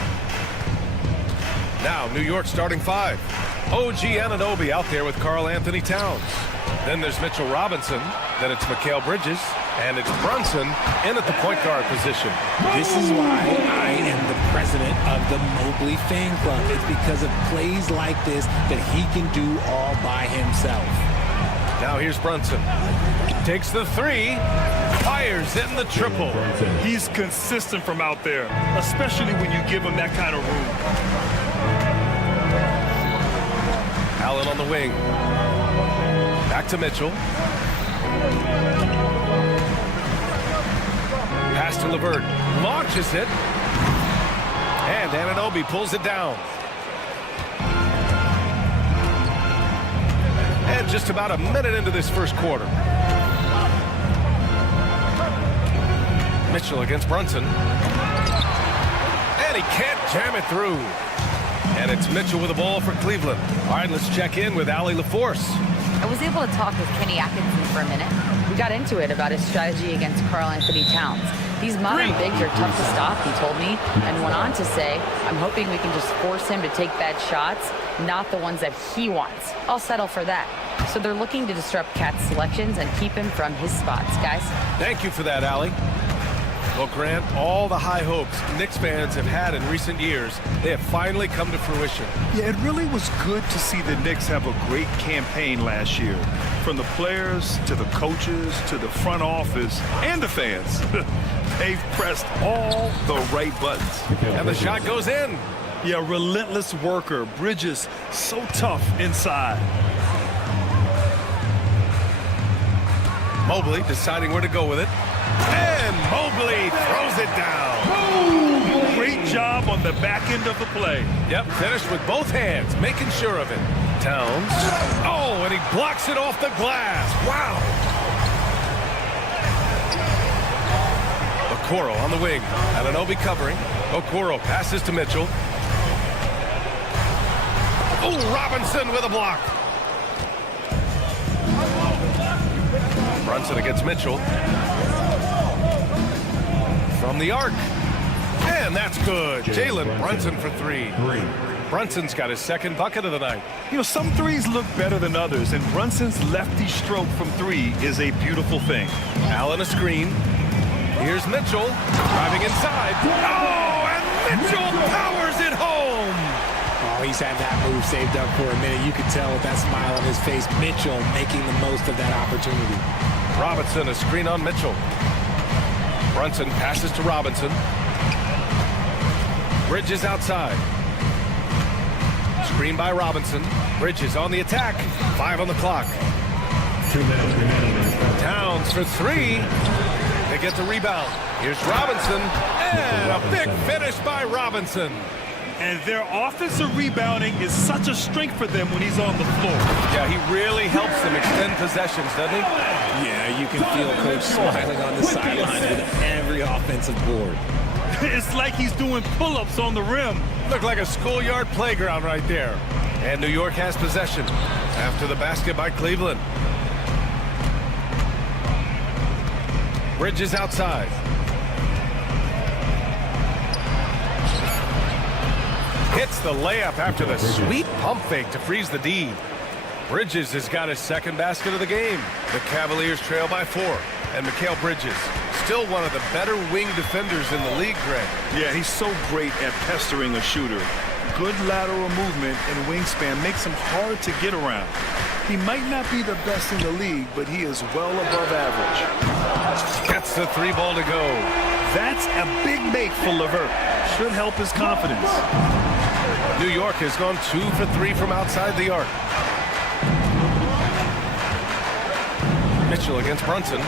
Now, New York starting 5. OG Anunoby out there with Karl Anthony Towns. Then there's Mitchell Robinson. Then it's Mikal Bridges. And it's Brunson in at the point guard position. This is why I am the president of the Mobley fan club. It's because of plays like this that he can do all by himself. Now here's Brunson. Takes the 3. Fires in the triple. He's consistent from out there, especially when you give him that kind of room. Allen on the wing. Back to Mitchell. Pass to LeVert. Launches it. And Anunoby pulls it down. And just about a minute into this first quarter. Mitchell against Brunson. And he can't jam it through. And it's Mitchell with the ball for Cleveland. All right, let's check in with Allie LaForce. I was able to talk with Kenny Atkinson for a minute. We got into it about his strategy against Karl Anthony Towns. These modern bigs are tough to stop, he told me, and went on to say, I'm hoping we can just force him to take bad shots, not the ones that he wants. I'll settle for that. So they're looking to disrupt Cat's selections and keep him from his spots, guys. Thank you for that, Allie. Well, Grant, all the high hopes Knicks fans have had in recent years, they have finally come to fruition. Yeah, it really was good to see the Knicks have a great campaign last year. From the players to the coaches to the front office and the fans. They've pressed all the right buttons. And the shot goes in. Yeah, relentless worker. Bridges, so tough inside. Mobley deciding where to go with it. And Mobley throws it down. Great job on the back end of the play. Yep, finished with both hands, making sure of it. Towns. Oh, and he blocks it off the glass. Wow. Okoro on the wing. Anunoby covering. Okoro passes to Mitchell. Oh, Robinson with a block. Brunson against Mitchell. From the arc. And that's good. Jalen Brunson for 3. Brunson's got his second bucket of the night. You know, some threes look better than others, and Brunson's lefty stroke from 3 is a beautiful thing. Allen a screen. Here's Mitchell driving inside. Oh, and Mitchell powers it home. Oh, he's had that move saved up for a minute. You could tell with that smile on his face, Mitchell making the most of that opportunity. Robinson a screen on Mitchell. Brunson passes to Robinson. Bridges outside. Screen by Robinson. Bridges on the attack. 5 on the clock. 2 minutes remaining. Towns for 3. They get the rebound. Here's Robinson. And a big finish by Robinson. And their offensive rebounding is such a strength for them when he's on the floor. Yeah, he really helps them extend possessions, doesn't he? Yeah, you can feel Coach smiling on the sideline with every offensive board. It's like he's doing pull-ups on the rim. Looked like a schoolyard playground right there. And New York has possession after the basket by Cleveland. Bridges outside. Hits the layup after the sweet pump fake to freeze the D. Bridges has got his second basket of the game. The Cavaliers trail by 4. And Mikal Bridges, still one of the better wing defenders in the league, Greg. Yeah, he's so great at pestering a shooter. Good lateral movement and wingspan makes him hard to get around. He might not be the best in the league, but he is well above average. Gets the 3 ball to go. That's a big make for LeVert. Should help his confidence. New York has gone 2 for 3 from outside the arc. Mitchell against Brunson.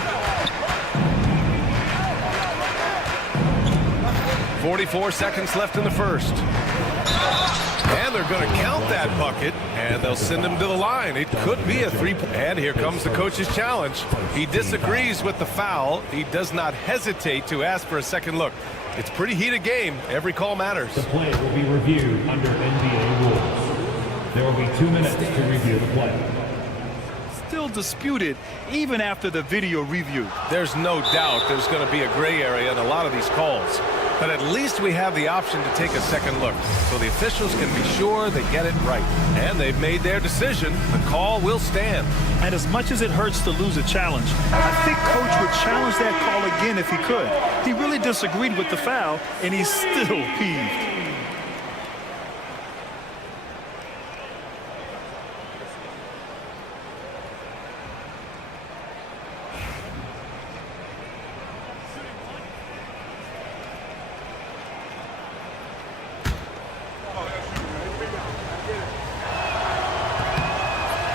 44 seconds left in the first. And they're going to count that bucket, and they'll send him to the line. It could be a 3. And here comes the coach's challenge. He disagrees with the foul. He does not hesitate to ask for a second look. It's a pretty heated game. Every call matters. The play will be reviewed under NBA rules. There will be 2 minutes to review the play. still disputed even after the video review. There's no doubt there's going to be a gray area in a lot of these calls. But at least we have the option to take a second look, so the officials can be sure they get it right. And they've made their decision. The call will stand. And as much as it hurts to lose a challenge, I think Coach would challenge that call again if he could. He really disagreed with the foul, and he's still peeved.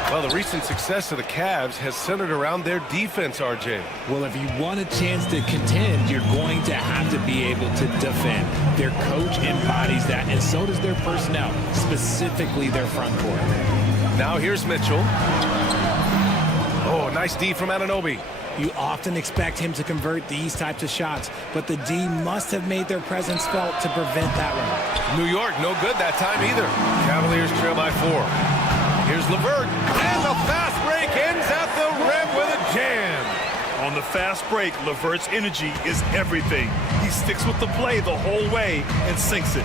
Well, the recent success of the Cavs has centered around their defense, RJ. Well, if you want a chance to contend, you're going to have to be able to defend. Their coach embodies that, and so does their personnel, specifically their front court. Now here's Mitchell. Oh, nice D from Anunoby. You often expect him to convert these types of shots, but the D must have made their presence felt to prevent that one. New York, no good that time either. Cavaliers trail by 4. Here's LeVert, and the fast break ends at the rim with a jam. On the fast break, LeVert's energy is everything. He sticks with the play the whole way and sinks it.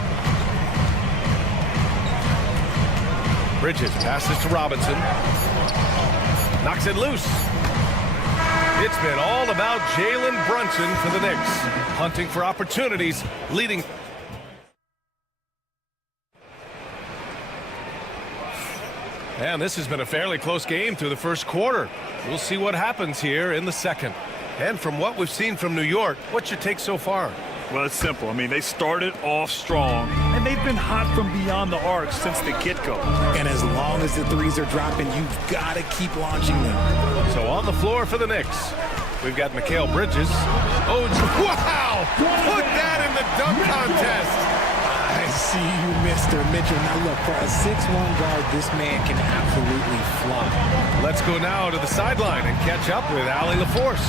Bridges passes to Robinson. Knocks it loose. It's been all about Jalen Brunson for the Knicks. Hunting for opportunities, leading. And this has been a fairly close game through the first quarter. We'll see what happens here in the second. And from what we've seen from New York, what's your take so far? Well, it's simple. I mean, they started off strong, and they've been hot from beyond the arc since the get-go. And as long as the threes are dropping, you've got to keep launching them. So on the floor for the Knicks, we've got Mikal Bridges. Oh, wow! Put that in the dunk contest! I see you, Mr. Mitchell. Now look, for a 6'1" guard, this man can absolutely fly. Let's go now to the sideline and catch up with Allie LaForce.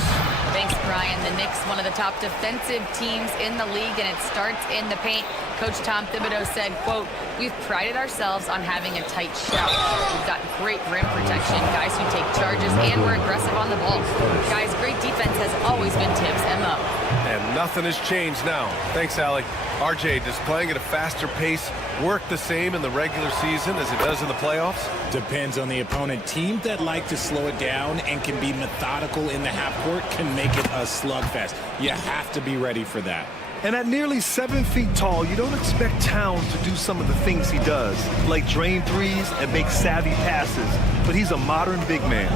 Thanks, Brian. The Knicks, one of the top defensive teams in the league, and it starts in the paint. Coach Tom Thibodeau said, quote, "We've prided ourselves on having a tight shell. We've got great rim protection, guys who take charges, and we're aggressive on the ball. Guys, great defense has always been Tibbs' MO." And nothing has changed now. Thanks, Allie. RJ, does playing at a faster pace work the same in the regular season as it does in the playoffs? Depends on the opponent. Teams that like to slow it down and can be methodical in the half court can make it a slugfest. You have to be ready for that. And at nearly 7 feet tall, you don't expect Towns to do some of the things he does, like drain threes and make savvy passes. But he's a modern big man.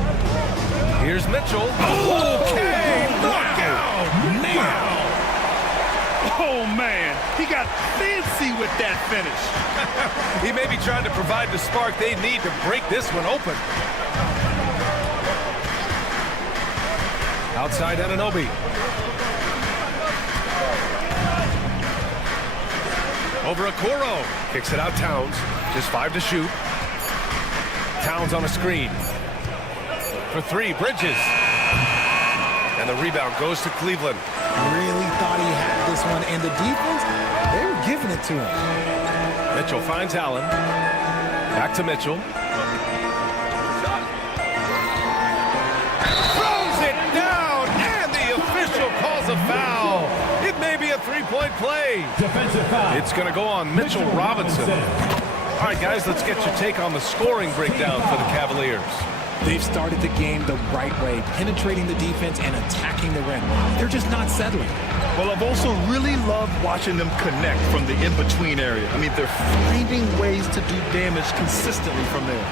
Here's Mitchell. Okay, knockout! Nemo! Oh, man, he got fancy with that finish. He may be trying to provide the spark they need to break this one open. Outside Anunoby. Over Okoro. Kicks it out Towns. Just 5 to shoot. Towns on a screen. For 3, Bridges. And the rebound goes to Cleveland. Really thought he had this one, and the defense, they were giving it to him. Mitchell finds Allen. Back to Mitchell. Throws it down, and the official calls a foul. It may be a 3-point play. Defensive foul. It's going to go on Mitchell Robinson. All right, guys, let's get your take on the scoring breakdown for the Cavaliers. They've started the game the right way, penetrating the defense and attacking the rim. They're just not settling. Well, I've also really loved watching them connect from the in-between area. I mean, they're finding ways to do damage consistently from there.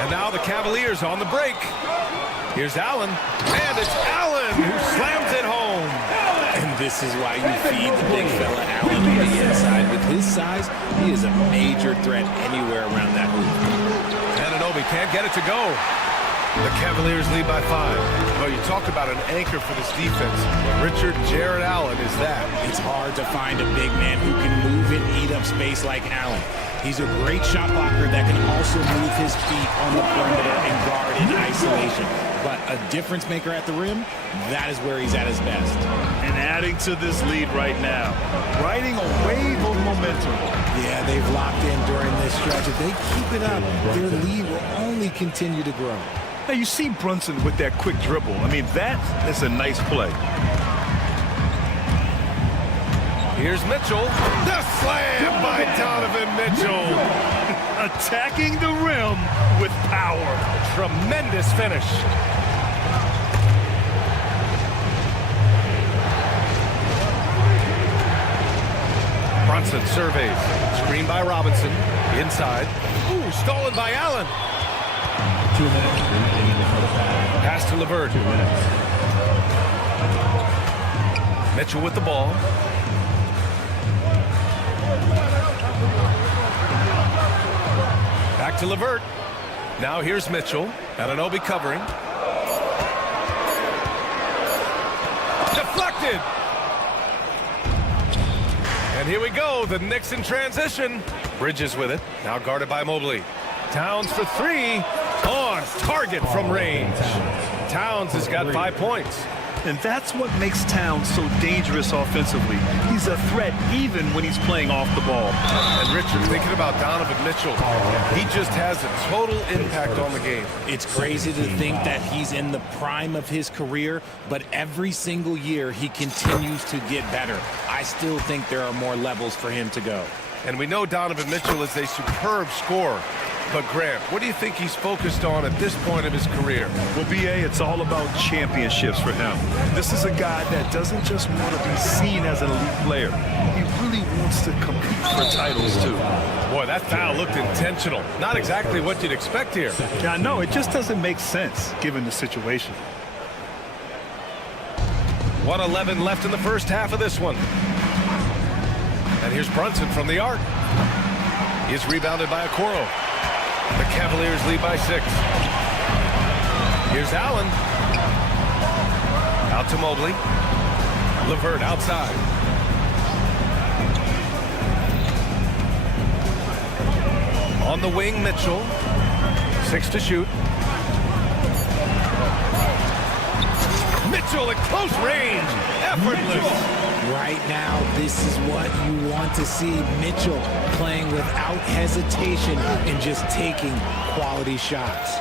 And now the Cavaliers on the break. Here's Allen, and it's Allen who slams it home. And this is why you feed the big fella Allen on the inside. With his size, he is a major threat anywhere around that hoop. Anunoby can't get it to go. The Cavaliers lead by 5. Well, you talk about an anchor for this defense. Richard Jared Allen is that. It's hard to find a big man who can move and eat up space like Allen. He's a great shot blocker that can also also move his feet on the perimeter and guard in isolation. But a difference maker at the rim, that is where he's at his best. And adding to this lead right now, riding a wave of momentum. Yeah, they've locked in during this stretch. If they keep it up, their lead will only continue to grow. Now, you see Brunson with that quick dribble. I mean, that is a nice play. Here's Mitchell. The slam by Donovan Mitchell. Attacking the rim with power. Tremendous finish. Brunson surveys. Screen by Robinson. Inside. Ooh, stolen by Allen. 2 minutes remaining in the first half. Pass to LeVert. 2 minutes. Mitchell with the ball. Back to LeVert. Now here's Mitchell. Anunoby covering. Deflected. And here we go. The Knicks in transition. Bridges with it. Now guarded by Mobley. Towns for three. On target from range. Towns has got 5 points. And that's what makes Towns so dangerous offensively. He's a threat even when he's playing off the ball. And Richard, thinking about Donovan Mitchell, he just has a total impact on the game. It's crazy to think that he's in the prime of his career, but every single year he continues to get better. I still think there are more levels for him to go. And we know Donovan Mitchell is a superb scorer. But Grant, what do you think he's focused on at this point of his career? Well, B.A., it's all about championships for him. This is a guy that doesn't just want to be seen as an elite player. He really wants to compete for titles, too. Boy, that foul looked intentional. Not exactly what you'd expect here. Yeah, I know. It just doesn't make sense, given the situation. 1:11 left in the first half of this one. And here's Brunson from the arc. He's rebounded by Okoro. The Cavaliers lead by 6. Here's Allen. Out to Mobley. LeVert outside. On the wing, Mitchell. 6 to shoot. Mitchell at close range. Effortless. Right now, this is what you want to see. Mitchell playing without hesitation and just taking quality shots.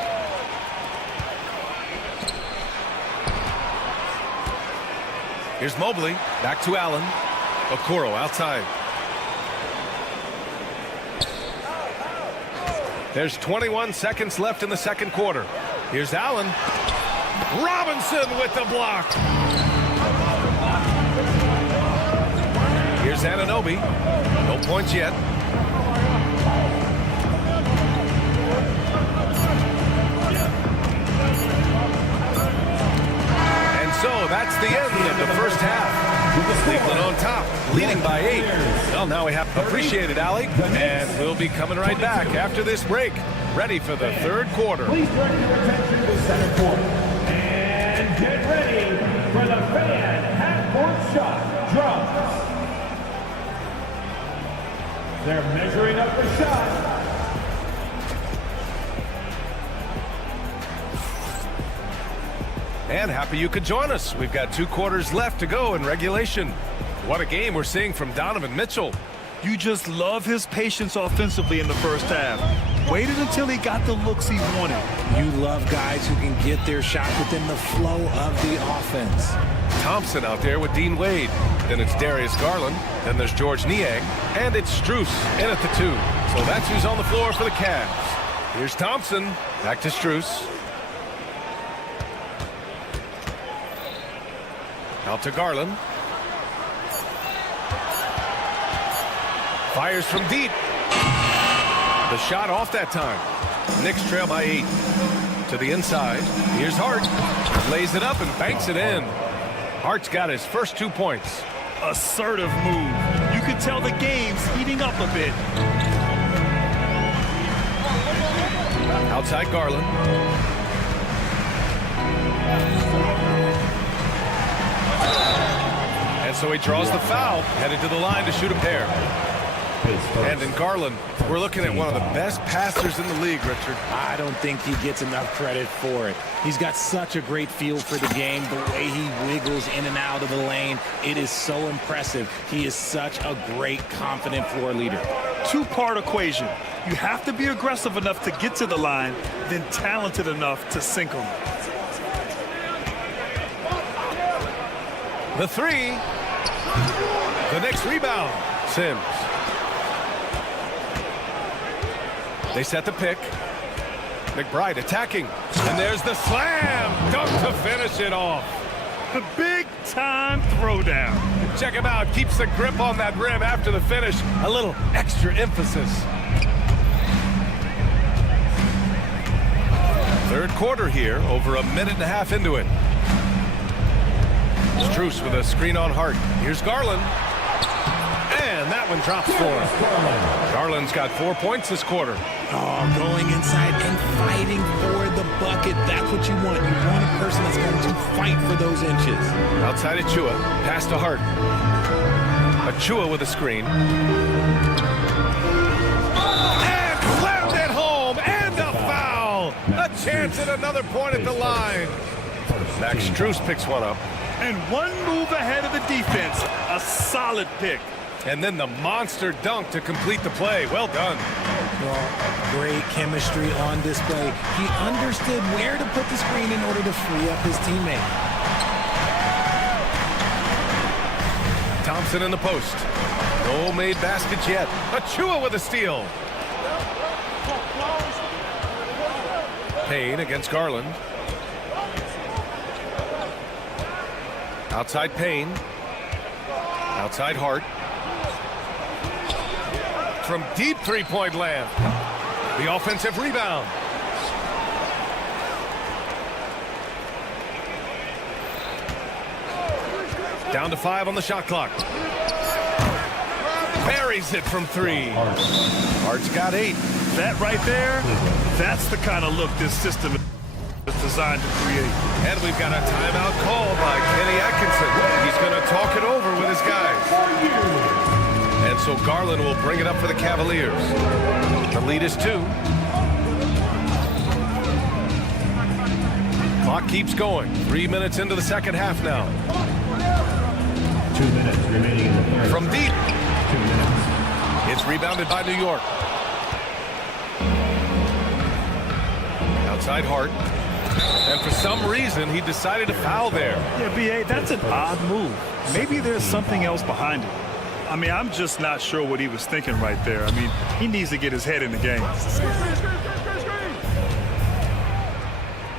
Here's Mobley. Back to Allen. Okoro outside. There's 21 seconds left in the second quarter. Here's Allen. Robinson with the block. Here's Anunoby. No points yet. And so that's the end of the first half. Cleveland on top, leading by 8. Well, now we have appreciated, Allie, and we'll be coming right back after this break, ready for the third quarter. Please direct your attention to the center court. And get ready for the fan half-court shot drums. They're measuring up the shot. And happy you could join us. We've got 2 quarters left to go in regulation. What a game we're seeing from Donovan Mitchell. You just love his patience offensively in the first half. Waited until he got the looks he wanted. You love guys who can get their shot within the flow of the offense. Thompson out there with Dean Wade. Then it's Darius Garland. Then there's George Niang. And it's Strus in at the 2. So that's who's on the floor for the Cavs. Here's Thompson. Back to Strus. Out to Garland. Fires from deep. The shot off that time. Knicks trail by 8. To the inside. Here's Hart. Lays it up and banks it in. Hart's got his first 2 points. Assertive move. You can tell the game's heating up a bit. Outside Garland. And so he draws the foul. Headed to the line to shoot a pair. And then Garland We're looking at one of the best passers in the league, Richard. I don't think he gets enough credit for it. He's got such a great feel for the game, the way he wiggles in and out of the lane. It is so impressive. He is such a great, confident floor leader. Two-part equation. You have to be aggressive enough to get to the line, then talented enough to sink them. The three. The Knicks rebound. Sims. They set the pick. McBride attacking. And there's the slam. Dunk to finish it off. The big-time throwdown. Check him out. Keeps the grip on that rim after the finish. A little extra emphasis. Third quarter here. Over a minute and a half into it. Strus with a screen on Hart. Here's Garland. And that one drops for him. Garland's got 4 points this quarter. Oh, going inside and fighting for the bucket. That's what you want. You want a person that's going to fight for those inches. Outside Achua. Pass to Hart. Achua with a screen. And slammed it home. And a foul. A chance at another point at the line. Max Strus picks one up. And one move ahead of the defense. A solid pick. And then the monster dunk to complete the play. Well done. Well, great chemistry on display. He understood where to put the screen in order to free up his teammate. Thompson in the post. No made baskets yet. Achua with a steal. Payne against Garland. Outside Payne. Outside Hart. From deep three-point land. The offensive rebound. Down to 5 on the shot clock. Buries it from 3. Hart's got 8. That right there, that's the kind of look this system is designed to create. And we've got a timeout call by Kenny Atkinson. He's going to talk it over with his guys. And so Garland will bring it up for the Cavaliers. The lead is 2. Clock keeps going. 3 minutes into the second half now. 2 minutes remaining in the third. From deep. 2 minutes. It's rebounded by New York. Outside Hart. And for some reason, he decided to foul there. Yeah, B.A., that's an odd move. Maybe there's something else behind it. I mean, I'm just not sure what he was thinking right there. I mean, he needs to get his head in the game.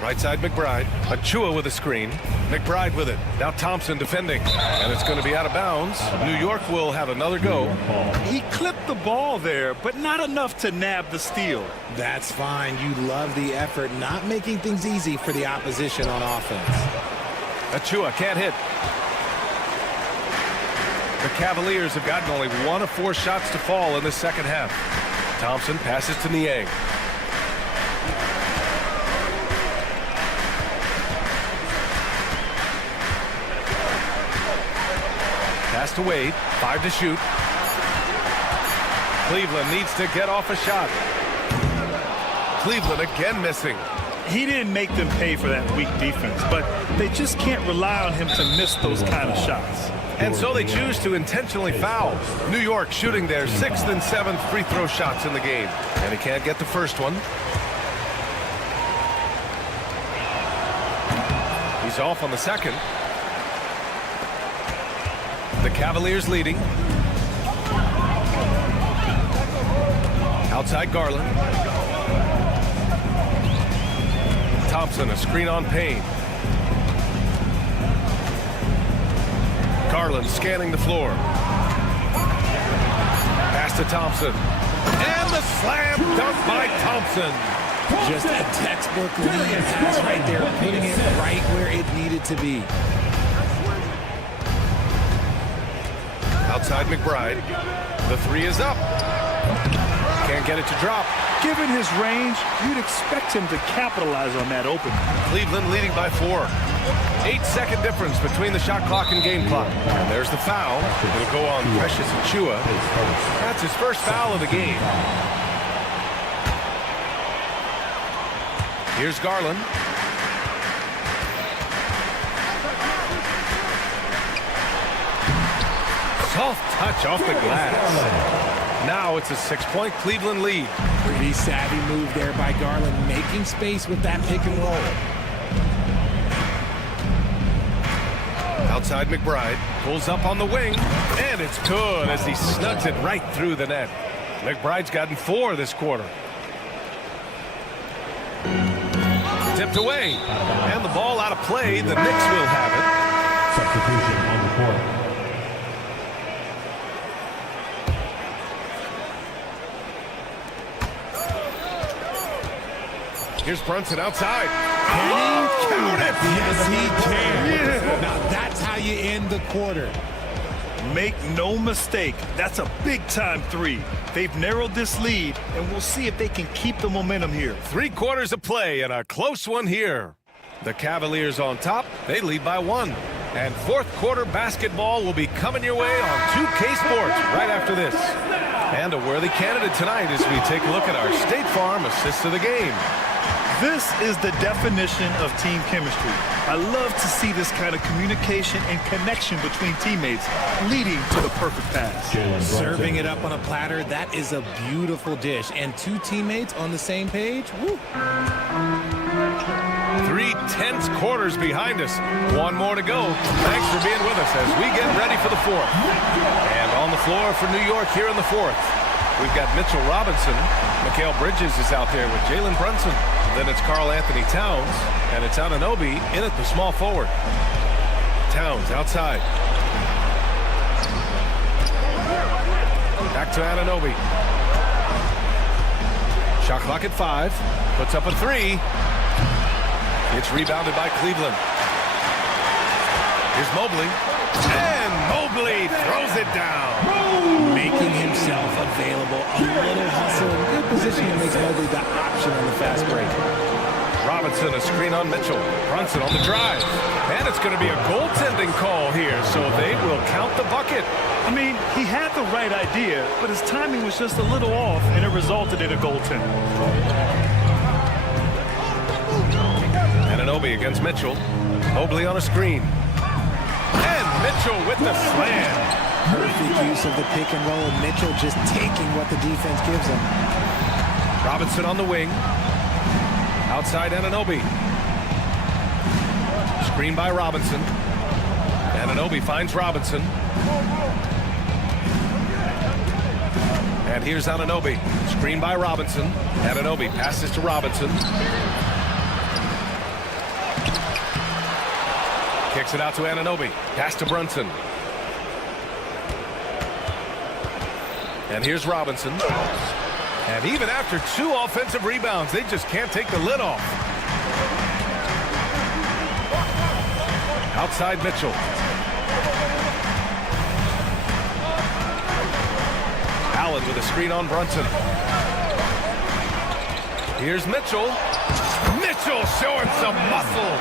Right side McBride. Achua with a screen. McBride with it. Now Thompson defending. And it's going to be out of bounds. New York will have another go. He clipped the ball there, but not enough to nab the steal. That's fine. You love the effort, not making things easy for the opposition on offense. Achua can't hit. The Cavaliers have gotten only 1 of 4 shots to fall in the second half. Thompson passes to Niang. Pass to Wade. 5 to shoot. Cleveland needs to get off a shot. Cleveland again missing. He didn't make them pay for that weak defense, but they just can't rely on him to miss those kind of shots. And so they choose to intentionally foul. New York shooting their 6th and 7th free throw shots in the game. And he can't get the first one. He's off on the second. The Cavaliers leading. Outside Garland. Thompson, a screen on Payne. Garland scanning the floor. Pass to Thompson. And the slam dunk by Thompson. Just a textbook lead pass right there, putting it right where it needed to be. Outside McBride. The 3 is up. Can't get it to drop. Given his range, you'd expect him to capitalize on that open. Cleveland leading by 4. 8-second difference between the shot clock and game clock. And there's the foul. It'll go on Precious Achiuwa. That's his first foul of the game. Here's Garland. Soft touch off the glass. Now it's a 6-point Cleveland lead. Pretty savvy move there by Garland, making space with that pick and roll. Outside McBride, pulls up on the wing, and it's good as he snugs it right through the net. McBride's gotten 4 this quarter. Tipped away, and the ball out of play. The Knicks will have it. Substitution on the court. Here's Brunson outside. Can he count it? Yes, he can. Yeah. Now that's how you end the quarter. Make no mistake, that's a big-time 3. They've narrowed this lead, and we'll see if they can keep the momentum here. 3 quarters of play and a close one here. The Cavaliers on top. They lead by 1. And fourth quarter basketball will be coming your way on 2K Sports right after this. And a worthy candidate tonight as we take a look at our State Farm assist of the game. This is the definition of team chemistry. I love to see this kind of communication and connection between teammates leading to the perfect pass. Serving it up on a platter, that is a beautiful dish. And 2 teammates on the same page. Woo. 3 tense quarters behind us. 1 more to go. Thanks for being with us as we get ready for the 4th. And on the floor for New York here in the 4th, we've got Mitchell Robinson. Mikal Bridges is out there with Jalen Brunson. Then it's Karl Anthony Towns, and it's Anunoby in at the small forward. Towns outside. Back to Anunoby. Shot clock at 5. Puts up a 3. It's rebounded by Cleveland. Here's Mobley. And Mobley throws it down. Making himself available. A little hustle in good position makes Mobley the option on the fast break. Robinson, a screen on Mitchell. Brunson on the drive. And it's going to be a goaltending call here, so they will count the bucket. I mean, he had the right idea, but his timing was just a little off, and it resulted in a goaltend. Anunoby against Mitchell. Mobley on a screen. And Mitchell with the slam. Perfect use of the pick and roll. Mitchell just taking what the defense gives him. Robinson on the wing. Outside Anunoby. Screen by Robinson. Anunoby finds Robinson. And here's Anunoby. Screen by Robinson. Anunoby passes to Robinson. Kicks it out to Anunoby. Pass to Brunson. And here's Robinson. And even after 2 offensive rebounds, they just can't take the lid off. Outside Mitchell. Allen with a screen on Brunson. Here's Mitchell. Mitchell showing some muscle.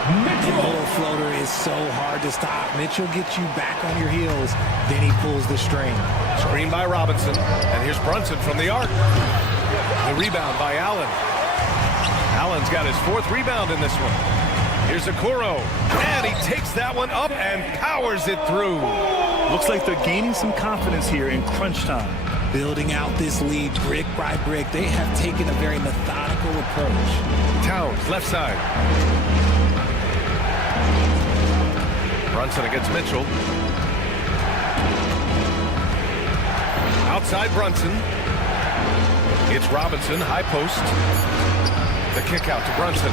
The little floater is so hard to stop. Mitchell gets you back on your heels. Then he pulls the string. Screen by Robinson. And here's Brunson from the arc. The rebound by Allen. Allen's got his 4th rebound in this one. Here's Okoro. And he takes that one up and powers it through. Looks like they're gaining some confidence here in crunch time. Building out this lead brick by brick. They have taken a very methodical approach. Towns, left side. Brunson against Mitchell. Outside Brunson. It's Robinson, high post. The kick out to Brunson.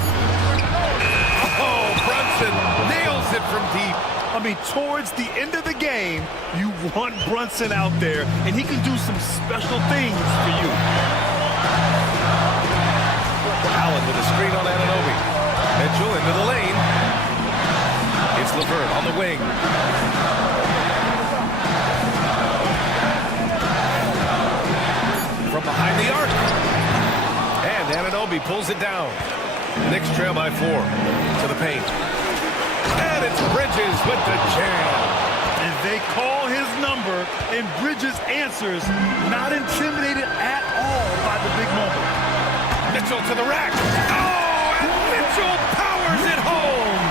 Oh, Brunson nails it from deep. I mean, towards the end of the game, you want Brunson out there, and he can do some special things for you. Allen with a screen on Anunoby. Mitchell into the lane. It's LeVert on the wing. From behind the arc. pulls it down. Knicks trail by 4 to the paint. And it's Bridges with the jam. And they call his number, and Bridges answers, not intimidated at all by the big moment. Mitchell to the rack. Oh, and Mitchell powers it home.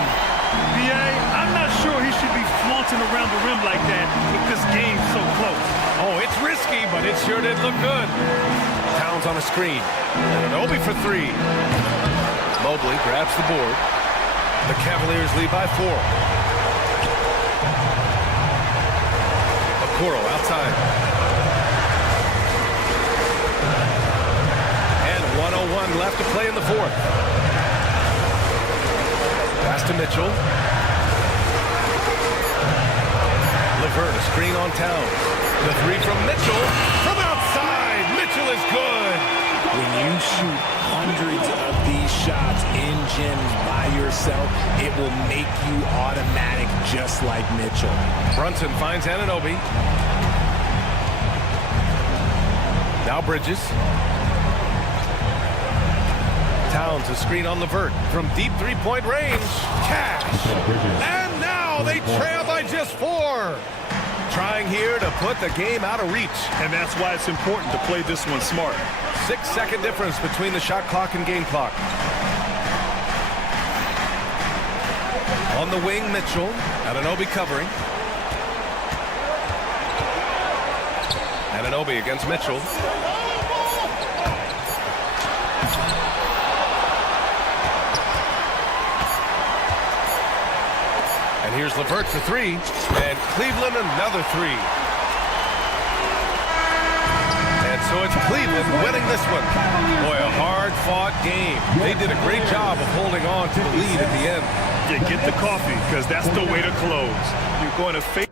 B.A., I'm not sure he should be flaunting around the rim like that with this game so close. Oh, it's risky, but it sure did look good. Towns on a screen. And Obi for 3. Mobley grabs the board. The Cavaliers lead by 4. Okoro outside. And 1:01 left to play in the 4th. Pass to Mitchell. LeVert, a screen on Towns. The 3 from Mitchell. From outside, Mitchell is good. When you shoot hundreds of these shots in gyms by yourself, it will make you automatic just like Mitchell. Brunson finds Anunoby. Now Bridges. Towns a screen on LeVert from deep three-point range. Cash. And now they trail by just 4. Trying here to put the game out of reach. And that's why it's important to play this one smart. 6-second difference between the shot clock and game clock. On the wing, Mitchell. Anunoby covering. Anunoby against Mitchell. And here's LeVert for 3. And Cleveland another 3. And so it's Cleveland winning this one. Boy, a hard-fought game. They did a great job of holding on to the lead at the end. Yeah, get the coffee, because that's the way to close. You're going to face...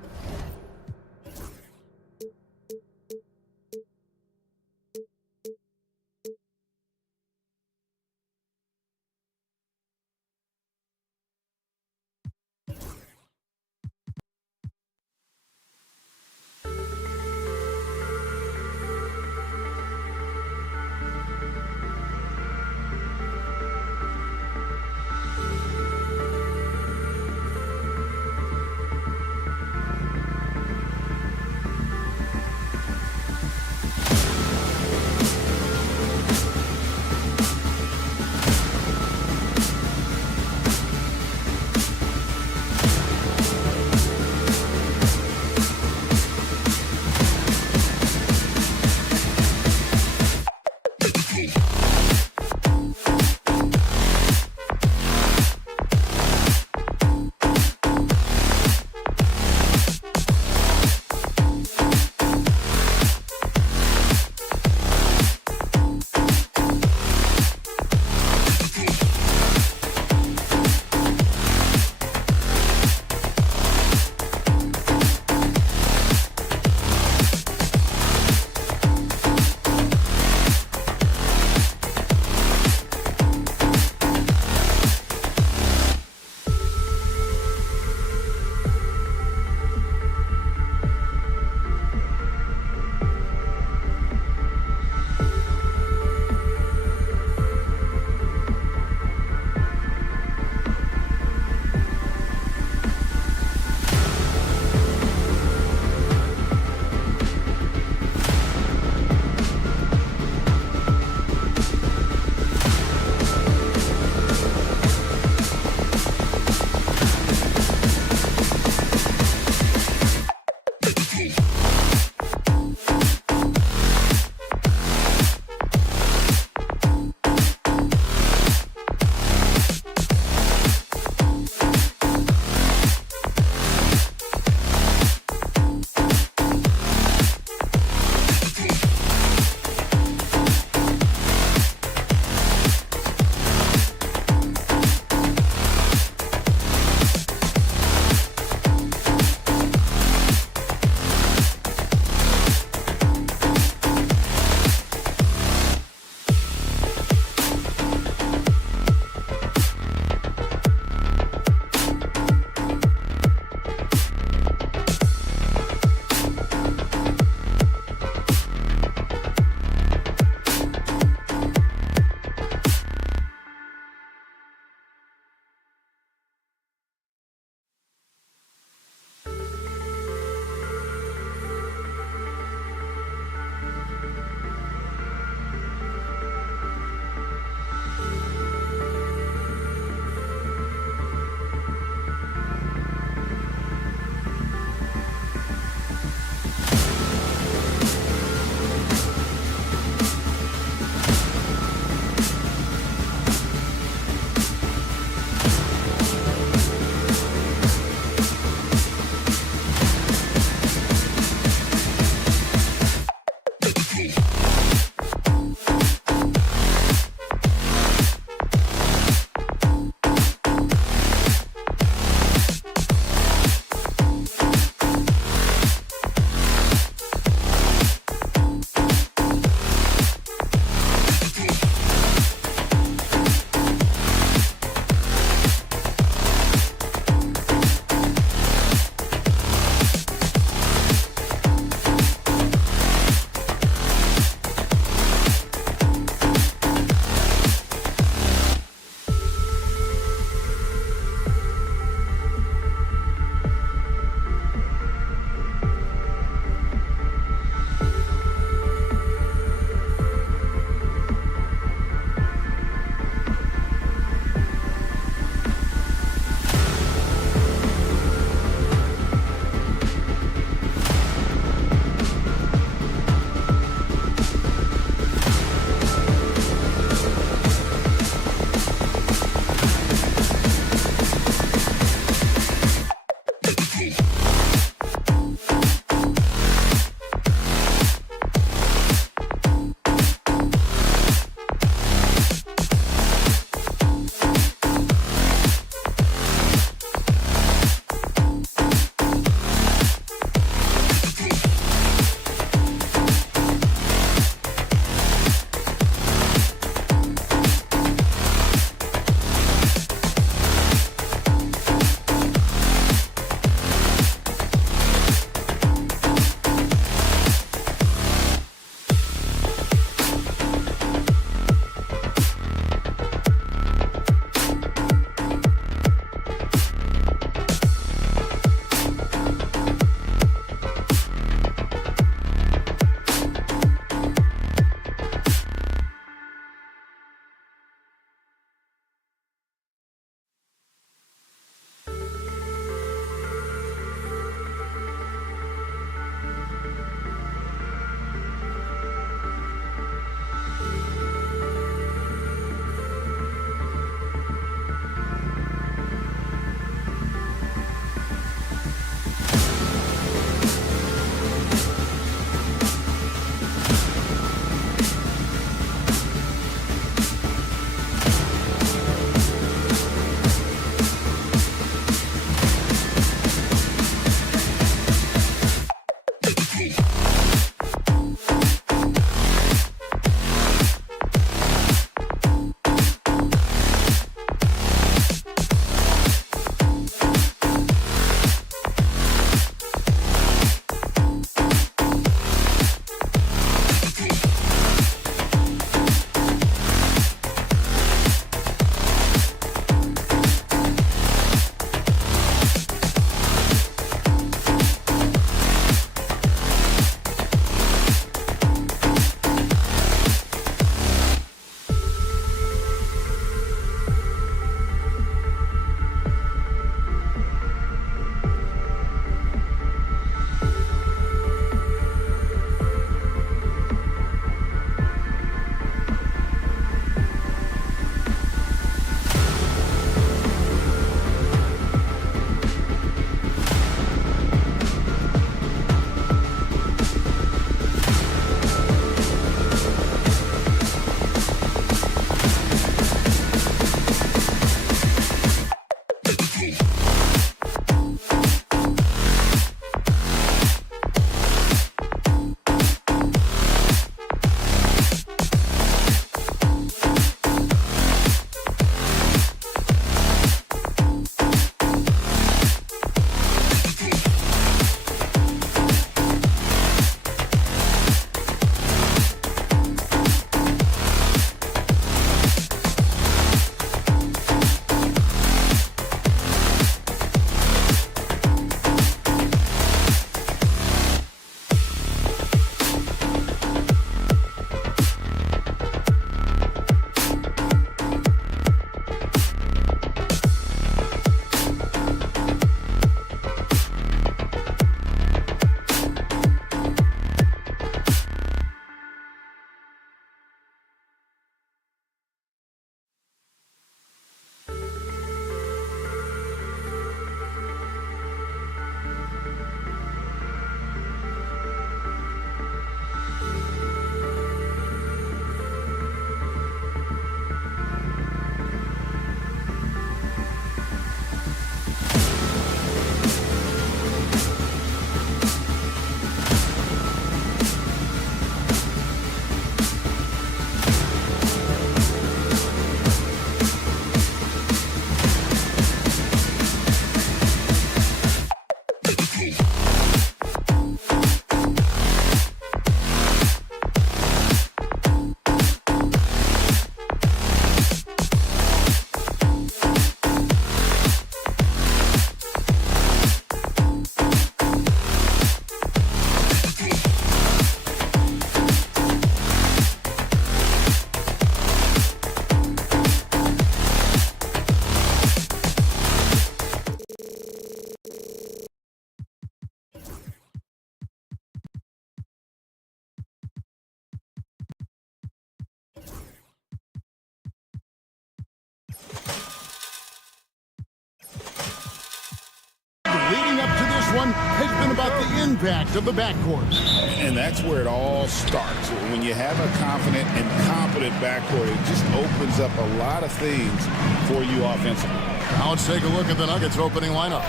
one has been about the impact of the backcourt. And that's where it all starts. When you have a confident and competent backcourt, it just opens up a lot of things for you offensively. Now let's take a look at the Nuggets opening lineup.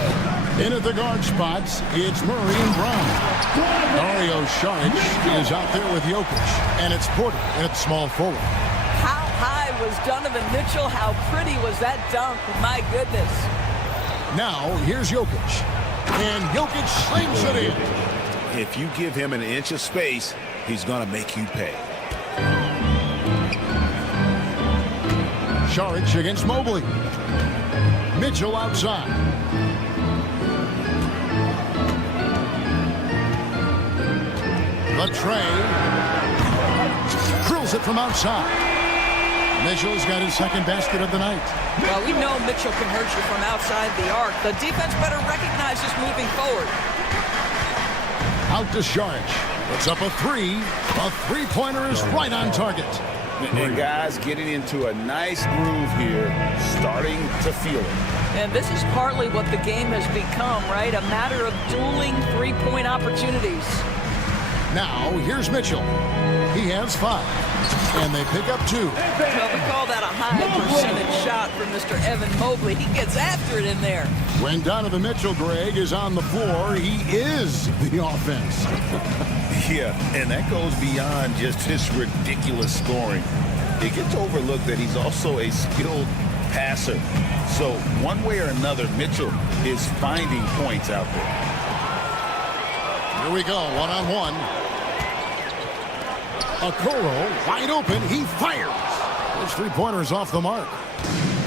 In at the guard spots, it's Murray and Brown. Dario Saric is out there with Jokic, and it's Porter at small forward. How high was Donovan Mitchell? How pretty was that dunk? My goodness. Now, here's Jokic. And Jokic slams it in. If you give him an inch of space, he's going to make you pay. Saric against Mobley. Mitchell outside. The tray. Drills it from outside. Mitchell's got his second basket of the night. Well, we know Mitchell can hurt you from outside the arc. The defense better recognize this moving forward. Out to Saric. It's up a three. A three-pointer is right on target. And guys getting into a nice groove here, starting to feel it. And this is partly what the game has become, right? A matter of dueling three-point opportunities. Now, here's Mitchell. He has 5. And they pick up 2. Well, we call that a high percentage shot from Mr. Evan Mobley. He gets after it in there. When Donovan Mitchell, Greg, is on the floor, he is the offense. Yeah, and that goes beyond just his ridiculous scoring. It gets overlooked that he's also a skilled passer. So one way or another, Mitchell is finding points out there. Here we go, one-on-one. Okoro, wide open, he fires. His three-pointer's off the mark.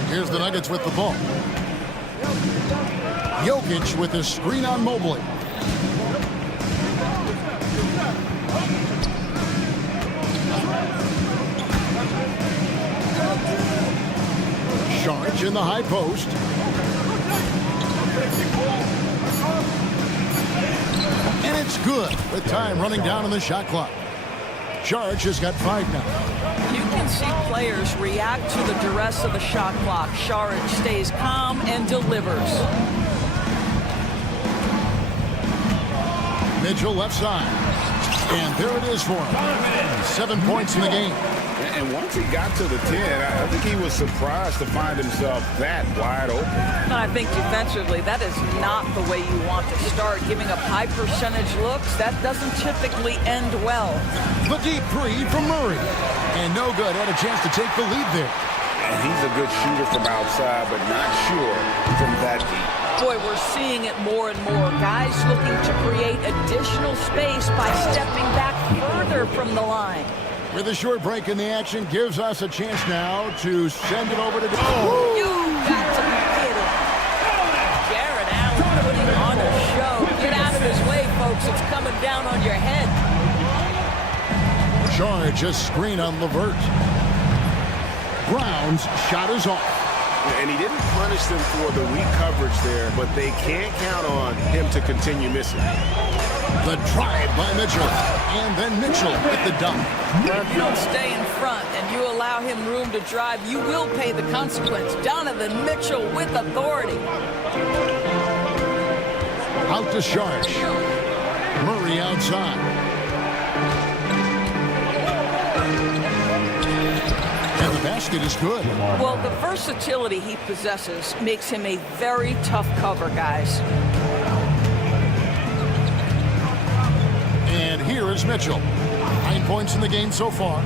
Here's the Nuggets with the ball. Jokic with the screen on Mobley. Saric in the high post. And it's good with time running down on the shot clock. Saric has got 5 now. You can see players react to the duress of the shot clock. Saric stays calm and delivers. Mitchell left side. And there it is for him. 7 points in the game. And once he got to the 10, I think he was surprised to find himself that wide open. And I think defensively, that is not the way you want to start. Giving up high percentage looks, that doesn't typically end well. The deep 3 from Murray. And no good. Had a chance to take the lead there. And he's a good shooter from outside, but not sure from that deep. Boy, we're seeing it more and more. Guys looking to create additional space by stepping back further from the line. With a short break in the action, gives us a chance now to send it over to... Oh. You got to be kidding. Jared Allen putting on a show. Get out of his way, folks. It's coming down on your head. Charge a screen on LeVert. Brown's shot is off. And he didn't punish them for the weak coverage there, but they can't count on him to continue missing. The drive by Mitchell. And then Mitchell at the dunk. If you don't stay in front and you allow him room to drive, you will pay the consequence. Donovan Mitchell with authority. Out to Saric. Murray outside. And the basket is good. Well, the versatility he possesses makes him a very tough cover, guys. And here is Mitchell. 9 points in the game so far.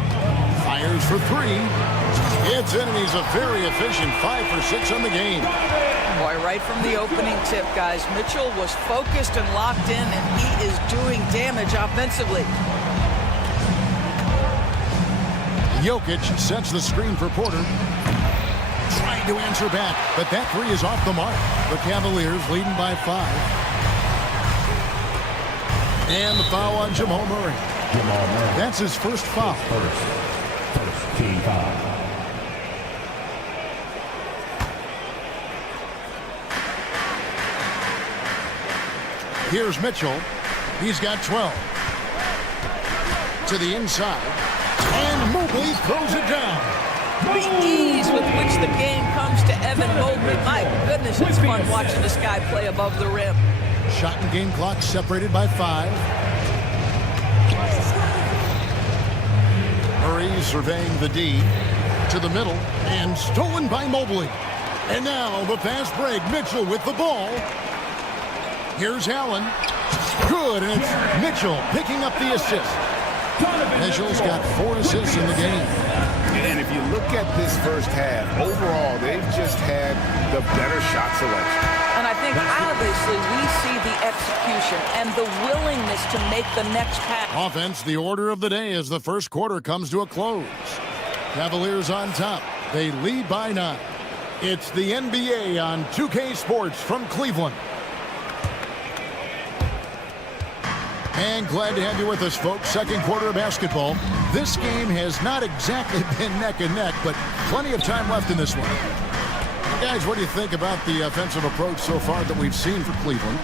Fires for 3. It's in, and he's a very efficient 5 for 6 on the game. Boy, right from the opening tip, guys, Mitchell was focused and locked in, and he is doing damage offensively. Jokic sets the screen for Porter. Trying to answer back, but that 3 is off the mark. The Cavaliers leading by 5. And the foul on Jamal Murray. That's his first foul. First team foul. Here's Mitchell. He's got 12. To the inside. And Mobley throws it down. The ease with which the game comes to Evan Mobley. My goodness, it's fun watching this guy play above the rim. Shot and game clock separated by 5. Murray surveying the D to the middle and stolen by Mobley. And now the fast break. Mitchell with the ball. Here's Allen. Good, and it's Mitchell picking up the assist. Mitchell's got 4 assists in the game. And if you look at this first half, overall, they've just had the better shot selection. And I think obviously we see the execution and the willingness to make the next pass. Offense, the order of the day as the first quarter comes to a close. Cavaliers on top. They lead by 9. It's the NBA on 2K Sports from Cleveland. And glad to have you with us, folks. Second quarter of basketball. This game has not exactly been neck and neck, but plenty of time left in this one. Guys, what do you think about the offensive approach so far that we've seen for Cleveland?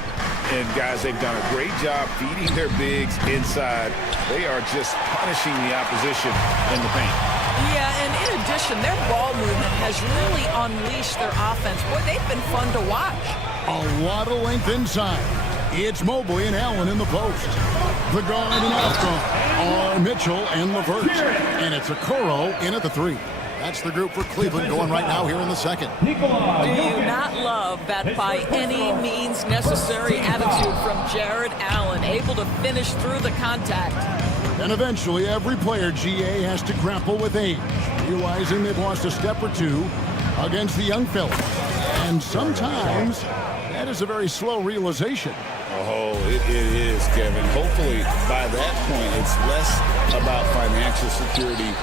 And guys, they've done a great job feeding their bigs inside. They are just punishing the opposition in the paint. Yeah, and in addition, their ball movement has really unleashed their offense. Boy, they've been fun to watch. A lot of length inside. It's Mobley and Allen in the post. The guard and off guard are Mitchell and LeVert. And it's Okoro in at the 3. That's the group for Cleveland going right now here in the second. Do you not love that by any means necessary attitude from Jared Allen, able to finish through the contact? And eventually every player, GA, has to grapple with age, realizing they've lost a step or 2 against the young fellas. And sometimes that is a very slow realization. Oh, it is, Kevin. Hopefully, by that point, it's less about financial security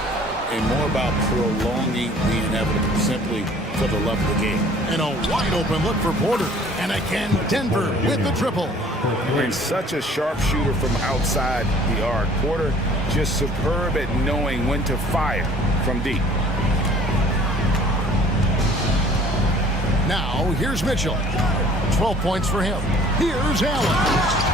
and more about prolonging the inevitable, simply for the love of the game. And a wide-open look for Porter. And again, Denver with the triple. And such a sharp shooter from outside the arc. Porter just superb at knowing when to fire from deep. Now, here's Mitchell. 12 points for him. Here's Allen.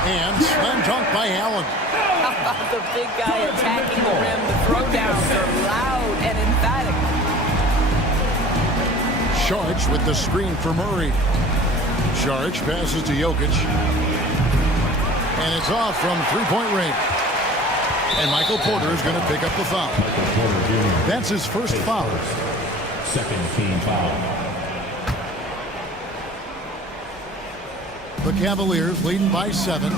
And slam dunk by Allen. How about the big guy attacking the rim? The throwdowns are loud and emphatic. Saric with the screen for Murray. Saric passes to Jokic. And it's off from three-point range. And Michael Porter is going to pick up the foul. That's his first foul. Second team foul. The Cavaliers leading by 7.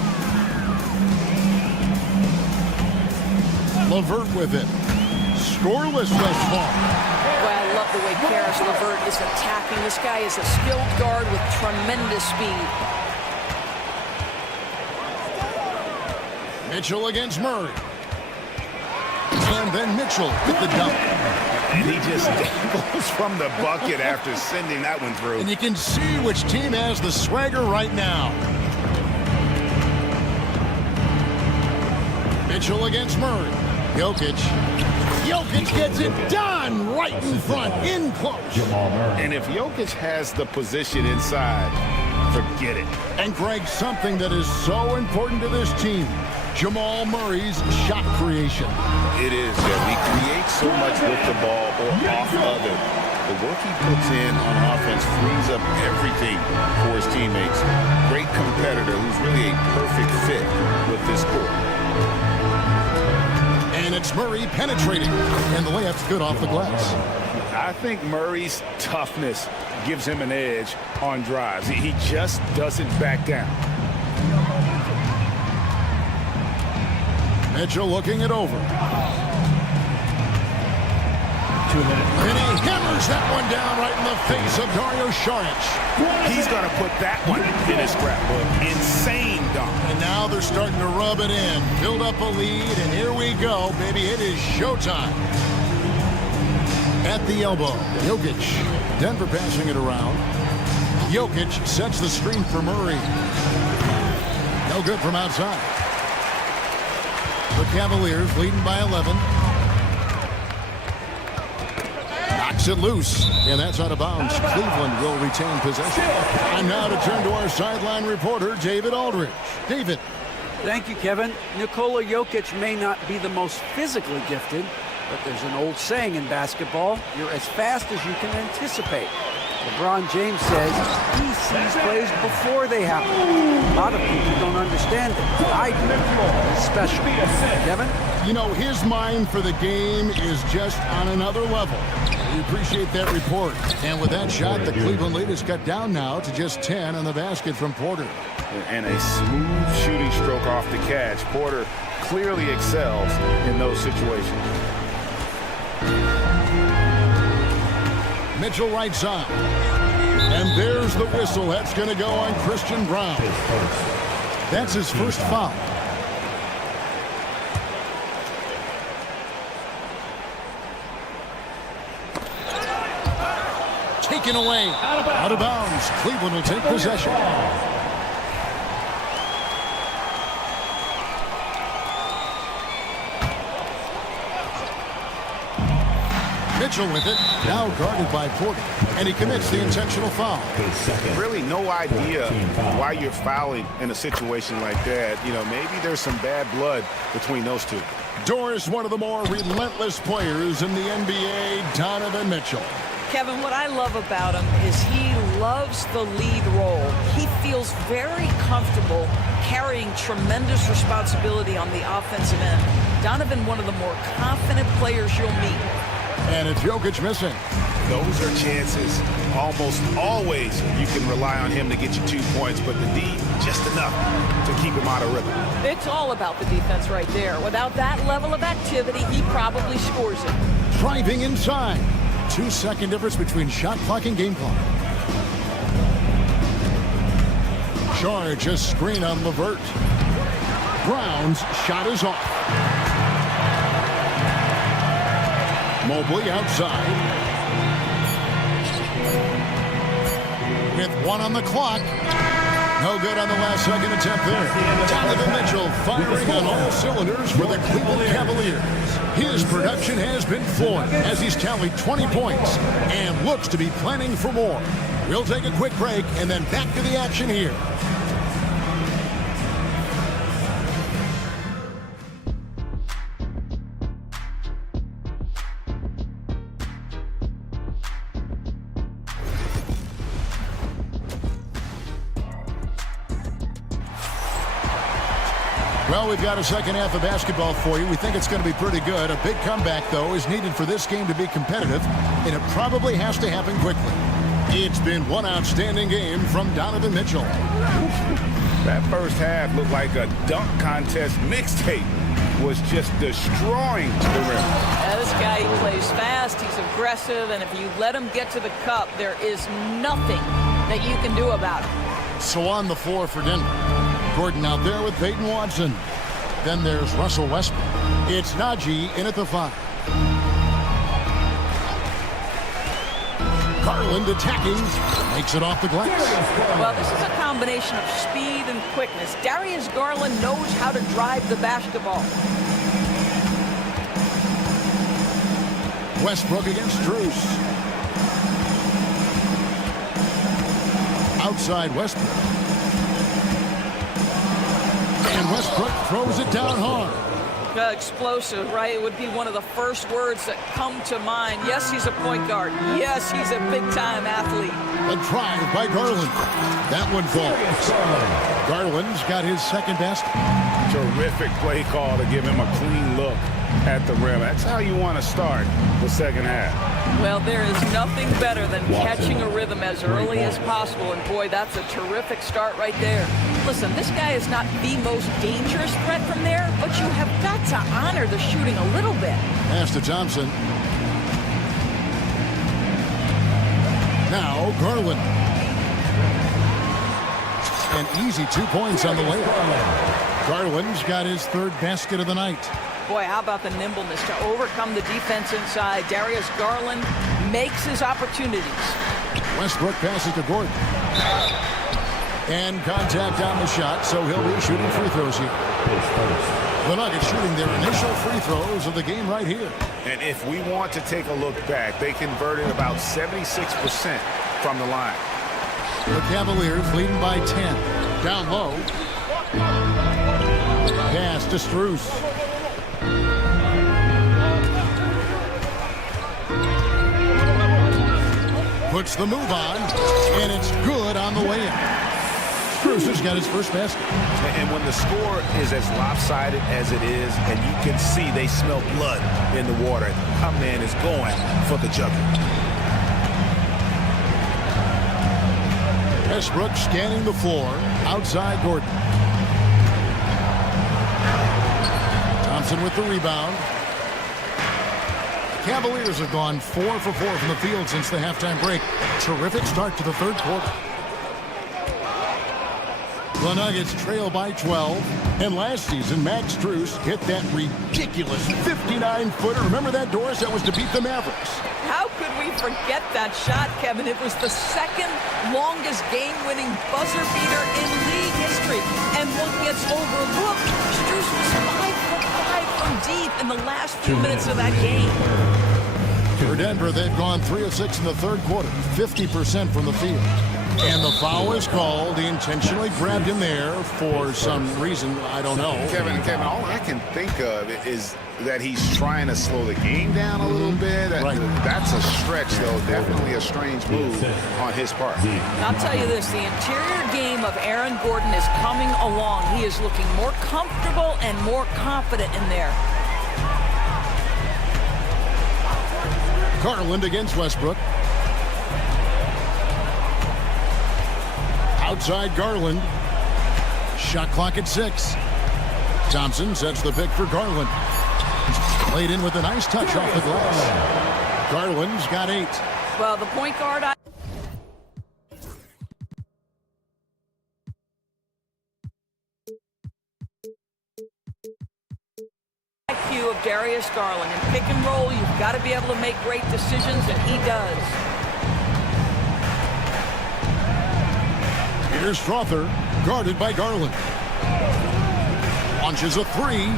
LeVert with it. Scoreless thus far. Well, I love the way Karis LeVert is attacking. This guy is a skilled guard with tremendous speed. Mitchell against Murray. And then Mitchell with the dunk. And he just dangles from the bucket after sending that one through. And you can see which team has the swagger right now. Mitchell against Murray. Jokic gets it done right in front, in close. And if Jokic has the position inside, forget it. And Greg, something that is so important to this team, Jamal Murray's shot creation. It is, Jeff. He creates so much with the ball or off of it. The work he puts in on offense frees up everything for his teammates. Great competitor who's really a perfect fit with this court. And it's Murray penetrating. And the layup's good off the glass. I think Murray's toughness gives him an edge on drives. He just doesn't back down. Mitchell looking it over. 2 minutes. And he hammers that one down right in the face of Dario Saric. He's going to put that one in his scrapbook. Insane dunk. And now they're starting to rub it in. Build up a lead, and here we go, baby. It is showtime. At the elbow, Jokic. Denver passing it around. Jokic sets the screen for Murray. No good from outside. The Cavaliers leading by 11. Knocks it loose, and that's out of bounds. Cleveland will retain possession. And now to turn to our sideline reporter, David Aldridge. David. Thank you, Kevin. Nikola Jokic may not be the most physically gifted, but there's an old saying in basketball, you're as fast as you can anticipate. LeBron James says he sees plays before they happen. A lot of people don't understand it. I do. It's special. Kevin? You know, his mind for the game is just on another level. We appreciate that report. And with that shot, the Cleveland lead is cut down now to just 10 on the basket from Porter. And a smooth shooting stroke off the catch. Porter clearly excels in those situations. Mitchell right side. And there's the whistle. That's going to go on Christian Brown. That's his first foul. Taken away. Out of bounds. Cleveland will take possession. Mitchell with it, now guarded by Porter, and he commits the intentional foul. Really no idea why you're fouling in a situation like that. You know, maybe there's some bad blood between those two. Doris, one of the more relentless players in the NBA, Donovan Mitchell. Kevin, what I love about him is he loves the lead role. He feels very comfortable carrying tremendous responsibility on the offensive end. Donovan, one of the more confident players you'll meet. And it's Jokic missing. Those are chances. Almost always you can rely on him to get you 2 points, but the D, just enough to keep him out of rhythm. It's all about the defense right there. Without that level of activity, he probably scores it. Driving inside. 2-second difference between shot clock and game clock. Charge a screen on LeVert. Brown's shot is off. Mobley outside. With 1 on the clock. No good on the last second attempt there. Donovan Mitchell firing on all cylinders for the Cleveland Cavaliers. His production has been flowing as he's tallied 20 points and looks to be planning for more. We'll take a quick break and then back to the action here. Well, we've got a second half of basketball for you. We think it's going to be pretty good. A big comeback, though, is needed for this game to be competitive, and it probably has to happen quickly. It's been one outstanding game from Donovan Mitchell. That first half looked like a dunk contest mixtape. Was just destroying the rim. This guy, he plays fast, he's aggressive, and if you let him get to the cup, there is nothing that you can do about it. So on the floor for Denver. Gordon out there with Peyton Watson. Then there's Russell Westbrook. It's Najee in at the 5. Garland attacking. Makes it off the glass. Well, this is a combination of speed and quickness. Darius Garland knows how to drive the basketball. Westbrook against Strus. Outside Westbrook. And Westbrook throws it down hard. Explosive, right? It would be one of the first words that come to mind. Yes, he's a point guard. Yes, he's a big-time athlete. A drive by Garland. That one falls. Garland's got his second best. Terrific play call to give him a clean look at the rim. That's how you want to start the second half. Well, there is nothing better than catching a rhythm as early as possible, and boy, that's a terrific start right there. Listen, this guy is not the most dangerous threat from there, but you have got to honor the shooting a little bit. Pass to Thompson. Now Garland. An easy 2 points on the layup. Garland's got his third basket of the night. Boy, how about the nimbleness to overcome the defense inside. Darius Garland makes his opportunities. Westbrook passes to Gordon. And contact on the shot, so he'll be shooting free throws here. The Nuggets shooting their initial free throws of the game right here. And if we want to take a look back, they converted about 76% from the line. The Cavaliers leading by 10. Down low. Pass to Strus. Puts the move on, and it's good on the way in. Cruz has got his first basket. And when the score is as lopsided as it is, and you can see they smell blood in the water, our man is going for the jugger. Westbrook scanning the floor. Outside Gordon. Thompson with the rebound. The Cavaliers have gone 4 for 4 from the field since the halftime break. Terrific start to the third quarter. The Nuggets trail by 12. And last season, Max Strus hit that ridiculous 59-footer. Remember that, Doris? That was to beat the Mavericks. How could we forget that shot, Kevin? It was the second longest game-winning buzzer beater in league history. And what gets overlooked, Strus was 5 for 5 from deep in the last few minutes of that game. For Denver, they've gone 3 of 6 in the third quarter, 50% from the field. And the foul is called. He intentionally grabbed him there for some reason. I don't know. Kevin, all I can think of is that he's trying to slow the game down a little bit. Right. That's a stretch, though. Definitely a strange move on his part. I'll tell you this, the interior game of Aaron Gordon is coming along. He is looking more comfortable and more confident in there. Garland against Westbrook. Outside Garland. Shot clock at 6. Thompson sets the pick for Garland. Laid in with a nice touch off the glass. Garland's got 8. Well, the point guard... IQ of Darius Garland. In pick and roll, you've got to be able to make great decisions, and he does. Here's Strother, guarded by Garland. Launches a 3.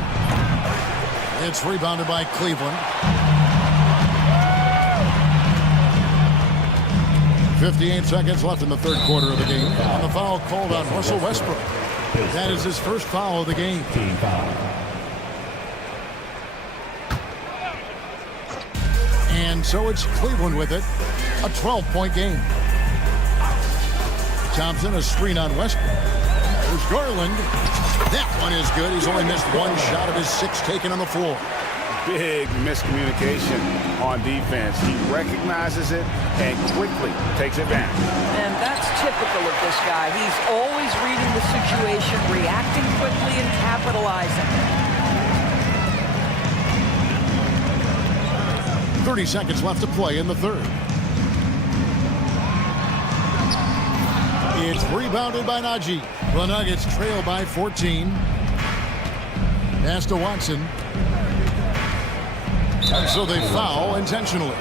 It's rebounded by Cleveland. 58 seconds left in the third quarter of the game. And the foul called on Russell Westbrook. That is his first foul of the game. And so it's Cleveland with it. A 12-point game. Thompson, a screen on Westbrook. There's Garland. That one is good. He's only missed 1 shot of his 6 taken on the floor. Big miscommunication on defense. He recognizes it and quickly takes it back. And that's typical of this guy. He's always reading the situation, reacting quickly, and capitalizing. 30 seconds left to play in the third. It's rebounded by Najee. The Nuggets trail by 14. Pass to Watson. And so they foul intentionally.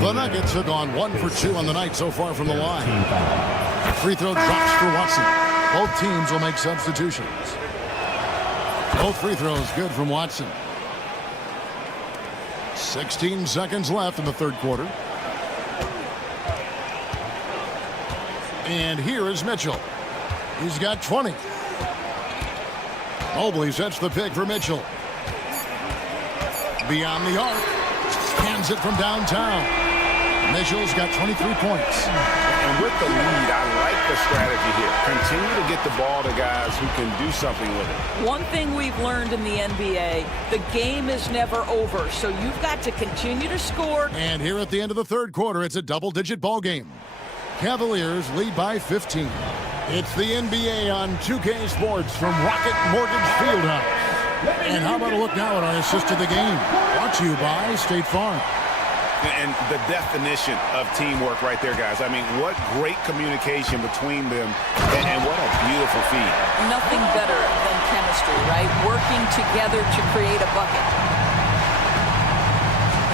The Nuggets have gone 1 for 2 on the night so far from the line. Free throw drops for Watson. Both teams will make substitutions. Both free throws good from Watson. 16 seconds left in the third quarter. And here is Mitchell. He's got 20. Mobley sets the pick for Mitchell. Beyond the arc. Hands it from downtown. Mitchell's got 23 points. And with the lead, I like the strategy here. Continue to get the ball to guys who can do something with it. One thing we've learned in the NBA, the game is never over, so you've got to continue to score. And here at the end of the third quarter, it's a double-digit ball game. Cavaliers lead by 15. It's the NBA on 2K Sports from Rocket Mortgage Fieldhouse. And how about a look now at our assist of the game? Brought to you by State Farm. And the definition of teamwork right there, guys. I mean, what great communication between them, and what a beautiful feed. Nothing better than chemistry, right? Working together to create a bucket.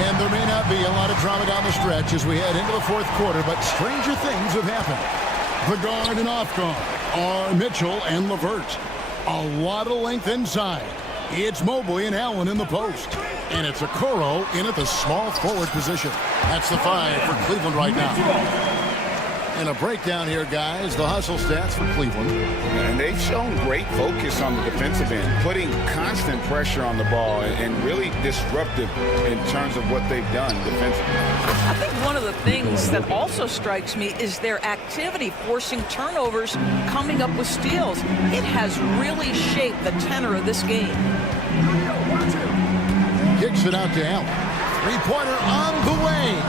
And there may not be a lot of drama down the stretch as we head into the fourth quarter, but stranger things have happened. The guard and off guard are Mitchell and LeVert. A lot of length inside. It's Mobley and Allen in the post. And it's Okoro in at the small forward position. That's the 5 for Cleveland right now. And a breakdown here, guys. The hustle stats for Cleveland. And they've shown great focus on the defensive end, putting constant pressure on the ball and really disruptive in terms of what they've done defensively. I think one of the things that also strikes me is their activity forcing turnovers, coming up with steals. It has really shaped the tenor of this game. Kicks it out to Allen. Three-pointer on the way.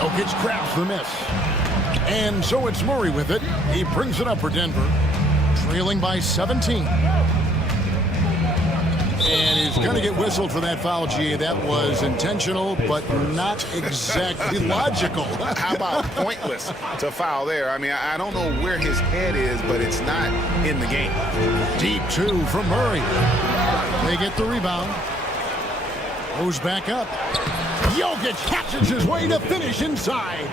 Jokic grabs the miss. And so it's Murray with it. He brings it up for Denver, trailing by 17. And he's going to get whistled for that foul, G. That was intentional, but not exactly logical. How about pointless to foul there? I mean, I don't know where his head is, but it's not in the game. Deep two from Murray. They get the rebound. Goes back up. Jokic catches his way to finish inside.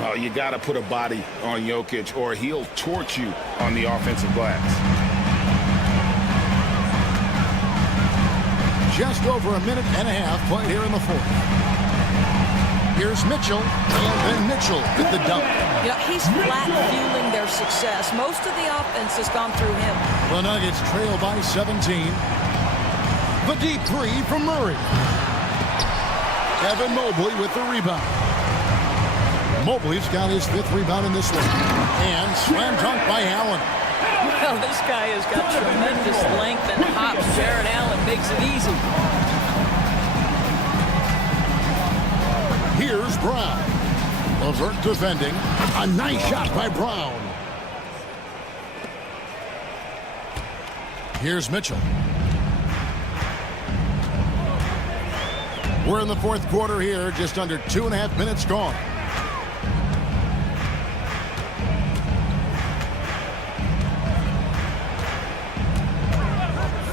Oh, you got to put a body on Jokic or he'll torch you on the offensive glass. Just over a minute and a half played here in the fourth. Here's Mitchell, and then Mitchell with the dunk. You know, he's flat fueling their success. Most of the offense has gone through him. The Nuggets trail by 17. The deep three from Murray. Evan Mobley with the rebound. Mobley's got his 5th rebound in this one. And slam dunk by Allen. Well, this guy has got tremendous length and hops. Jared Allen makes it easy. Here's Brown. Levert defending. A nice shot by Brown. Here's Mitchell. We're in the fourth quarter here. Just under 2.5 minutes gone.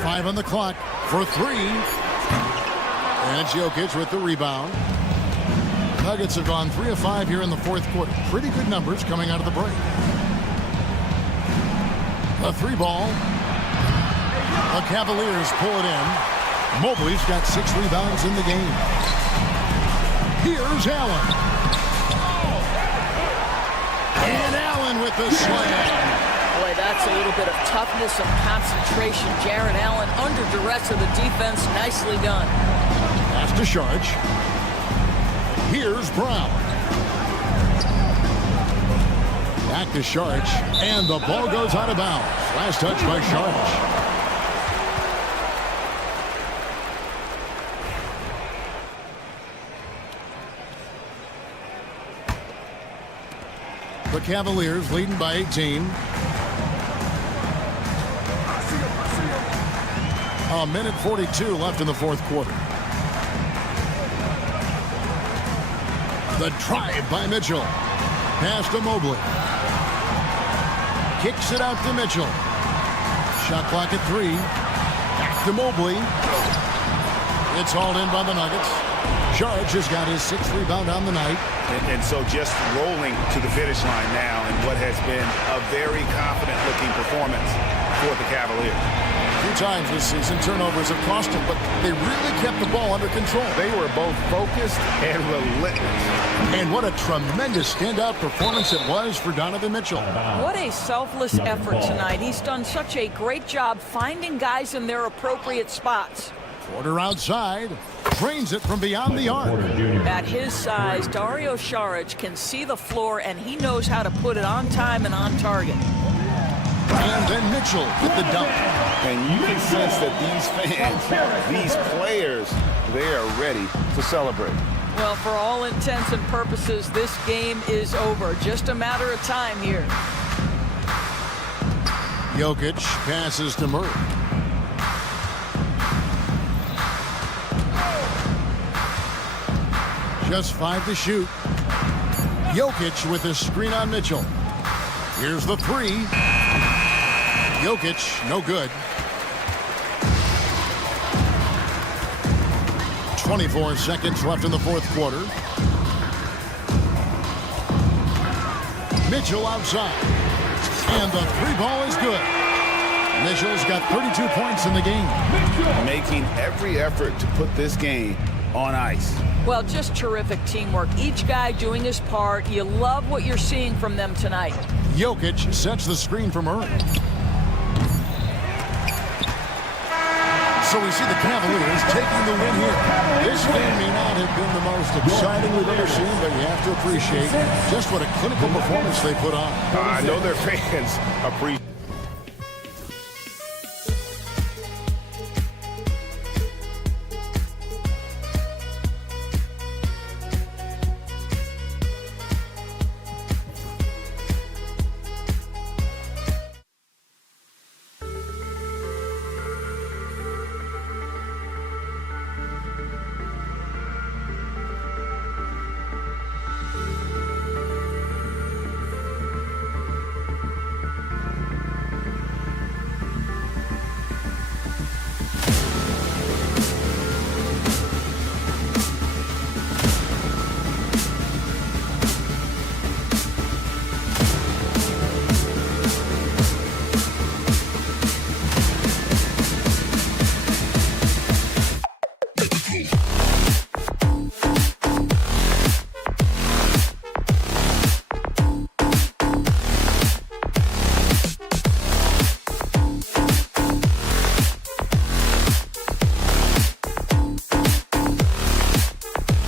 Five on the clock for 3. And Jokic with the rebound. Nuggets have gone 3 of 5 here in the fourth quarter. Pretty good numbers coming out of the break. A 3-ball. The Cavaliers pull it in. Mobley's got 6 rebounds in the game. Here's Allen. And Allen with the slam. Boy, that's a little bit of toughness and concentration. Jared Allen under duress of the defense. Nicely done. Pass to Sharge. Here's Brown. Back to Sharge. And the ball goes out of bounds. Last touch by Sharge. The Cavaliers leading by 18. A minute 42 left in the fourth quarter. The drive by Mitchell. Pass to Mobley. Kicks it out to Mitchell. Shot clock at 3. Back to Mobley. It's hauled in by the Nuggets. Sharge has got his 6th rebound on the night. And so just rolling to the finish line now in what has been a very confident-looking performance for the Cavaliers. A few times this season, turnovers have cost them, but they really kept the ball under control. They were both focused and relentless. And what a tremendous standout performance it was for Donovan Mitchell. What a selfless effort tonight. He's done such a great job finding guys in their appropriate spots. Porter outside. Drains it from beyond the arc. At his size, Dario Saric can see the floor, and he knows how to put it on time and on target. And then Mitchell with the dunk. And you can sense that these fans, these players, they are ready to celebrate. Well, for all intents and purposes, this game is over. Just a matter of time here. Jokic passes to Murray. Just 5 to shoot. Jokic with a screen on Mitchell. Here's the 3. Jokic, no good. 24 seconds left in the fourth quarter. Mitchell outside. And the 3-ball is good. Mitchell's got 32 points in the game. Making every effort to put this game on ice. Well, just terrific teamwork. Each guy doing his part. You love what you're seeing from them tonight. Jokic sets the screen for Murray. So we see the Cavaliers taking the win here. This game may not have been the most exciting we've ever seen, but you have to appreciate just what a clinical performance they put on. I know their fans appreciate